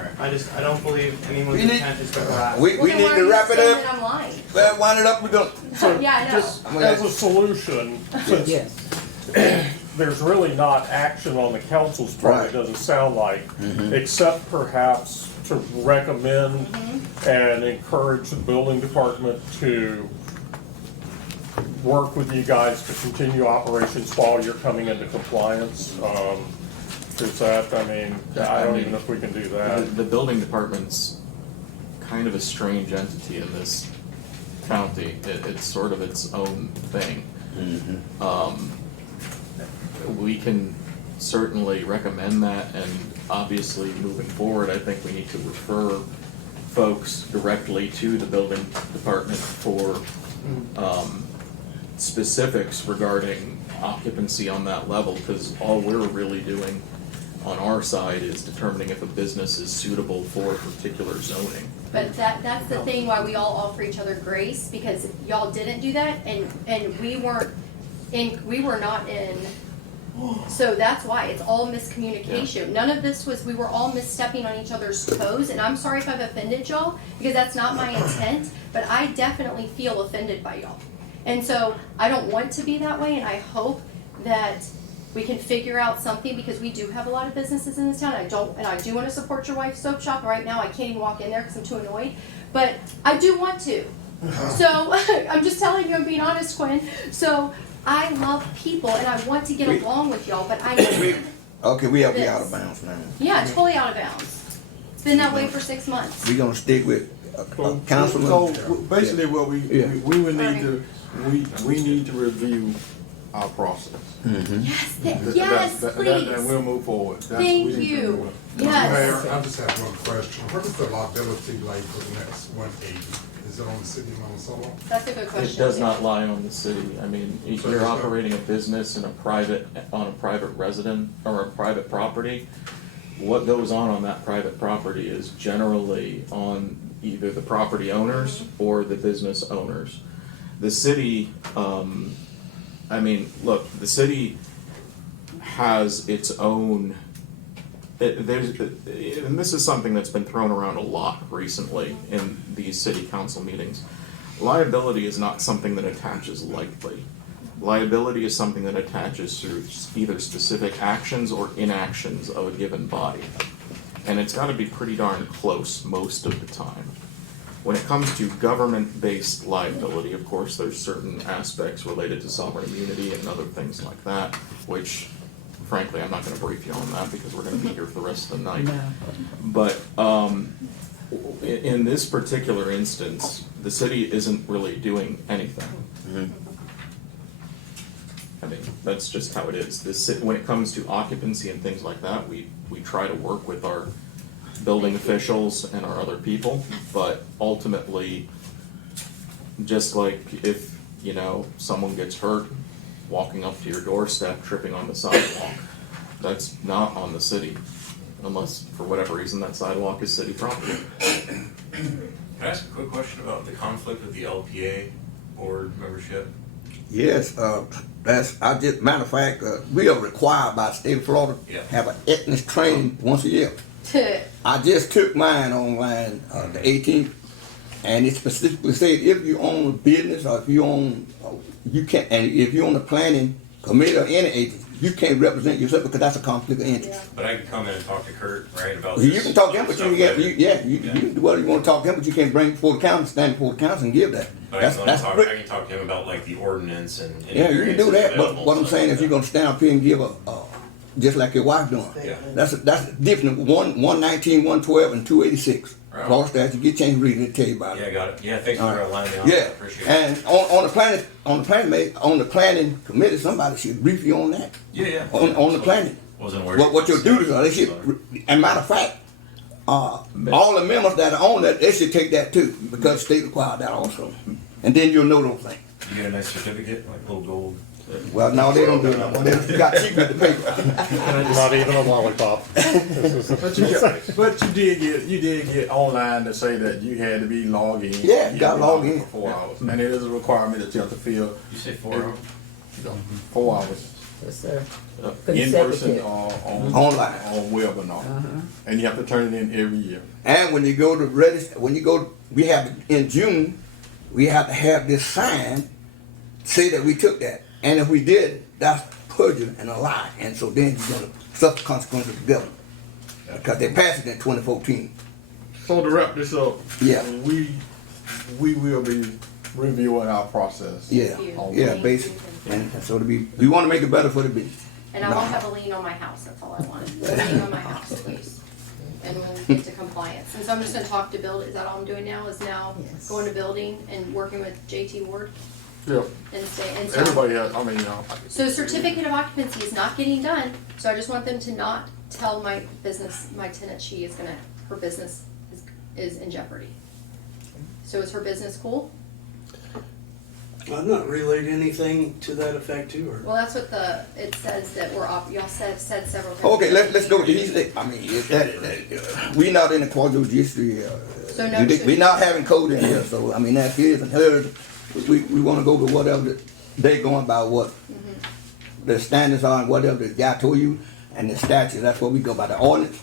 I don't believe anyone's We need- intent is to harass. We Well, then need why are to you wrap it saying up. that I'm lying? Well, wind it up, we're gonna. So Yeah, I know. just as a solution, since there's really not action on the council's part, Right. it doesn't sound like, except perhaps to recommend and encourage the building department to work with you guys to continue operations while you're coming into compliance. Is that, I mean, I don't even know if we can do that. The building department's kind of a strange entity in this county. It's sort of its own thing. We can certainly recommend that, and obviously moving forward, I think we need to refer folks directly to the building department for specifics regarding occupancy on that level, because all we're really doing on our side is determining if a business is suitable for particular zoning. But that's the thing why we all offer each other grace, because y'all didn't do that, and we were not in, so that's why, it's all miscommunication. None of this was, we were all misstepping on each other's toes, and I'm sorry if I've offended y'all, because that's not my intent, but I definitely feel offended by y'all. And so, I don't want to be that way, and I hope that we can figure out something, because we do have a lot of businesses in this town. I do want to support your wife's soap shop. Right now, I can't even walk in there because I'm too annoyed. But I do want to. So I'm just telling you, I'm being honest, Quinn. So I love people and I want to get along with y'all, but I okay, we have to be out of bounds now. Yeah, totally out of bounds. It's been that way for 6 months. We're gonna stick with Councilman. So basically, what we would need to we need to review our process. Yes, please. And we'll move forward. Thank you. Yes. Mayor, I just have one question. What is the liability like for the next 180? Is it on the city of Monticello? That's a good question. It does not lie on the city. I mean, if you're operating a business in on a private resident or a private property, what goes on that private property is generally on either the property owners or the business owners. The city, I mean, look, the city has its own, and this is something that's been thrown around a lot recently in these city council meetings. Liability is not something that attaches lightly. Liability is something that attaches through either specific actions or inactions of a given body. And it's gotta be pretty darn close most of the time. When it comes to government-based liability, of course, there's certain aspects related to sovereign immunity and other things like that, which, frankly, I'm not gonna brief you on that because we're gonna be here for the rest of the night. No. But, in this particular instance, the city isn't really doing anything. I mean, that's just how it is. When it comes to occupancy and things like that, we try to work with our building officials and our other people, but ultimately, just like if, you know, someone gets hurt walking up to your doorstep, tripping on the sidewalk, that's not on the city, unless for whatever reason that sidewalk is city property. Can I ask a quick question about the conflict with the LPA board membership? Yes, matter of fact, we are required by the state of Florida to have an ethnic training once a year. I just took mine online the 18th, and it specifically said if you own a business or if you own, you can't, and if you're on the planning committee or any agency, you can't represent yourself because that's a conflict of interest. But I can come in and talk to Kurt, right, about You this can talk to him, but stuff you can do whatever you want to talk to him, but you can't bring before the council, stand before the council and give that. But I can talk to him about like the ordinance and Yeah, you can do that, but what I'm saying is you're gonna stand up here and give just like your wife doing. Yeah. That's different. 119, 112, and 286. Right. Florida statute. You get a chance to read it, tell you about it. Yeah, got it. Yeah, thanks All for right. aligning on Yeah, that. Appreciate it. and on the planning committee, somebody should brief you on that. Yeah. On the planning. Wasn't aware. What your duties are. They should. And matter of fact, all the members that are on that, they should take that too, because the state required that also. And then you'll know those things. You get a nice certificate, like little gold. Well, no, they don't do that. They got cheap with the paper. Not even a lollipop. But you did get online to say that you had to be logged in. Yeah, you gotta log in. For 4 hours. And it is a requirement that you have to fill. You say 4 hours? 4 hours. Yes, sir. In person or Online. on webinar. And you have to turn it in every year. And when you go to register, we have in June, we have to have this sign say that we took that. And if we did, that's perjury and a lie. And so then you're gonna suffer consequences of the government. Because they passed it in 2014. So to wrap this up, Yeah. we will be reviewing our process. Yeah, basically. And so we want to make it better for the business. And I won't have a lien on my house, that's all I want. A lien on my house, please. And we'll get to compliance. And so I'm just gonna talk to is that all I'm doing now, is now going to building and working with JT Ward? Yeah. And so Everybody has, So certificate of occupancy is not getting done, so I just want them to not tell my business, my tenant, her business is in jeopardy. So is her business cool? I've not relayed anything to that effect to her. Well, that's what it says that y'all said several times. Okay, let's go to these. I mean, we not in the quasi-judiciary. So no We not having code in here, so I mean, that's his and hers. We want to go to whatever they going by, what the standards are and whatever the guy told you, and the statutes. That's what we go by, the ordinance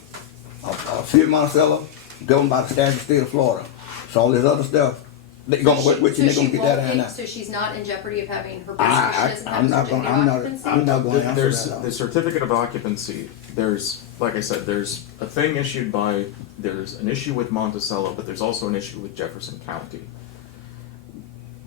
of City of Monticello, governed by the statute of the state of Florida. So all this other stuff, they're going to work with you, and they're going to get that in now. So she's not in jeopardy of having her business, she doesn't have a certificate of occupancy? I'm not going to answer There's that. the certificate of occupancy, there's, like I said, there's a thing issued by, there's an issue with Monticello, but there's also an issue with Jefferson County.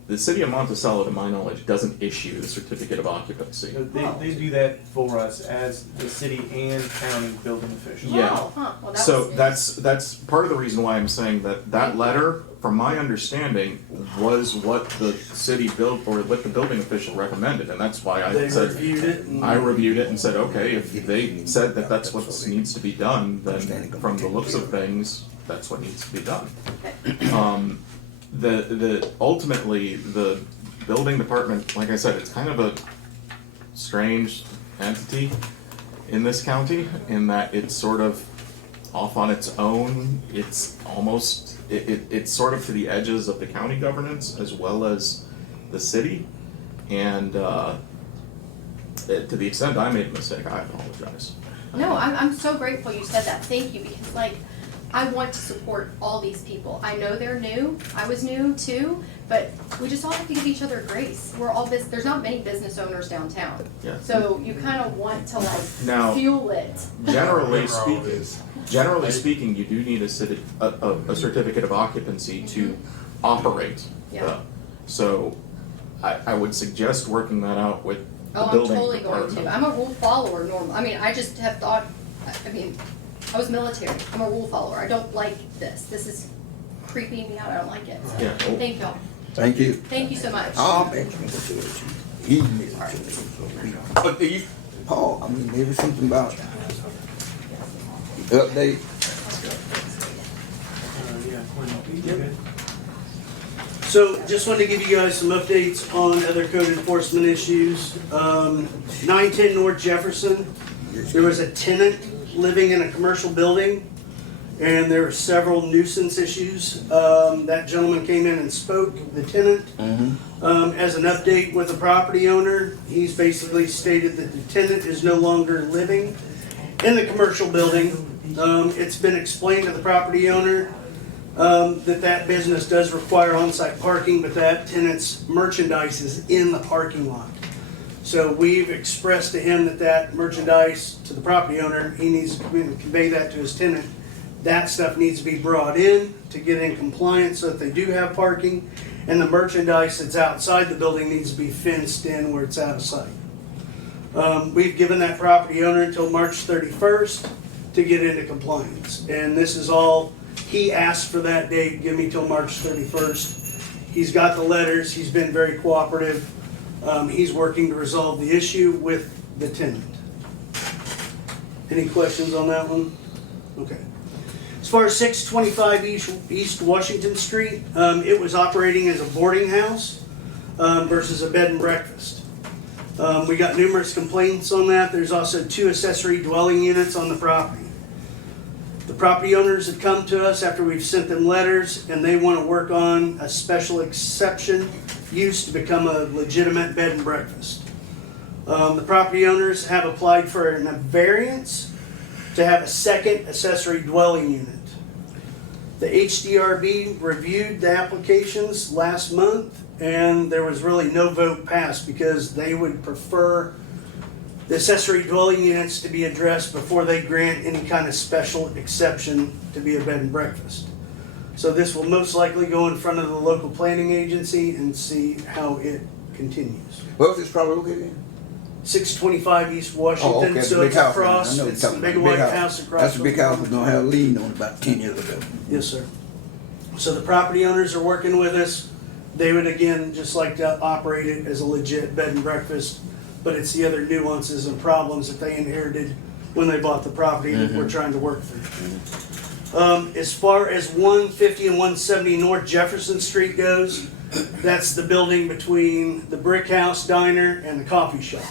The city of Monticello, to my knowledge, doesn't issue the certificate of occupancy. They do that for us as the city and county building officials. Yeah. Oh, huh. Well, that So was that's part of the reason why I'm saying that letter, from my understanding, was what the city built, or what the building official recommended, and that's why I They said. reviewed it and- I reviewed it and said, okay, if they said that that's what needs to be done, then from the looks of things, that's what needs to be done. Ultimately, the building department, like I said, it's kind of a strange entity in this county, in that it's sort of off on its own. It's almost, it's sort of to the edges of the county governance as well as the city. And to the extent I made a mistake, I apologize. No, I'm so grateful you said that. Thank you, because like, I want to support all these people. I know they're new. I was new too, but we just all have to give each other grace. We're all there's not many business owners downtown. Yeah. So you kind of want to like Now, fuel it. Generally speaking, you do need a certificate of occupancy to operate. Yeah. So I would suggest working that out with the Oh, I'm building totally going department. to. I'm a rule follower normally. I mean, I just have thought, I was military. I'm a rule follower. I don't like this. This is creeping me out. I don't like it. So, Yeah. thank y'all. Thank you. Thank you so much. But do you, Paul, I mean, maybe something about update. So, just wanted to give you guys some updates on other code enforcement issues. 910 North Jefferson, there was a tenant living in a commercial building, and there were several nuisance issues. That gentleman came in and spoke, the tenant. As an update with the property owner, he's basically stated that the tenant is no longer living in the commercial building. It's been explained to the property owner that business does require on-site parking, but that tenant's merchandise is in the parking lot. So we've expressed to him that merchandise, to the property owner, he needs to convey that to his tenant. That stuff needs to be brought in to get in compliance so that they do have parking, and the merchandise that's outside the building needs to be fenced in where it's out of sight. We've given that property owner until March 31st to get into compliance, and this is all, he asked for that date, give me till March 31st. He's got the letters, he's been very cooperative. He's working to resolve the issue with the tenant. Any questions on that one? Okay. As far as 625 East Washington Street, it was operating as a boarding house versus a bed and breakfast. We got numerous complaints on that. There's also 2 accessory dwelling units on the property. The property owners have come to us after we've sent them letters, and they want to work on a special exception use to become a legitimate bed and breakfast. The property owners have applied for a variance to have a second accessory dwelling unit. The HDRB reviewed the applications last month, and there was really no vote passed because they would prefer the accessory dwelling units to be addressed before they grant any kind of special exception to be a bed and breakfast. So this will most likely go in front of the local planning agency and see how it continues. Where was this property located in? 625 East Washington, Oh, okay, so big it's house. across, I know it's you're a talking big about. white house across. That's a big from- house we're gonna have a lien on about 10 years ago. Yes, sir. So the property owners are working with us. They would again just like to operate it as a legit bed and breakfast, but it's the other nuances and problems that they inherited when they bought the property that we're trying to work through. As far as 150 and 170 North Jefferson Street goes, That's the building between the Brick House Diner and the coffee shop.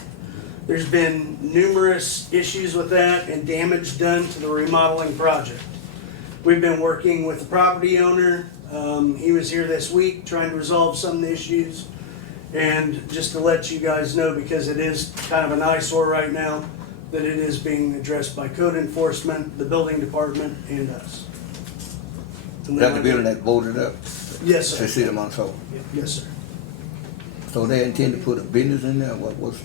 There's been numerous issues with that and damage done to the remodeling project. We've been working with the property owner. He was here this week trying to resolve some of the issues. And just to let you guys know, because it is kind of an eyesore right now, that it is being addressed by code enforcement, the building department, and us. And That's the building that voted up? Yes, sir. The city of Monticello? Yes, sir. So they intend to put a business in there? What was?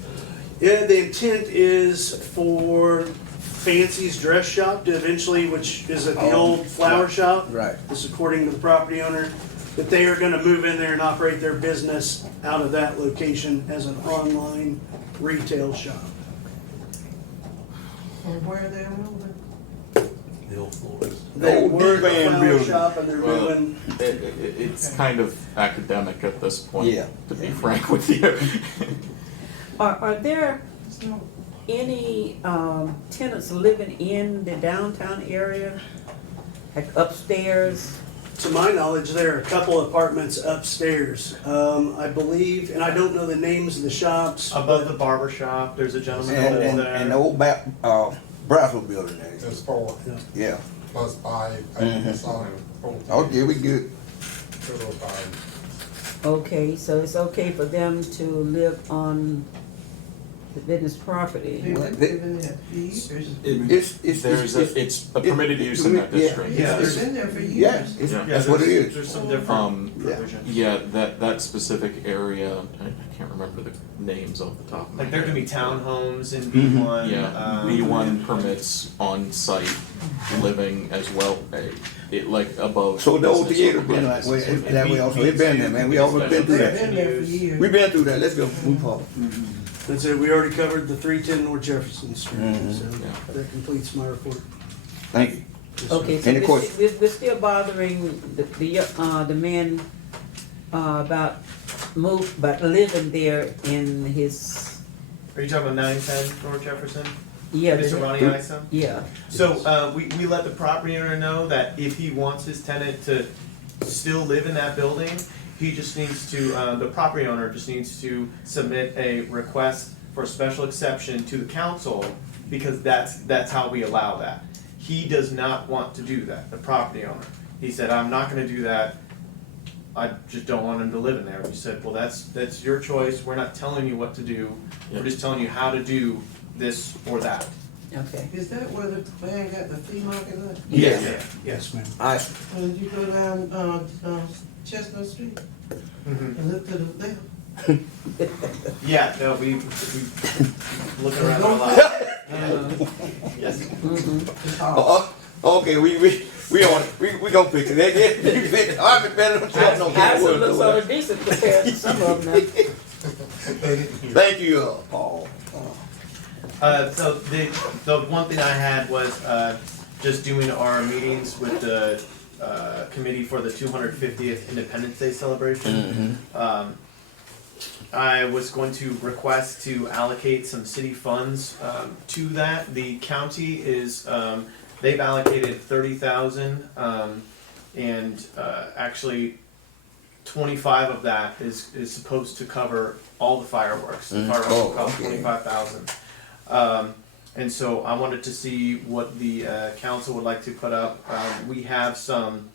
Yeah, the intent is for Fancy's Dress Shop to eventually, which is at the old flower shop. Right. This is according to the property owner, that they are gonna move in there and operate their business out of that location as an online retail shop. And where they're moving? They old were the D-Van flower building. shop and they're Well, moving. It's kind of academic at this point, Yeah. to be frank with you. Are there any tenants living in the downtown area, like upstairs? To my knowledge, there are a couple apartments upstairs. I believe, and I don't know the names of the shops. Above the barber shop, there's a gentleman who lives there. And the old Brassel building there. There's 4. Yeah. Plus 5. I saw them. Okay, we good. Total of 5. Okay, so it's okay for them to live on the business property? It's a permitted use in that district. Yeah, it's been there for years. Yes, Yeah. that's what it is. There's some different provisions. Yeah, that specific area, I can't remember the names off the top of my Like head. there can be townhomes in B1. Yeah, B1 permits on-site living as well, like above. So the old business theater or been above like, way, business. that way also, it been there, man, we always been through They've been there that. for years. We been through that, let's go, move forward. That's it, we already covered the 310 North Jefferson Street, Mhm. so that completes my report. Thank you. Okay, so Any questions? we're still bothering the man about living there in his, Are you talking about 910 North Jefferson? yeah. Mr. Ronnie Isom? Yeah. So we let the property owner know that if he wants his tenant to still live in that building, he just needs to, the property owner just needs to submit a request for a special exception to the council, because that's how we allow that. He does not want to do that, the property owner. He said, I'm not gonna do that, I just don't want him to live in there. We said, well, that's your choice, we're not telling you what to do, we're just telling you how to do this or that. Okay. Is that where the man got the flea market at? Yes, ma'am. When you go down, Chestnut Street and look to the left. Yeah, no, we looking around a lot. Yes. Okay, we on it, we gonna fix it. I'm better than Chestnut. Ours looks sort of decent compared to some of them now. Thank you, Paul. So the one thing I had was just doing our meetings with the committee for the 250th Independence Day celebration. I was going to request to allocate some city funds to that. The county is they've allocated 30,000, and actually 25 of that is supposed to cover all the fireworks. The fireworks will cost 25,000. And so I wanted to see what the council would like to put up. We have some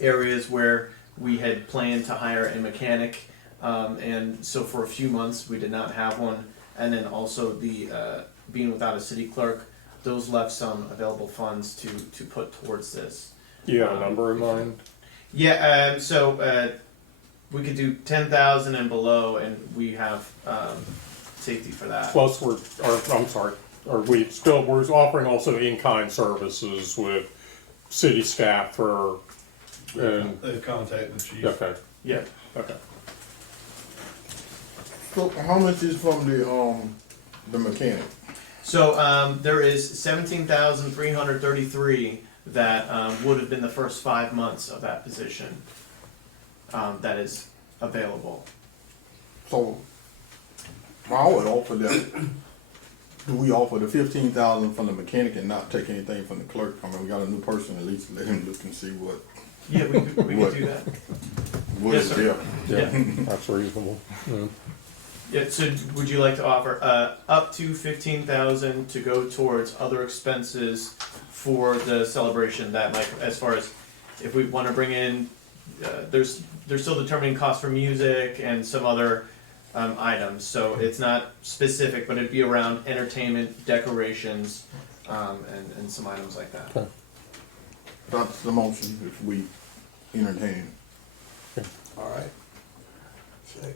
areas where we had planned to hire a mechanic, and so for a few months we did not have one. And then also the being without a city clerk, those left some available funds to put towards this. You got a number in mind? Yeah, so we could do 10,000 and below, and we have safety for that. Plus, we're offering also in-kind services with city staff for, and. They contact the chief. Okay. Yeah. Okay. So how much is from the mechanic? So there is 17,333 that would have been the first 5 months of that position that is available. So I would offer that. Do we offer the 15,000 from the mechanic and not take anything from the clerk? I mean, we got a new person, at least let him look and see what. Yeah, we could do that. Yes, sir. Yeah, that's reasonable. Yeah. Yeah, so would you like to offer, up to 15,000 to go towards other expenses for the celebration that might, as far as if we wanna bring in, they're still determining cost for music and some other, items, so it's not specific, but it'd be around entertainment, decorations, and some items like that. Okay. That's the motion if we entertain. All right.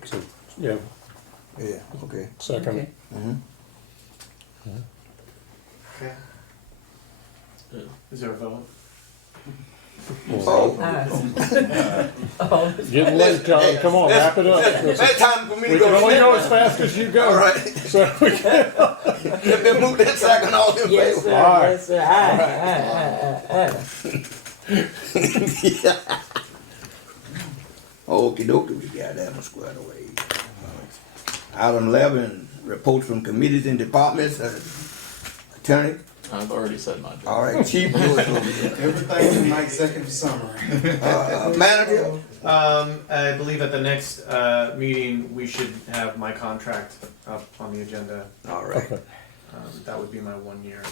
So, yeah, Yeah, okay. second. Okay. Okay. Is there a vote? Oh. Getting late, John, come on, wrap it up. That's time for me to We go. can only go as fast as you go. All right. So we can. If they move that second, all in Yes, favor. sir, All right. yes, sir. Yeah. Okey dokey, we got that one squared away. Item 11, reports from committees and departments. Attorney? I've already said my job. All right, Chief, yours over there. Everything tonight, second summer. Manager? I believe at the next, meeting, we should have my contract up on the agenda. All right. Okay. That would be my 1 year.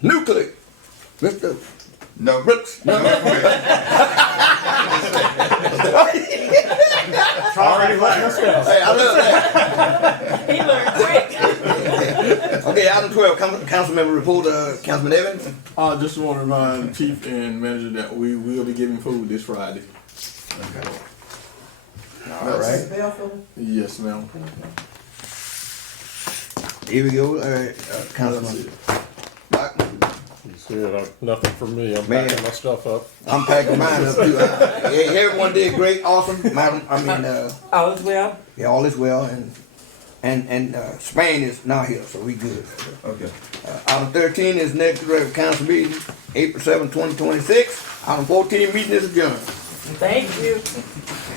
Nuclear. Mr. No. Brooks? No. Already letting us go. Hey, I love that. He learned quick. Okay, item 12, Councilmember report, Councilman Evans. I just want to remind Chief and Manager that we will be giving food this Friday. All right. Yes, ma'am. Here we go, Councilman. You see it, nothing for me, I'm Man. packing my stuff up. I'm packing mine up too. Yeah, everyone did great, awesome. Madam, All is well. yeah, all is well, and Spain is not here, so we good. Okay. Item 13 is next regular council meeting, April 7, 2026. Item 14, meeting is adjourned. Thank you.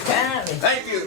Kindly. Thank you.